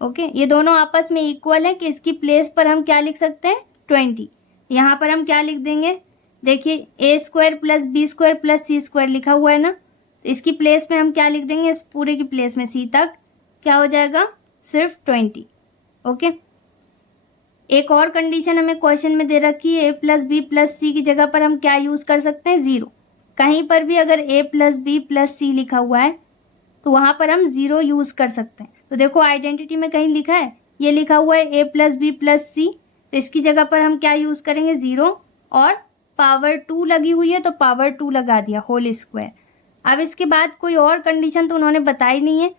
ओके, ये दोनों आपस में इक्वल है कि इसकी प्लेस पर हम क्या लिख सकते हैं? 20। यहाँ पर हम क्या लिख देंगे? देखिए A square plus B square plus C square लिखा हुआ है ना, तो इसकी प्लेस में हम क्या लिख देंगे? इस पूरे की प्लेस में सी तक क्या हो जाएगा? सिर्फ 20। ओके, एक और कंडीशन हमें क्वेश्चन में दे रखी है, ए प्लस बी प्लस सी की जगह पर हम क्या यूज़ कर सकते हैं? 0। कहीं पर भी अगर A plus B plus C लिखा हुआ है तो वहाँ पर हम 0 यूज़ कर सकते हैं। तो देखो आइडेंटिटी में कहीं लिखा है, ये लिखा हुआ है ए प्लस बी प्लस सी, तो इसकी जगह पर हम क्या यूज़ करेंगे? 0, और पावर 2 लगी हुई है तो पावर 2 लगा दिया, होल स्क्वायर। अब इसके बाद कोई और कंडीशन तो उन्होंने बताई नहीं है,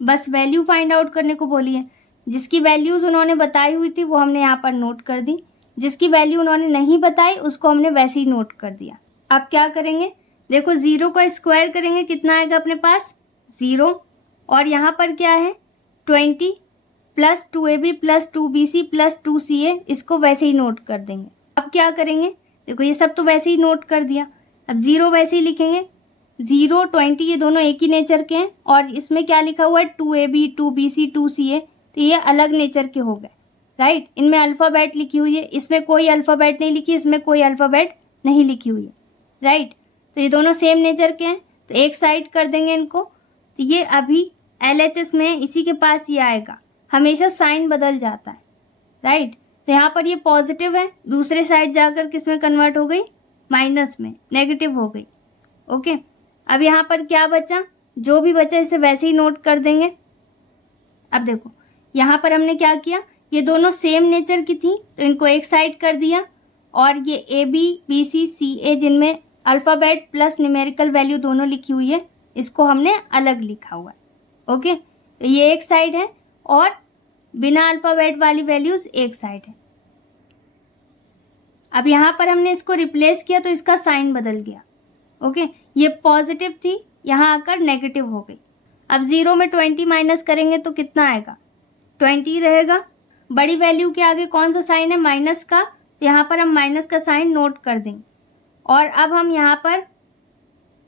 बस वैल्यू फाइंड आउट करने को बोली है। जिसकी वैल्यूज़ उन्होंने बताई हुई थी वो हमने यहाँ पर नोट कर दी, जिसकी वैल्यू उन्होंने नहीं बताई उसको हमने वैसे ही नोट कर दिया। अब क्या करेंगे? देखो 0 का स्क्वायर करेंगे, कितना आएगा अपने पास? 0, और यहाँ पर क्या है? 20 plus 2ab plus 2bc plus 2ca, इसको वैसे ही नोट कर देंगे। अब क्या करेंगे? देखो ये सब तो वैसे ही नोट कर दिया, अब 0 वैसे ही लिखेंगे। 0 20 ये दोनों एक ही नेचर के हैं, और इसमें क्या लिखा हुआ है? 2ab 2bc 2ca, तो ये अलग नेचर के हो गए, राइट। इनमें अल्फ़ाबेट लिखी हुई है, इसमें कोई अल्फ़ाबेट नहीं लिखी, इसमें कोई अल्फ़ाबेट नहीं लिखी हुई है, राइट। तो ये दोनों सेम नेचर के हैं, तो एक साइड कर देंगे इनको। तो ये अभी LHS में इसी के पास ये आएगा, हमेशा साइन बदल जाता है, राइट। तो यहाँ पर ये पॉजिटिव है, दूसरे साइड जाकर किस में कन्वर्ट हो गई? माइनस में, नेगेटिव हो गई। ओके, अब यहाँ पर क्या बचा? जो भी बचा इसे वैसे ही नोट कर देंगे। अब देखो यहाँ पर हमने क्या किया, ये दोनों सेम नेचर की थी तो इनको एक साइड कर दिया, और ये AB BC CA जिनमें अल्फ़ाबेट प्लस न्यूमेरिकल वैल्यू दोनों लिखी हुई है, इसको हमने अलग लिखा हुआ है। ओके, तो ये एक साइड है और बिना अल्फ़ाबेट वाली वैल्यूज़ एक साइड है। अब यहाँ पर हमने इसको रिप्लेस किया तो इसका साइन बदल गया। ओके, ये पॉजिटिव थी, यहाँ आकर नेगेटिव हो गई। अब 0 में 20 माइनस करेंगे तो कितना आएगा? 20 रहेगा। बड़ी वैल्यू के आगे कौन सा साइन है, माइनस का, यहाँ पर हम माइनस का साइन नोट कर देंगे। और अब हम यहाँ पर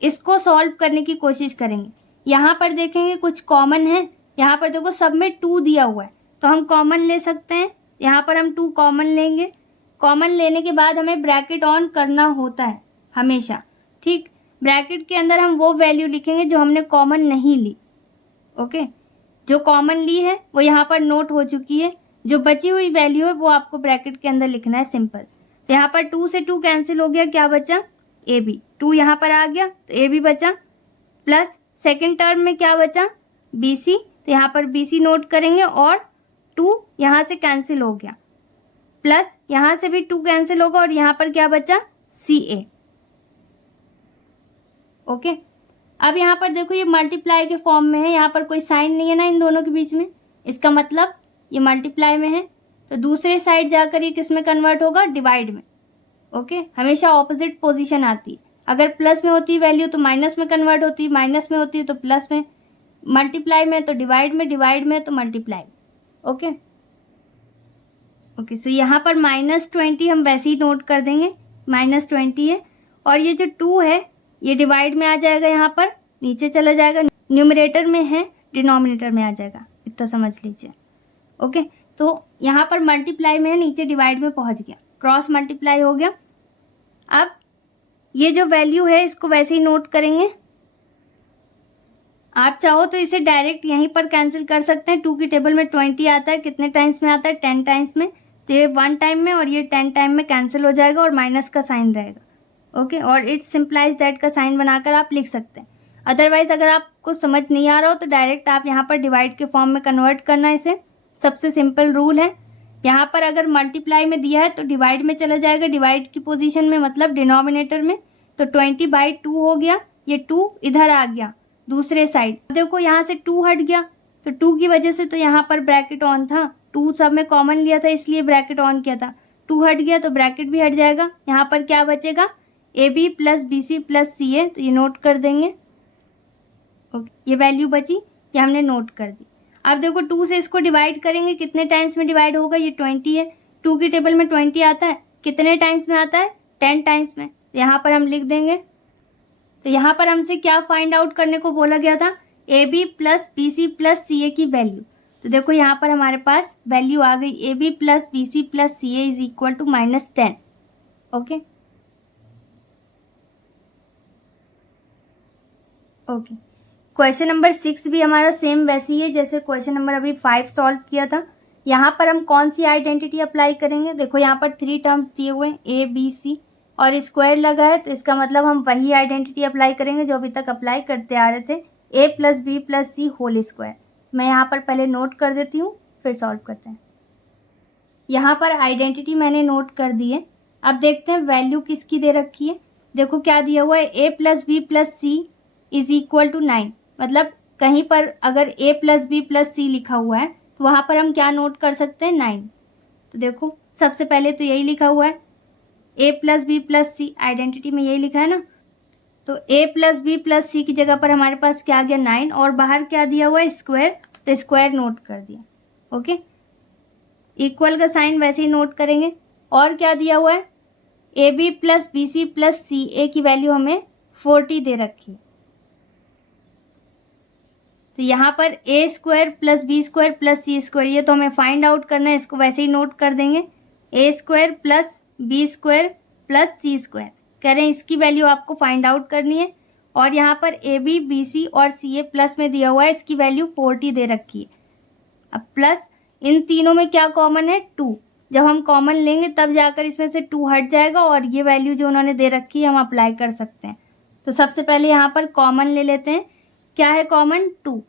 इसको सॉल्व करने की कोशिश करेंगे। यहाँ पर देखेंगे कुछ कॉमन है, यहाँ पर देखो सब में 2 दिया हुआ है तो हम कॉमन ले सकते हैं। यहाँ पर हम 2 कॉमन लेंगे। कॉमन लेने के बाद हमें ब्रैकेट ऑन करना होता है हमेशा, ठीक। ब्रैकेट के अंदर हम वो वैल्यू लिखेंगे जो हमने कॉमन नहीं ली, ओके। जो कॉमन ली है वो यहाँ पर नोट हो चुकी है, जो बची हुई वैल्यू है वो आपको ब्रैकेट के अंदर लिखना है, सिंपल। तो यहाँ पर 2 से 2 कैंसिल हो गया, क्या बचा, ए बी। 2 यहाँ पर आ गया तो ए बी बचा, प्लस सेकेंड टर्म में क्या बचा, बी सी। तो यहाँ पर बी सी नोट करेंगे और 2 यहाँ से कैंसिल हो गया, प्लस यहाँ से भी 2 कैंसिल होगा और यहाँ पर क्या बचा, सी ए, ओके। अब यहाँ पर देखो ये मल्टीप्लाई के फॉर्म में है, यहाँ पर कोई साइन नहीं है ना इन दोनों के बीच में, इसका मतलब ये मल्टीप्लाई में है। तो दूसरे साइड जाकर ये किस में कन्वर्ट होगा, डिवाइड में, ओके। हमेशा ऑपोजिट पोजीशन आती है। अगर प्लस में होती है वैल्यू तो माइनस में कन्वर्ट होती है, माइनस में होती है तो प्लस में, मल्टीप्लाई में तो डिवाइड में, डिवाइड में तो मल्टीप्लाई, ओके। ओके, सो यहाँ पर -20 हम वैसे ही नोट कर देंगे, -20 है। और ये जो 2 है ये डिवाइड में आ जाएगा, यहाँ पर नीचे चला जाएगा, न्यूमरेटर में है, डिनोमिनेटर में आ जाएगा, इतना समझ लीजिए, ओके। तो यहाँ पर मल्टीप्लाई में है, नीचे डिवाइड में पहुँच गया, क्रॉस मल्टीप्लाई हो गया। अब ये जो वैल्यू है इसको वैसे ही नोट करेंगे। आप चाहो तो इसे डायरेक्ट यहीं पर कैंसिल कर सकते हैं। 2 की टेबल में 20 आता है, कितने टाइम्स में आता है, 10 टाइम्स में। तो ये 1 टाइम में और ये 10 टाइम में कैंसिल हो जाएगा और माइनस का साइन रहेगा, ओके। और इट सिंप्लाइज दैट का साइन बनाकर आप लिख सकते हैं। अदरवाइज अगर आपको समझ नहीं आ रहा हो तो डायरेक्ट आप यहाँ पर डिवाइड के फॉर्म में कन्वर्ट करना, इसे सबसे सिंपल रूल है। यहाँ पर अगर मल्टीप्लाई में दिया है तो डिवाइड में चला जाएगा, डिवाइड की पोजीशन में, मतलब डिनोमिनेटर में। तो 20/2 हो गया, ये 2 इधर आ गया दूसरे साइड। देखो यहाँ से 2 हट गया, तो 2 की वजह से तो यहाँ पर ब्रैकेट ऑन था, 2 सब में कॉमन लिया था इसलिए ब्रैकेट ऑन किया था। 2 हट गया तो ब्रैकेट भी हट जाएगा। यहाँ पर क्या बचेगा, A B plus B C plus C A, तो ये नोट कर देंगे, ओके। ये वैल्यू बची, ये हमने नोट कर दी। अब देखो 2 से इसको डिवाइड करेंगे, कितने टाइम्स में डिवाइड होगा, ये 20 है। 2 की टेबल में 20 आता है, कितने टाइम्स में आता है, 10 टाइम्स में। यहाँ पर हम लिख देंगे। तो यहाँ पर हमसे क्या फाइंड आउट करने को बोला गया था, A B plus B C plus C A की वैल्यू। तो देखो यहाँ पर हमारे पास वैल्यू आ गई, a B plus B C plus C a is equal to -10, okay okay. Question number 6 भी हमारा सेम वैसे ही है जैसे क्वेश्चन नंबर अभी 5 सॉल्व किया था। यहाँ पर हम कौन सी आइडेंटिटी अप्लाई करेंगे, देखो यहाँ पर 3 टर्म्स दिए हुए हैं, ए बी सी, और स्क्वायर लगा है, तो इसका मतलब हम वही आइडेंटिटी अप्लाई करेंगे जो अभी तक अप्लाई करते आ रहे थे, ए प्लस बी प्लस सी होल स्क्वायर। मैं यहाँ पर पहले नोट कर देती हूँ, फिर सॉल्व करते हैं। यहाँ पर आइडेंटिटी मैंने नोट कर दी है। अब देखते हैं वैल्यू किसकी दे रखी है। देखो क्या दिया हुआ है, A plus B plus C is equal to 9, मतलब कहीं पर अगर A plus B plus C लिखा हुआ है तो वहाँ पर हम क्या नोट कर सकते हैं, 9। तो देखो सबसे पहले तो यही लिखा हुआ है, A plus B plus C, identity में यही लिखा है ना। तो ए प्लस बी प्लस सी की जगह पर हमारे पास क्या आ गया, 9, और बाहर क्या दिया हुआ है, स्क्वायर, तो स्क्वायर नोट कर दिया, ओके। इक्वल का साइन वैसे ही नोट करेंगे। और क्या दिया हुआ है, A B plus B C plus C A की वैल्यू हमें 40 दे रखी है। तो यहाँ पर A square plus B square plus C square, ये तो हमें फाइंड आउट करना है, इसको वैसे ही नोट कर देंगे, A square plus B square plus C square, कह रहे हैं इसकी वैल्यू आपको फाइंड आउट करनी है। और यहाँ पर ए बी बी सी और सी ए प्लस में दिया हुआ है, इसकी वैल्यू 40 दे रखी है। अब प्लस इन तीनों में क्या कॉमन है, 2, जब हम कॉमन लेंगे तब जाकर इसमें से 2 हट जाएगा और ये वैल्यू जो उन्होंने दे रखी है हम अप्लाई कर सकते हैं। तो सबसे पहले यहाँ पर कॉमन ले लेते हैं, क्या है कॉमन, 2,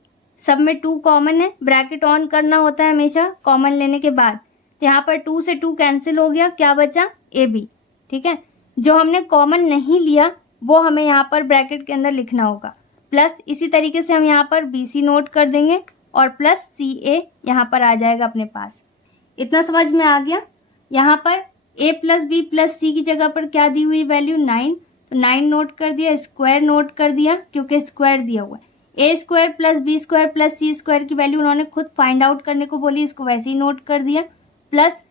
सब में 2 कॉमन है, ब्रैकेट ऑन करना होता है हमेशा कॉमन लेने के बाद। तो यहाँ पर 2 से 2 कैंसिल हो गया, क्या बचा, ए बी, ठीक है। जो हमने कॉमन नहीं लिया वो हमें यहाँ पर ब्रैकेट के अंदर लिखना होगा, प्लस इसी तरीके से हम यहाँ पर बी सी नोट कर देंगे और प्लस सी ए यहाँ पर आ जाएगा अपने पास। इतना समझ में आ गया। यहाँ पर ए प्लस बी प्लस सी की जगह पर क्या दी हुई वैल्यू, 9, तो 9 नोट कर दिया, स्क्वायर नोट कर दिया क्योंकि स्क्वायर दिया हुआ है। A square plus B square plus C square की वैल्यू उन्होंने खुद फाइंड आउट करने को बोली, इसको वैसे ही नोट कर दिया। Plus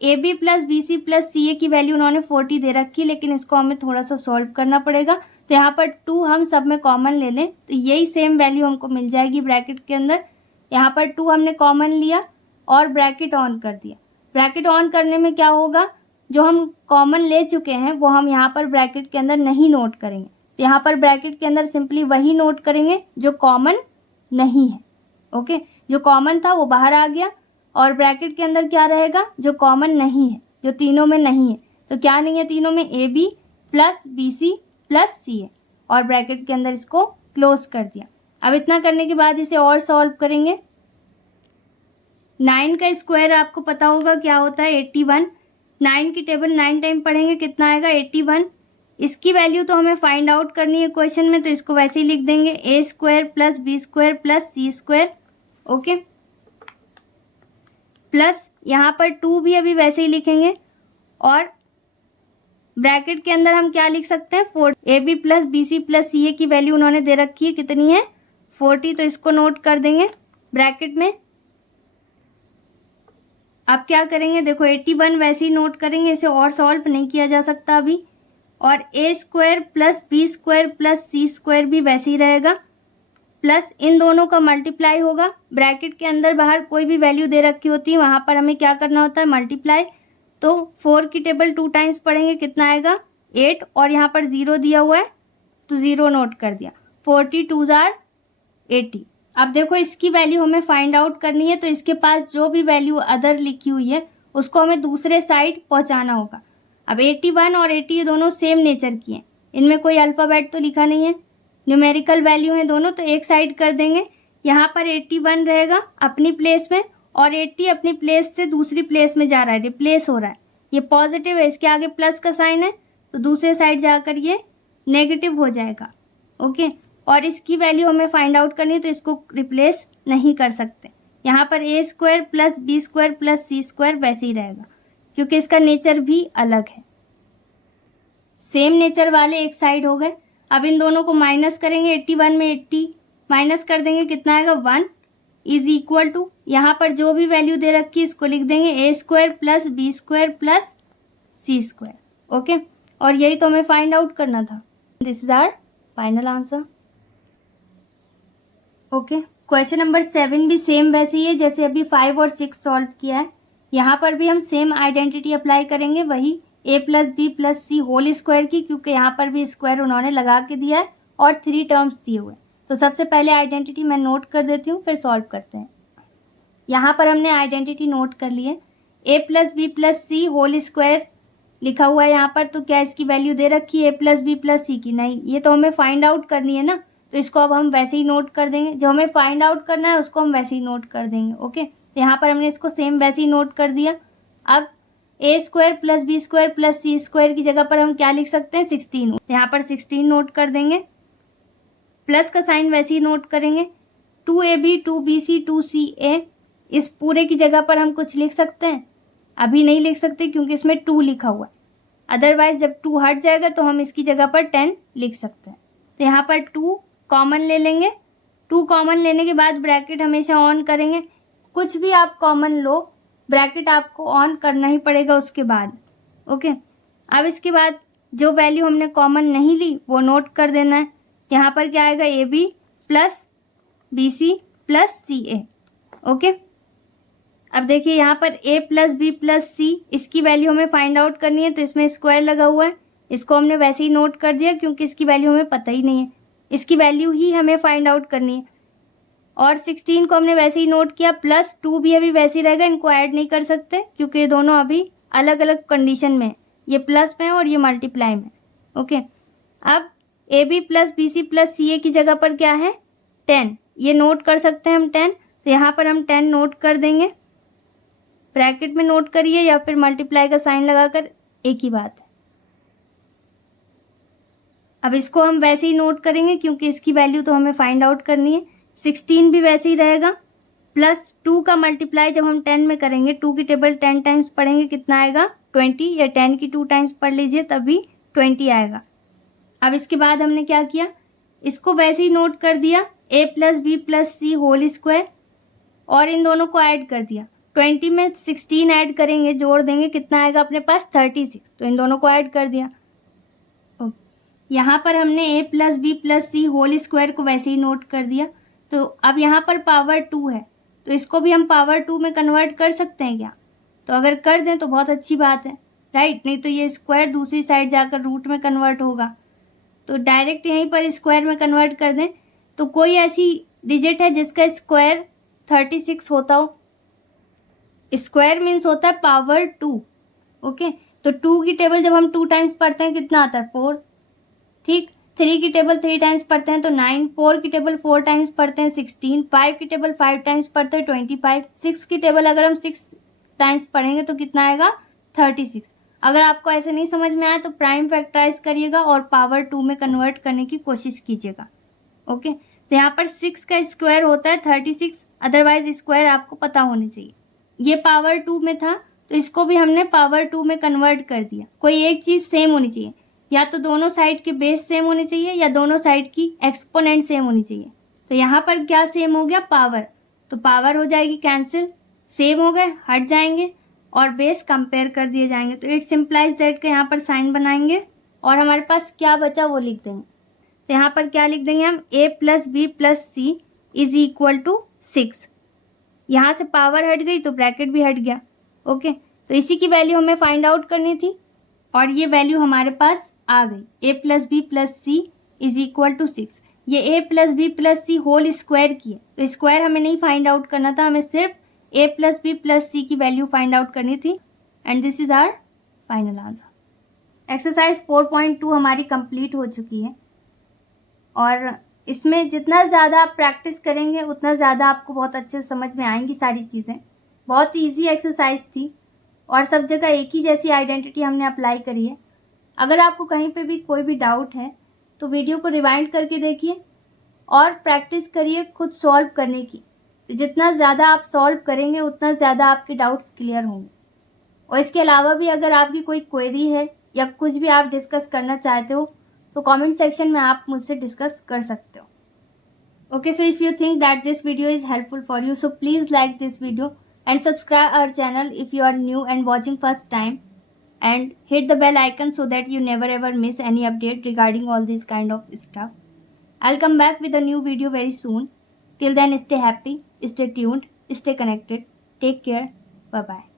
A B plus B C plus C A की वैल्यू उन्होंने 40 दे रखी, लेकिन इसको हमें थोड़ा सा सॉल्व करना पड़ेगा। तो यहाँ पर 2 हम सब में कॉमन ले लें तो यही सेम वैल्यू हमको मिल जाएगी ब्रैकेट के अंदर। यहाँ पर 2 हमने कॉमन लिया और ब्रैकेट ऑन कर दिया। ब्रैकेट ऑन करने में क्या होगा, जो हम कॉमन ले चुके हैं वो हम यहाँ पर ब्रैकेट के अंदर नहीं नोट करेंगे। तो यहाँ पर ब्रैकेट के अंदर सिंपली वही नोट करेंगे जो कॉमन नहीं है। ओके, जो कॉमन था वो बाहर आ गया और ब्रैकेट के अंदर क्या रहेगा, जो कॉमन नहीं है, जो तीनों में नहीं है। तो क्या नहीं है तीनों में, A B plus B C plus C है, और ब्रैकेट के अंदर इसको क्लोज कर दिया। अब इतना करने के बाद इसे और सॉल्व करेंगे। 9 का स्क्वायर आपको पता होगा क्या होता है, 81। 9 की टेबल 9 टाइम पढ़ेंगे, कितना आएगा 81। इसकी वैल्यू तो हमें फाइंड आउट करनी है क्वेश्चन में, तो इसको वैसे ही लिख देंगे, A square plus B square plus C square. Okay, plus यहाँ पर 2 भी अभी वैसे ही लिखेंगे, और ब्रैकेट के अंदर हम क्या लिख सकते हैं, 4। A B plus B C plus C A की वैल्यू उन्होंने दे रखी है, कितनी है 40, तो इसको नोट कर देंगे ब्रैकेट में। अब क्या करेंगे, देखो 81 वैसे ही नोट करेंगे, इसे और सॉल्व नहीं किया जा सकता अभी। और A square plus B square plus C square भी वैसे ही रहेगा, प्लस इन दोनों का मल्टीप्लाई होगा। ब्रैकेट के अंदर बाहर कोई भी वैल्यू दे रखी होती है, वहाँ पर हमें क्या करना होता है, मल्टीप्लाई। तो 4 की टेबल 2 टाइम्स पढ़ेंगे, कितना आएगा 8, और यहाँ पर 0 दिया हुआ है तो 0 नोट कर दिया। 40 2s are 80। अब देखो इसकी वैल्यू हमें फाइंड आउट करनी है, तो इसके पास जो भी वैल्यू अदर लिखी हुई है उसको हमें दूसरे साइड पहुंचाना होगा। अब 81 और 80 ये दोनों सेम नेचर की हैं, इनमें कोई अल्फ़ाबेट तो लिखा नहीं है, न्यूमेरिकल वैल्यू है दोनों, तो एक साइड कर देंगे। यहाँ पर 81 रहेगा अपनी प्लेस में, और 80 अपनी प्लेस से दूसरी प्लेस में जा रहा है, रिप्लेस हो रहा है। ये पॉजिटिव है, इसके आगे प्लस का साइन है, तो दूसरे साइड जाकर ये नेगेटिव हो जाएगा। ओके, और इसकी वैल्यू हमें फाइंड आउट करनी है, तो इसको रिप्लेस नहीं कर सकते। यहाँ पर A square plus B square plus C square वैसे ही रहेगा, क्योंकि इसका नेचर भी अलग है। सेम नेचर वाले एक साइड हो गए। अब इन दोनों को माइनस करेंगे, 81 में 80 माइनस कर देंगे, कितना आएगा 1 इज इक्वल टू, यहाँ पर जो भी वैल्यू दे रखी है इसको लिख देंगे, A square plus B square plus C square. Okay, और यही तो हमें फाइंड आउट करना था। This is our final answer. Okay, question number 7 भी सेम वैसे ही है जैसे अभी 5 और 6 सॉल्व किया है। यहाँ पर भी हम सेम आइडेंटिटी अप्लाई करेंगे, वही ए प्लस बी प्लस सी होल स्क्वायर की, क्योंकि यहाँ पर भी स्क्वायर उन्होंने लगा के दिया है और 3 टर्म्स दिए हुए। तो सबसे पहले आइडेंटिटी मैं नोट कर देती हूँ, फिर सॉल्व करते हैं। यहाँ पर हमने आइडेंटिटी नोट कर ली है, A plus B plus C whole square लिखा हुआ है यहाँ पर, तो क्या इसकी वैल्यू दे रखी है ए प्लस बी प्लस सी की, नहीं, ये तो हमें फाइंड आउट करनी है ना, तो इसको अब हम वैसे ही नोट कर देंगे। जो हमें फाइंड आउट करना है उसको हम वैसे ही नोट कर देंगे। ओके, तो यहाँ पर हमने इसको सेम वैसे ही नोट कर दिया। अब A square plus B square plus C square की जगह पर हम क्या लिख सकते हैं, 16। यहाँ पर 16 नोट कर देंगे, प्लस का साइन वैसे ही नोट करेंगे। 2ab 2bc 2ca, इस पूरे की जगह पर हम कुछ लिख सकते हैं, अभी नहीं लिख सकते क्योंकि इसमें 2 लिखा हुआ है। अदरवाइज जब 2 हट जाएगा तो हम इसकी जगह पर 10 लिख सकते हैं। तो यहाँ पर 2 कॉमन ले लेंगे। 2 कॉमन लेने के बाद ब्रैकेट हमेशा ऑन करेंगे, कुछ भी आप कॉमन लो ब्रैकेट आपको ऑन करना ही पड़ेगा उसके बाद। ओके, अब इसके बाद जो वैल्यू हमने कॉमन नहीं ली वो नोट कर देना है। यहाँ पर क्या आएगा, a B plus B C plus C a. Okay, अब देखिए यहाँ पर a plus B plus c, इसकी वैल्यू हमें फाइंड आउट करनी है, तो इसमें स्क्वायर लगा हुआ है, इसको हमने वैसे ही नोट कर दिया क्योंकि इसकी वैल्यू हमें पता ही नहीं है, इसकी वैल्यू ही हमें फाइंड आउट करनी है। और 16 को हमने वैसे ही नोट किया, प्लस 2 भी अभी वैसे ही रहेगा, इनको ऐड नहीं कर सकते क्योंकि ये दोनों अभी अलग अलग कंडीशन में है, ये प्लस में और ये मल्टीप्लाई में। ओके, अब A B plus B C plus C A की जगह पर क्या है, 10, ये नोट कर सकते हैं हम 10, तो यहाँ पर हम 10 नोट कर देंगे, ब्रैकेट में नोट करिए या फिर मल्टीप्लाई का साइन लगाकर, एक ही बात है। अब इसको हम वैसे ही नोट करेंगे क्योंकि इसकी वैल्यू तो हमें फाइंड आउट करनी है। 16 भी वैसे ही रहेगा, प्लस 2 का मल्टीप्लाई जब हम 10 में करेंगे, 2 की टेबल 10 टाइम्स पढ़ेंगे, कितना आएगा 20, या 10 की 2 टाइम्स पढ़ लीजिए तभी 20 आएगा। अब इसके बाद हमने क्या किया, इसको वैसे ही नोट कर दिया, ए प्लस बी प्लस सी होल स्क्वायर और इन दोनों को ऐड कर दिया। 20 में 16 ऐड करेंगे, जोड़ देंगे, कितना आएगा अपने पास 36। तो इन दोनों को ऐड कर दिया। यहाँ पर हमने ए प्लस बी प्लस सी होल स्क्वायर को वैसे ही नोट कर दिया। तो अब यहाँ पर पावर 2 है, तो इसको भी हम पावर 2 में कन्वर्ट कर सकते हैं क्या? तो अगर कर दें तो बहुत अच्छी बात है, राइट। नहीं तो ये स्क्वायर दूसरी साइड जाकर रूट में कन्वर्ट होगा। तो डायरेक्ट यहीं पर स्क्वायर में कन्वर्ट कर दें। तो कोई ऐसी डिजिट है जिसका स्क्वायर 36 होता हो? स्क्वायर मीन्स होता है पावर 2। ओके, तो 2 की टेबल जब हम 2 टाइम्स पढ़ते हैं कितना आता है? 4। ठीक, 3 की टेबल 3 टाइम्स पढ़ते हैं तो 9, 4 की टेबल 4 टाइम्स पढ़ते हैं 16, 5 की टेबल 5 टाइम्स पढ़ते हैं 25, 6 की टेबल अगर हम 6 टाइम्स पढ़ेंगे तो कितना आएगा? 36। अगर आपको ऐसे नहीं समझ में आया तो प्राइम फैक्टराइज करिएगा और पावर 2 में कन्वर्ट करने की कोशिश कीजिएगा। ओके, तो यहाँ पर 6 का स्क्वायर होता है 36, अदरवाइज स्क्वायर आपको पता होनी चाहिए। ये पावर 2 में था तो इसको भी हमने पावर 2 में कन्वर्ट कर दिया। कोई एक चीज सेम होनी चाहिए, या तो दोनों साइड के बेस सेम होने चाहिए या दोनों साइड की एक्सपोनेंट सेम होनी चाहिए। तो यहाँ पर क्या सेम हो गया? पावर। तो पावर हो जाएगी कैंसिल, सेम हो गए, हट जाएंगे और बेस कंपेयर कर दिए जाएंगे। तो इट सिंप्लाइज दैट का यहाँ पर साइन बनाएंगे और हमारे पास क्या बचा वो लिख देंगे। तो यहाँ पर क्या लिख देंगे हम? A plus B plus C is equal to 6। यहाँ से पावर हट गई तो ब्रैकेट भी हट गया। ओके, तो इसी की वैल्यू हमें फाइंड आउट करनी थी और ये वैल्यू हमारे पास आ गई। A plus B plus C is equal to 6। ये A plus B plus C whole square की है, तो स्क्वायर हमें नहीं फाइंड आउट करना था, हमें सिर्फ ए प्लस बी प्लस सी की वैल्यू फाइंड आउट करनी थी। And this is our final answer. Exercise 4.2 हमारी कंप्लीट हो चुकी है और इसमें जितना ज़्यादा आप प्रैक्टिस करेंगे उतना ज़्यादा आपको बहुत अच्छे समझ में आएंगी सारी चीज़ें। बहुत ईजी एक्सरसाइज थी और सब जगह एक ही जैसी आइडेंटिटी हमने अप्लाई करी है। अगर आपको कहीं पे भी कोई भी डाउट है तो वीडियो को रिवाइंड करके देखिए और प्रैक्टिस करिए खुद सॉल्व करने की। तो जितना ज़्यादा आप सॉल्व करेंगे उतना ज़्यादा आपके डाउट्स क्लियर होंगे। और इसके अलावा भी अगर आपकी कोई क्वेरी है या कुछ भी आप डिस्कस करना चाहते हो तो कमेंट सेक्शन में आप मुझसे डिस्कस कर सकते हो। Okay, so if you think that this video is helpful for you, so please like this video and subscribe our channel if you are new and watching first time, and hit the bell icon so that you never ever miss any update regarding all this kind of stuff. I'll come back with a new video very soon. Till then, stay happy, stay tuned, stay connected. Take care. Bye bye.